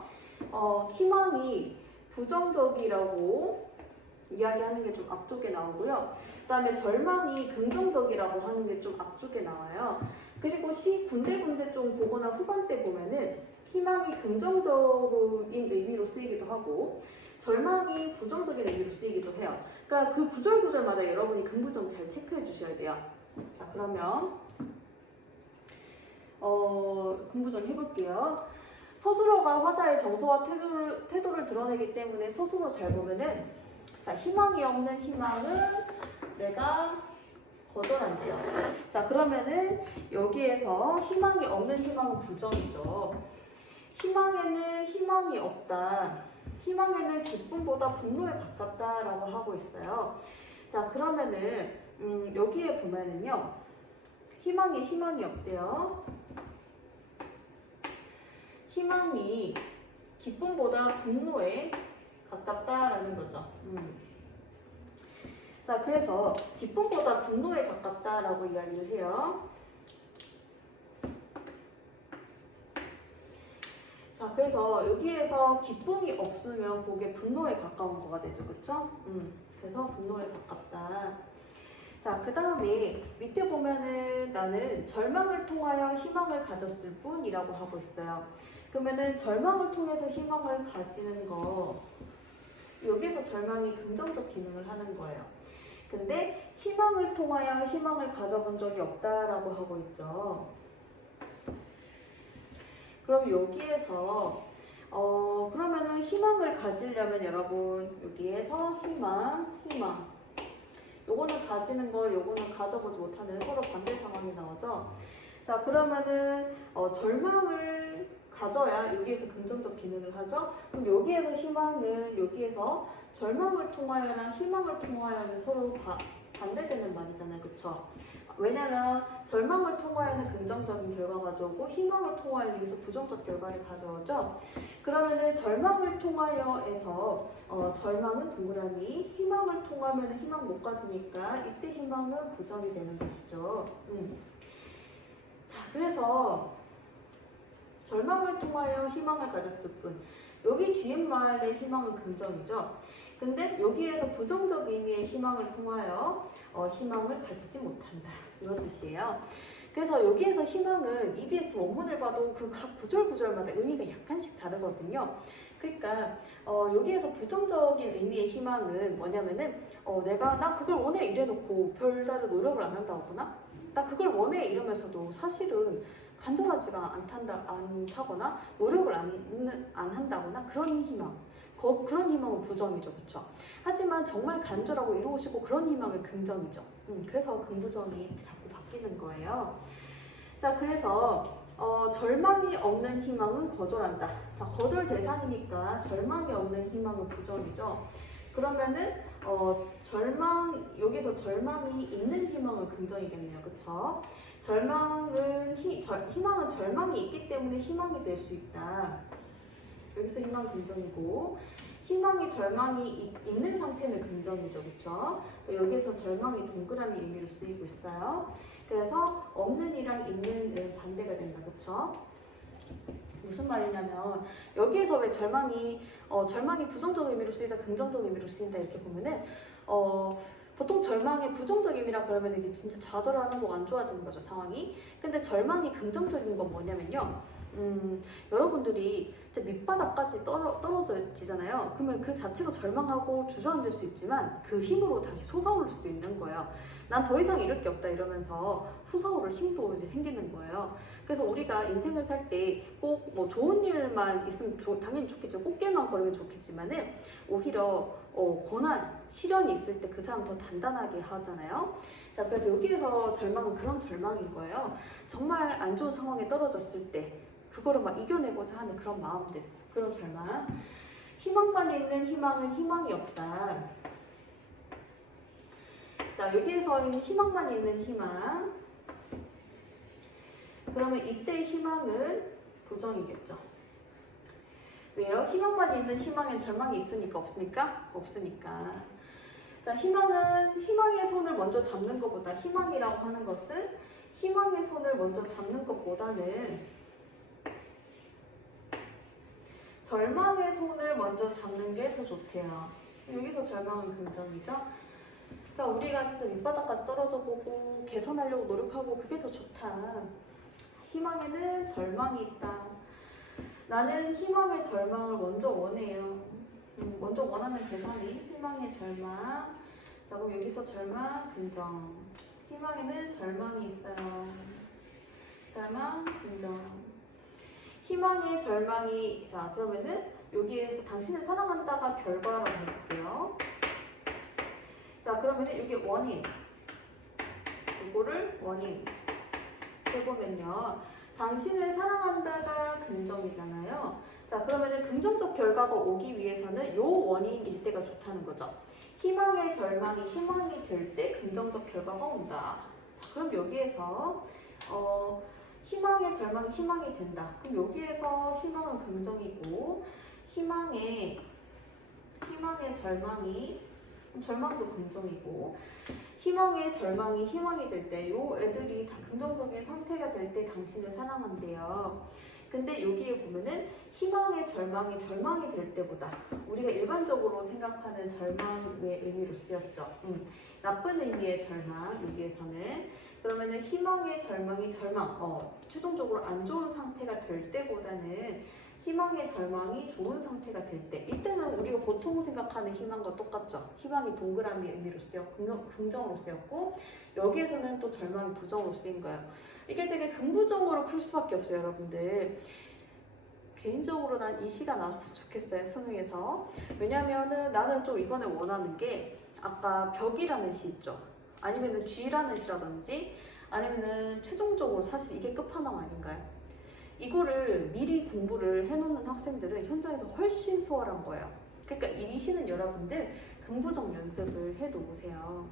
희망이 부정적이라고 이야기하는 게 좀 앞쪽에 나오고요. 그 다음에 절망이 긍정적이라고 하는 게 좀 앞쪽에 나와요. 그리고 시 군데군데 좀 보거나 후반 때 보면은 희망이 긍정적인 의미로 쓰이기도 하고 절망이 부정적인 의미로 쓰이기도 해요. 그러니까 그 구절구절마다 여러분이 긍부정 잘 체크해 주셔야 돼요. 자, 그러면 긍부정 해볼게요. 서술어가 화자의 정서와 태도를 드러내기 때문에 서술어 잘 보면은 자, 희망이 없는 희망은 내가 거절한대요. 자, 그러면은 여기에서 희망이 없는 희망은 부정이죠. 희망에는 희망이 없다. 희망에는 기쁨보다 분노에 가깝다라고 하고 있어요. 자, 그러면은 여기에 보면은요. 희망이 없대요. 희망이 기쁨보다 분노에 가깝다라는 거죠. 자, 그래서 기쁨보다 분노에 가깝다라고 이야기를 해요. 자, 그래서 여기에서 기쁨이 없으면 그게 분노에 가까운 거가 되죠. 그쵸? 그래서 분노에 가깝다. 자, 그 다음에 밑에 보면은 나는 절망을 통하여 희망을 가졌을 뿐이라고 하고 있어요. 그러면은 절망을 통해서 희망을 가지는 거, 여기에서 절망이 긍정적 기능을 하는 거예요. 근데 희망을 통하여 희망을 가져본 적이 없다라고 하고 있죠. 그럼 여기에서 그러면은 희망을 가지려면 여러분 여기에서 희망 요거는 가지는 거, 요거는 가져보지 못하는 서로 반대 상황이 나오죠. 자, 그러면은 절망을 가져야 여기에서 긍정적 기능을 하죠. 그럼 여기에서 희망은 여기에서 절망을 통하여랑 희망을 통하여는 서로 반대되는 말이잖아요. 그쵸? 왜냐면 절망을 통하여는 긍정적인 결과가 가져오고 희망을 통하여는 여기서 부정적 결과를 가져오죠. 그러면은 절망을 통하여에서 절망은 동그라미, 희망을 통하면 희망 못 가지니까 이때 희망은 부정이 되는 것이죠. 자, 그래서 절망을 통하여 희망을 가졌을 뿐. 여기 뒷말의 희망은 긍정이죠. 근데 여기에서 부정적 의미의 희망을 통하여 희망을 가지지 못한다. 이런 뜻이에요. 그래서 여기에서 희망은 EBS 원문을 봐도 그 각 구절마다 의미가 약간씩 다르거든요. 그러니까 여기에서 부정적인 의미의 희망은 뭐냐면은 나 그걸 원해 이래놓고 별다른 노력을 안 한다거나 나 그걸 원해 이러면서도 사실은 간절하지가 않다거나 노력을 안 한다거나 그런 희망. 그런 희망은 부정이죠. 그쵸? 하지만 정말 간절하고 이루고 싶고 그런 희망은 긍정이죠. 그래서 긍부정이 자꾸 바뀌는 거예요. 자, 그래서 절망이 없는 희망은 거절한다. 자, 거절 대상이니까 절망이 없는 희망은 부정이죠. 그러면은 여기서 절망이 있는 희망은 긍정이겠네요. 그쵸? 희망은 절망이 있기 때문에 희망이 될 수 있다. 여기서 희망 긍정이고, 희망이 절망이 있는 상태는 긍정이죠, 그렇죠? 여기서 절망이 동그라미 의미로 쓰이고 있어요. 그래서 없는이랑 있는 반대가 된다, 그렇죠? 무슨 말이냐면 여기에서 왜 절망이 부정적 의미로 쓰이다, 긍정적 의미로 쓰인다 이렇게 보면은 보통 절망의 부정적 의미라 그러면 이게 진짜 좌절하는 거 안 좋아지는 거죠, 상황이. 근데 절망이 긍정적인 건 뭐냐면요. 여러분들이 이제 밑바닥까지 떨어지잖아요. 그러면 그 자체가 절망하고 주저앉을 수 있지만 그 힘으로 다시 솟아오를 수도 있는 거예요. 난 더 이상 잃을 게 없다 이러면서 솟아오를 힘도 이제 생기는 거예요. 그래서 우리가 인생을 살 때 꼭 뭐 좋은 일만 있으면 당연히 좋겠죠. 꽃길만 걸으면 좋겠지만은 오히려 고난, 시련이 있을 때 그 사람 더 단단하게 하잖아요. 자, 그래서 여기에서 절망은 그런 절망인 거예요. 정말 안 좋은 상황에 떨어졌을 때 그거를 막 이겨내고자 하는 그런 마음들, 그런 절망. 희망만 있는 희망은 희망이 없다. 자, 여기에서는 희망만 있는 희망. 그러면 이때 희망은 부정이겠죠. 왜요? 희망만 있는 희망엔 절망이 있으니까 없으니까? 없으니까. 자, 희망의 손을 먼저 잡는 것보다, 희망이라고 하는 것은 희망의 손을 먼저 잡는 것보다는 절망의 손을 먼저 잡는 게 더 좋대요. 여기서 절망은 긍정이죠. 그러니까 우리가 진짜 밑바닥까지 떨어져 보고 개선하려고 노력하고 그게 더 좋다. 희망에는 절망이 있다. 나는 희망의 절망을 먼저 원해요. 먼저 원하는 계산이 희망의 절망. 자, 그럼 여기서 절망, 긍정. 희망에는 절망이 있어요. 절망, 긍정. 희망의 절망이, 자, 그러면은 여기에서 당신을 사랑한다가 결과라고 해볼게요. 자, 그러면은 여기 원인. 이거를 원인 해보면요. 당신을 사랑한다가 긍정이잖아요. 자, 그러면은 긍정적 결과가 오기 위해서는 요 원인일 때가 좋다는 거죠. 희망의 절망이 희망이 될 때 긍정적 결과가 온다. 자, 그럼 여기에서 희망의 절망이 희망이 된다. 그럼 여기에서 희망은 긍정이고 희망의 절망도 긍정이고 희망의 절망이 희망이 될 때 요 애들이 다 긍정적인 상태가 될 때 당신을 사랑한대요. 근데 여기에 보면은 희망의 절망이 될 때보다 우리가 일반적으로 생각하는 절망의 의미로 쓰였죠. 나쁜 의미의 절망 여기에서는 그러면은 희망의 절망이 최종적으로 안 좋은 상태가 될 때보다는 희망의 절망이 좋은 상태가 될 때 이때는 우리가 보통 생각하는 희망과 똑같죠. 희망이 동그라미 의미로 쓰였고 긍정으로 쓰였고 여기에서는 또 절망이 부정으로 쓰인 거예요. 이게 되게 긍부정으로 풀 수밖에 없어요, 여러분들. 개인적으로 난 이 시가 나왔으면 좋겠어요, 수능에서. 왜냐면은 나는 좀 이번에 원하는 게 아까 벽이라는 시 있죠. 아니면은 쥐라는 시라든지 아니면은 최종적으로 사실 이게 끝판왕 아닌가요? 이거를 미리 공부를 해놓는 학생들은 현장에서 훨씬 수월한 거예요. 그러니까 이 시는 여러분들 긍부정 연습을 해놓으세요.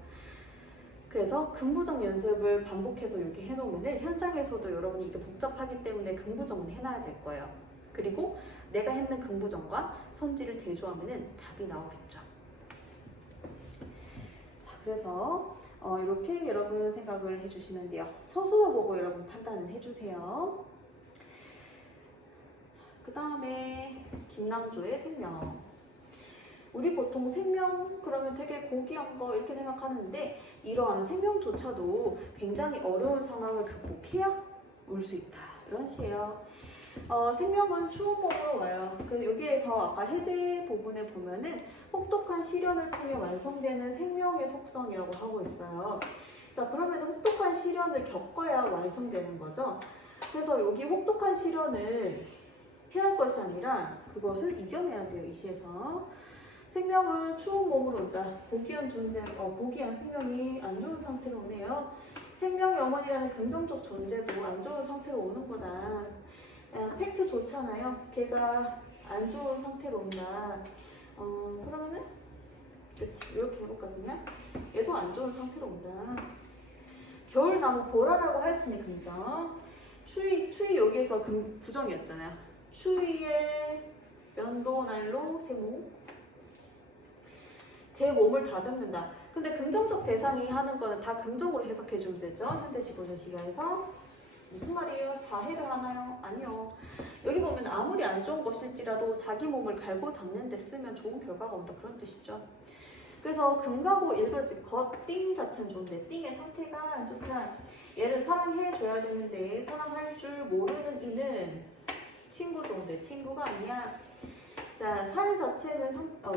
그래서 긍부정 연습을 반복해서 이렇게 해놓으면 현장에서도 여러분이 이게 복잡하기 때문에 긍부정은 해놔야 될 거예요. 그리고 내가 했는 긍부정과 선지를 대조하면 답이 나오겠죠. 자, 그래서 이렇게 여러분 생각을 해주시면 돼요. 서술어 보고 여러분 판단을 해주세요. 그 다음에 김남조의 생명. 우리 보통 생명 그러면 되게 고귀한 거 이렇게 생각하는데 이러한 생명조차도 굉장히 어려운 상황을 극복해야 올 수 있다. 이런 시예요. 생명은 추운몸으로 와요. 그래서 여기에서 아까 해제 부분에 보면은 혹독한 시련을 통해 완성되는 생명의 속성이라고 하고 있어요. 자, 그러면 혹독한 시련을 겪어야 완성되는 거죠. 그래서 여기 혹독한 시련을 피할 것이 아니라 그것을 이겨내야 돼요, 이 시에서. 생명은 추운 몸으로 온다. 고귀한 생명이 안 좋은 상태로 오네요. 생명의 어머니라는 긍정적 존재도 안 좋은 상태로 오는 거다. 팩트 좋잖아요. 걔가 안 좋은 상태로 온다. 그러면은 그렇지, 이렇게 해볼까 그냥? 얘도 안 좋은 상태로 온다. 겨울나무 보라라고 하였으니 긍정. 추위 여기에서 부정이었잖아요. 추위에 면도날로 세모. 제 몸을 다듬는다. 근데 긍정적 대상이 하는 거는 다 긍정으로 해석해 주면 되죠. 현대식 고전 시간에서. 무슨 말이에요? 자해를 하나요? 아니요. 여기 보면 아무리 안 좋은 것일지라도 자기 몸을 갈고 닦는 데 쓰면 좋은 결과가 온다. 그런 뜻이죠. 그래서 금가고 일그러지 띵 자체는 좋은데 띵의 상태가 좋다. 얘를 사랑해줘야 되는데 사랑할 줄 모르는 이는 친구 좋은데 친구가 아니야. 자, 살 자체는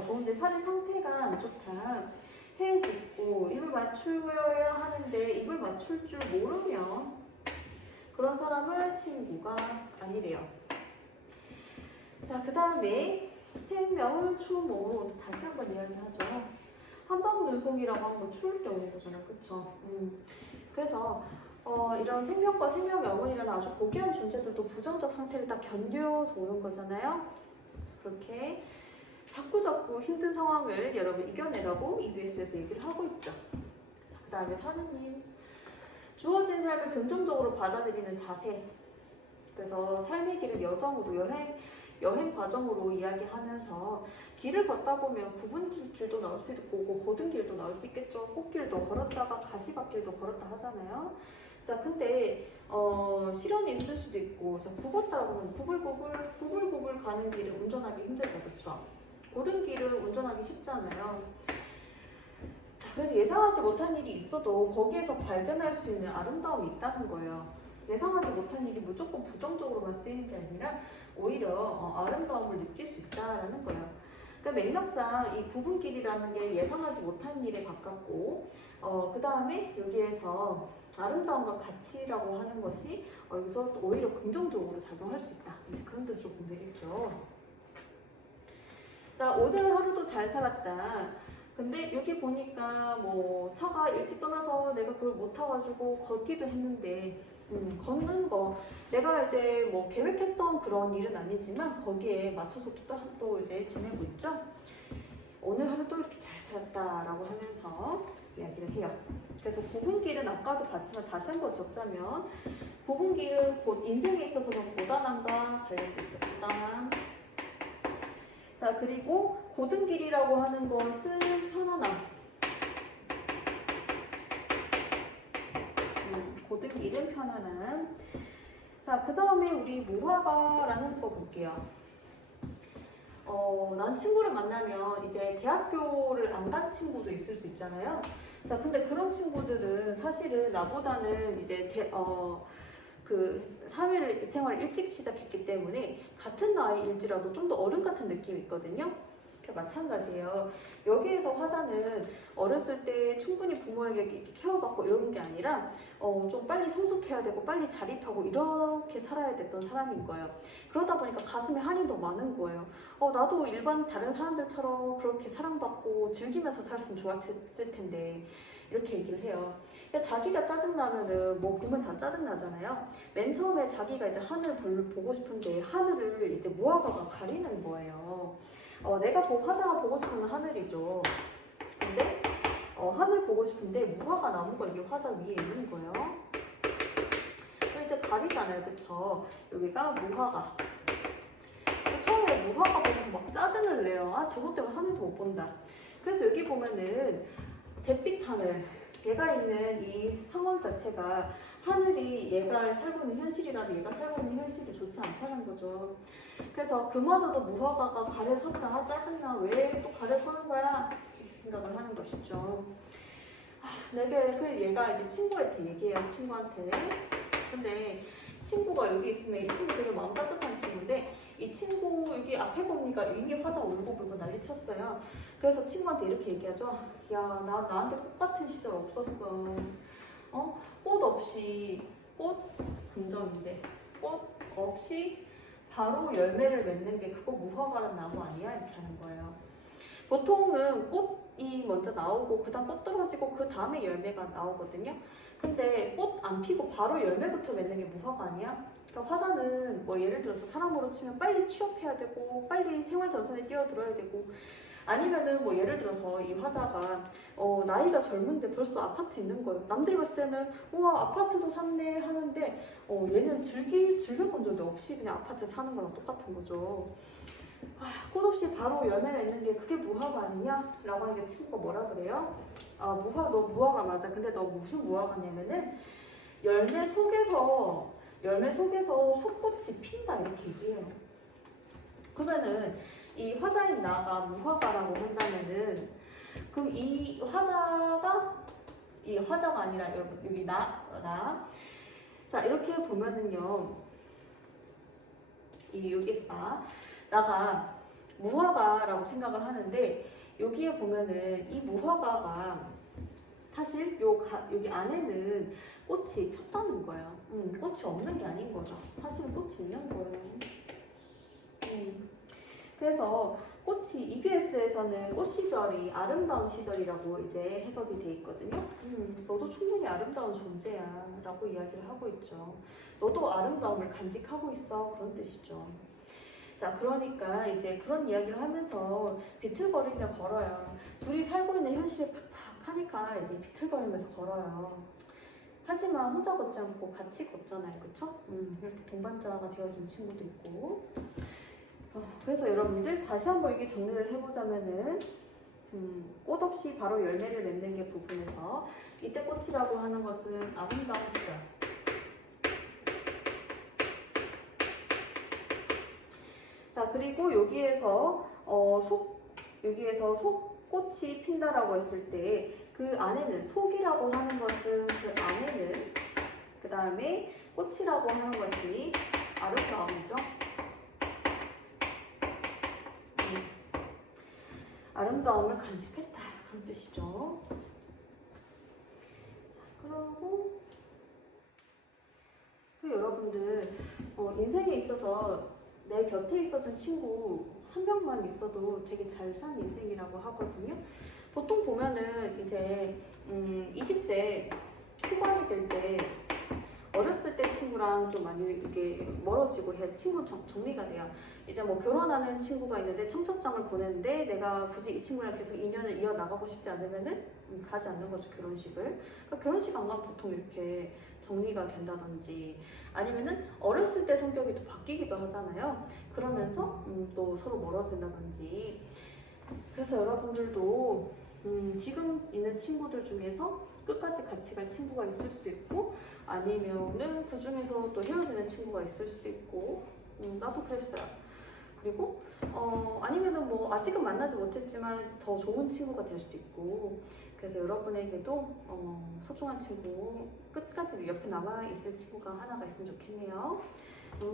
좋은데 살의 상태가 안 좋다. 해 딛고 입을 맞추어야 하는데 입을 맞출 줄 모르면 그런 사람은 친구가 아니래요. 자, 그 다음에 생명은 추운 몸으로 다시 한번 이야기하죠. 한방 눈송이라고 하는 건 추울 때 오는 거잖아요. 그쵸? 그래서 이런 생명과 생명의 어머니라는 아주 고귀한 존재들도 부정적 상태를 다 견뎌서 오는 거잖아요. 그렇게 자꾸 힘든 상황을 여러분 이겨내라고 EBS에서 얘기를 하고 있죠. 그 다음에 사느님. 주어진 삶을 긍정적으로 받아들이는 자세. 그래서 삶의 길을 여정으로 여행 과정으로 이야기하면서 길을 걷다 보면 굽은 길도 나올 수 있고 고든 길도 나올 수 있겠죠. 꽃길도 걸었다가 가시밭길도 걸었다 하잖아요. 자, 근데 시련이 있을 수도 있고 자, 굽었다 보면 구불구불 가는 길을 운전하기 힘들다. 그렇죠? 고든 길을 운전하기 쉽잖아요. 자, 그래서 예상하지 못한 일이 있어도 거기에서 발견할 수 있는 아름다움이 있다는 거예요. 예상하지 못한 일이 무조건 부정적으로만 쓰이는 게 아니라 오히려 아름다움을 느낄 수 있다는 거예요. 그러니까 맥락상 이 구분길이라는 게 예상하지 못한 일에 가깝고 그 다음에 여기에서 아름다움과 가치라고 하는 것이 여기서 또 오히려 긍정적으로 작용할 수 있다. 이제 그런 뜻으로 보면 되겠죠. 자, 오늘 하루도 잘 살았다. 근데 여기 보니까 뭐 차가 일찍 떠나서 내가 그걸 못 타가지고 걷기도 했는데 걷는 거 내가 이제 뭐 계획했던 그런 일은 아니지만 거기에 맞춰서 또 이제 지내고 있죠. 오늘 하루도 이렇게 잘 살았다라고 하면서 이야기를 해요. 그래서 구분길은 아까도 봤지만 다시 한번 적자면 구분길은 곧 인생에 있어서는 고단함과 관련돼 있죠. 고단함. 자, 그리고 고든길이라고 하는 것은 편안함. 고든길은 편안함. 자, 그 다음에 우리 무화과라는 거 볼게요. 난 친구를 만나면 이제 대학교를 안 간 친구도 있을 수 있잖아요. 자, 근데 그런 친구들은 사실은 나보다는 이제 그 사회생활을 일찍 시작했기 때문에 같은 나이일지라도 좀 더 어른 같은 느낌이 있거든요. 마찬가지예요. 여기에서 화자는 어렸을 때 충분히 부모에게 이렇게 케어받고 이런 게 아니라 좀 빨리 성숙해야 되고 빨리 자립하고 이렇게 살아야 됐던 사람인 거예요. 그러다 보니까 가슴에 한이 더 많은 거예요. 나도 일반 다른 사람들처럼 그렇게 사랑받고 즐기면서 살았으면 좋았을 텐데 이렇게 얘기를 해요. 자기가 짜증나면은 뭐 보면 다 짜증나잖아요. 맨 처음에 자기가 이제 하늘을 보고 싶은데 하늘을 이제 무화과가 가리는 거예요. 내가 화자가 보고 싶은 하늘이죠. 근데 하늘 보고 싶은데 무화과 나무가 이게 화자 위에 있는 거예요. 이제 가리잖아요, 그쵸? 여기가 무화과. 처음에 무화과 보면서 막 짜증을 내요. 아, 저것 때문에 하늘도 못 본다. 그래서 여기 보면은 잿빛 하늘. 얘가 있는 이 상황 자체가 하늘이 얘가 살고 있는 현실이라도 얘가 살고 있는 현실이 좋지 않다는 거죠. 그래서 그마저도 무화과가 가래 섰다. 짜증나. 왜 또 가래 서는 거야? 이렇게 생각을 하는 것이죠. 내가 얘가 이제 친구한테 얘기해요. 친구한테. 근데 친구가 여기 있으면 이 친구 되게 마음 따뜻한 친구인데 이 친구 여기 앞에 보니까 이미 화자 울고불고 난리 쳤어요. 그래서 친구한테 이렇게 얘기하죠. 야, 나한테 꽃 같은 시절 없었어. 꽃 없이 꽃 긍정인데 꽃 없이 바로 열매를 맺는 게 그거 무화과라는 나무 아니야? 이렇게 하는 거예요. 보통은 꽃이 먼저 나오고 그 다음 꽃 떨어지고 그 다음에 열매가 나오거든요. 근데 꽃 안 피고 바로 열매부터 맺는 게 무화과 아니야? 그러니까 화자는 뭐 예를 들어서 사람으로 치면 빨리 취업해야 되고 빨리 생활 전선에 뛰어들어야 되고 아니면은 뭐 예를 들어서 이 화자가 나이가 젊은데 벌써 아파트 있는 거예요. 남들이 봤을 때는 우와 아파트도 샀네 하는데 얘는 즐겨본 적이 없이 그냥 아파트 사는 거랑 똑같은 거죠. 꽃 없이 바로 열매를 맺는 게 그게 무화과 아니냐? 라고 하니까 친구가 뭐라 그래요? 너 무화과 맞아. 근데 너 무슨 무화과냐면은 열매 속에서 속꽃이 핀다 이렇게 얘기해요. 그러면은 이 화자인 나가 무화과라고 한다면은 그럼 이 화자가 아니라 여러분 여기 자 이렇게 보면은요 여기서 나가 무화과라고 생각을 하는데 여기에 보면은 이 무화과가 사실 여기 안에는 꽃이 폈다는 거예요. 꽃이 없는 게 아닌 거죠. 사실은 꽃이 있는 거예요. 그래서 꽃이 EBS에서는 꽃 시절이 아름다운 시절이라고 이제 해석이 돼 있거든요. 너도 충분히 아름다운 존재야 라고 이야기를 하고 있죠. 너도 아름다움을 간직하고 있어 그런 뜻이죠. 자, 그러니까 이제 그런 이야기를 하면서 비틀거리며 걸어요. 둘이 살고 있는 현실에 팍팍 하니까 이제 비틀거리면서 걸어요. 하지만 혼자 걷지 않고 같이 걷잖아요. 그쵸? 이렇게 동반자가 되어준 친구도 있고. 그래서 여러분들 다시 한번 이게 정리를 해보자면은 꽃 없이 바로 열매를 맺는 게 부분에서 이때 꽃이라고 하는 것은 아름다운 시절. 자, 그리고 여기에서 속꽃이 핀다라고 했을 때 그 안에는 속이라고 하는 것은 그 안에는 그 다음에 꽃이라고 하는 것이 아름다움이죠. 아름다움을 간직했다 그런 뜻이죠. 자, 그러고 여러분들 인생에 있어서 내 곁에 있어준 친구 한 명만 있어도 되게 잘 산 인생이라고 하거든요. 보통 보면은 이제 20대 후반이 될 때 어렸을 때 친구랑 좀 많이 이렇게 멀어지고 해서 친구 정리가 돼요. 이제 뭐 결혼하는 친구가 있는데 청첩장을 보냈는데 내가 굳이 이 친구랑 계속 인연을 이어나가고 싶지 않으면은 가지 않는 거죠, 결혼식을. 그러니까 결혼식 안 가면 보통 이렇게 정리가 된다든지 아니면은 어렸을 때 성격이 또 바뀌기도 하잖아요. 그러면서 또 서로 멀어진다든지. 그래서 여러분들도 지금 있는 친구들 중에서 끝까지 같이 갈 친구가 있을 수도 있고 아니면은 그 중에서 또 헤어지는 친구가 있을 수도 있고 나도 그랬어요. 그리고 아니면은 뭐 아직은 만나지 못했지만 더 좋은 친구가 될 수도 있고 그래서 여러분에게도 소중한 친구 끝까지 옆에 남아있을 친구가 하나가 있으면 좋겠네요.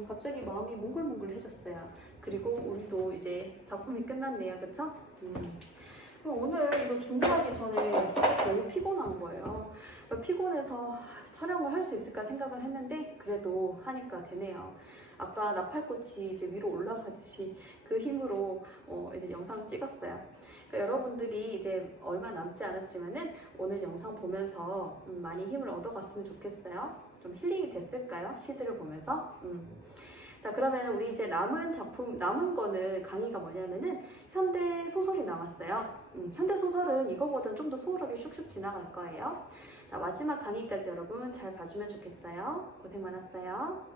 갑자기 마음이 몽글몽글해졌어요. 그리고 우리도 이제 작품이 끝났네요. 그쵸? 오늘 이거 준비하기 전에 너무 피곤한 거예요. 피곤해서 촬영을 할 수 있을까 생각을 했는데 그래도 하니까 되네요. 아까 나팔꽃이 이제 위로 올라가듯이 그 힘으로 이제 영상을 찍었어요. 그러니까 여러분들이 이제 얼마 남지 않았지만은 오늘 영상 보면서 많이 힘을 얻어갔으면 좋겠어요. 좀 힐링이 됐을까요? 시들을 보면서. 자, 그러면 우리 이제 남은 거는 강의가 뭐냐면은 현대 소설이 남았어요. 현대 소설은 이거보다 좀 더 수월하게 슉슉 지나갈 거예요. 자, 마지막 강의까지 여러분 잘 봐주면 좋겠어요. 고생 많았어요.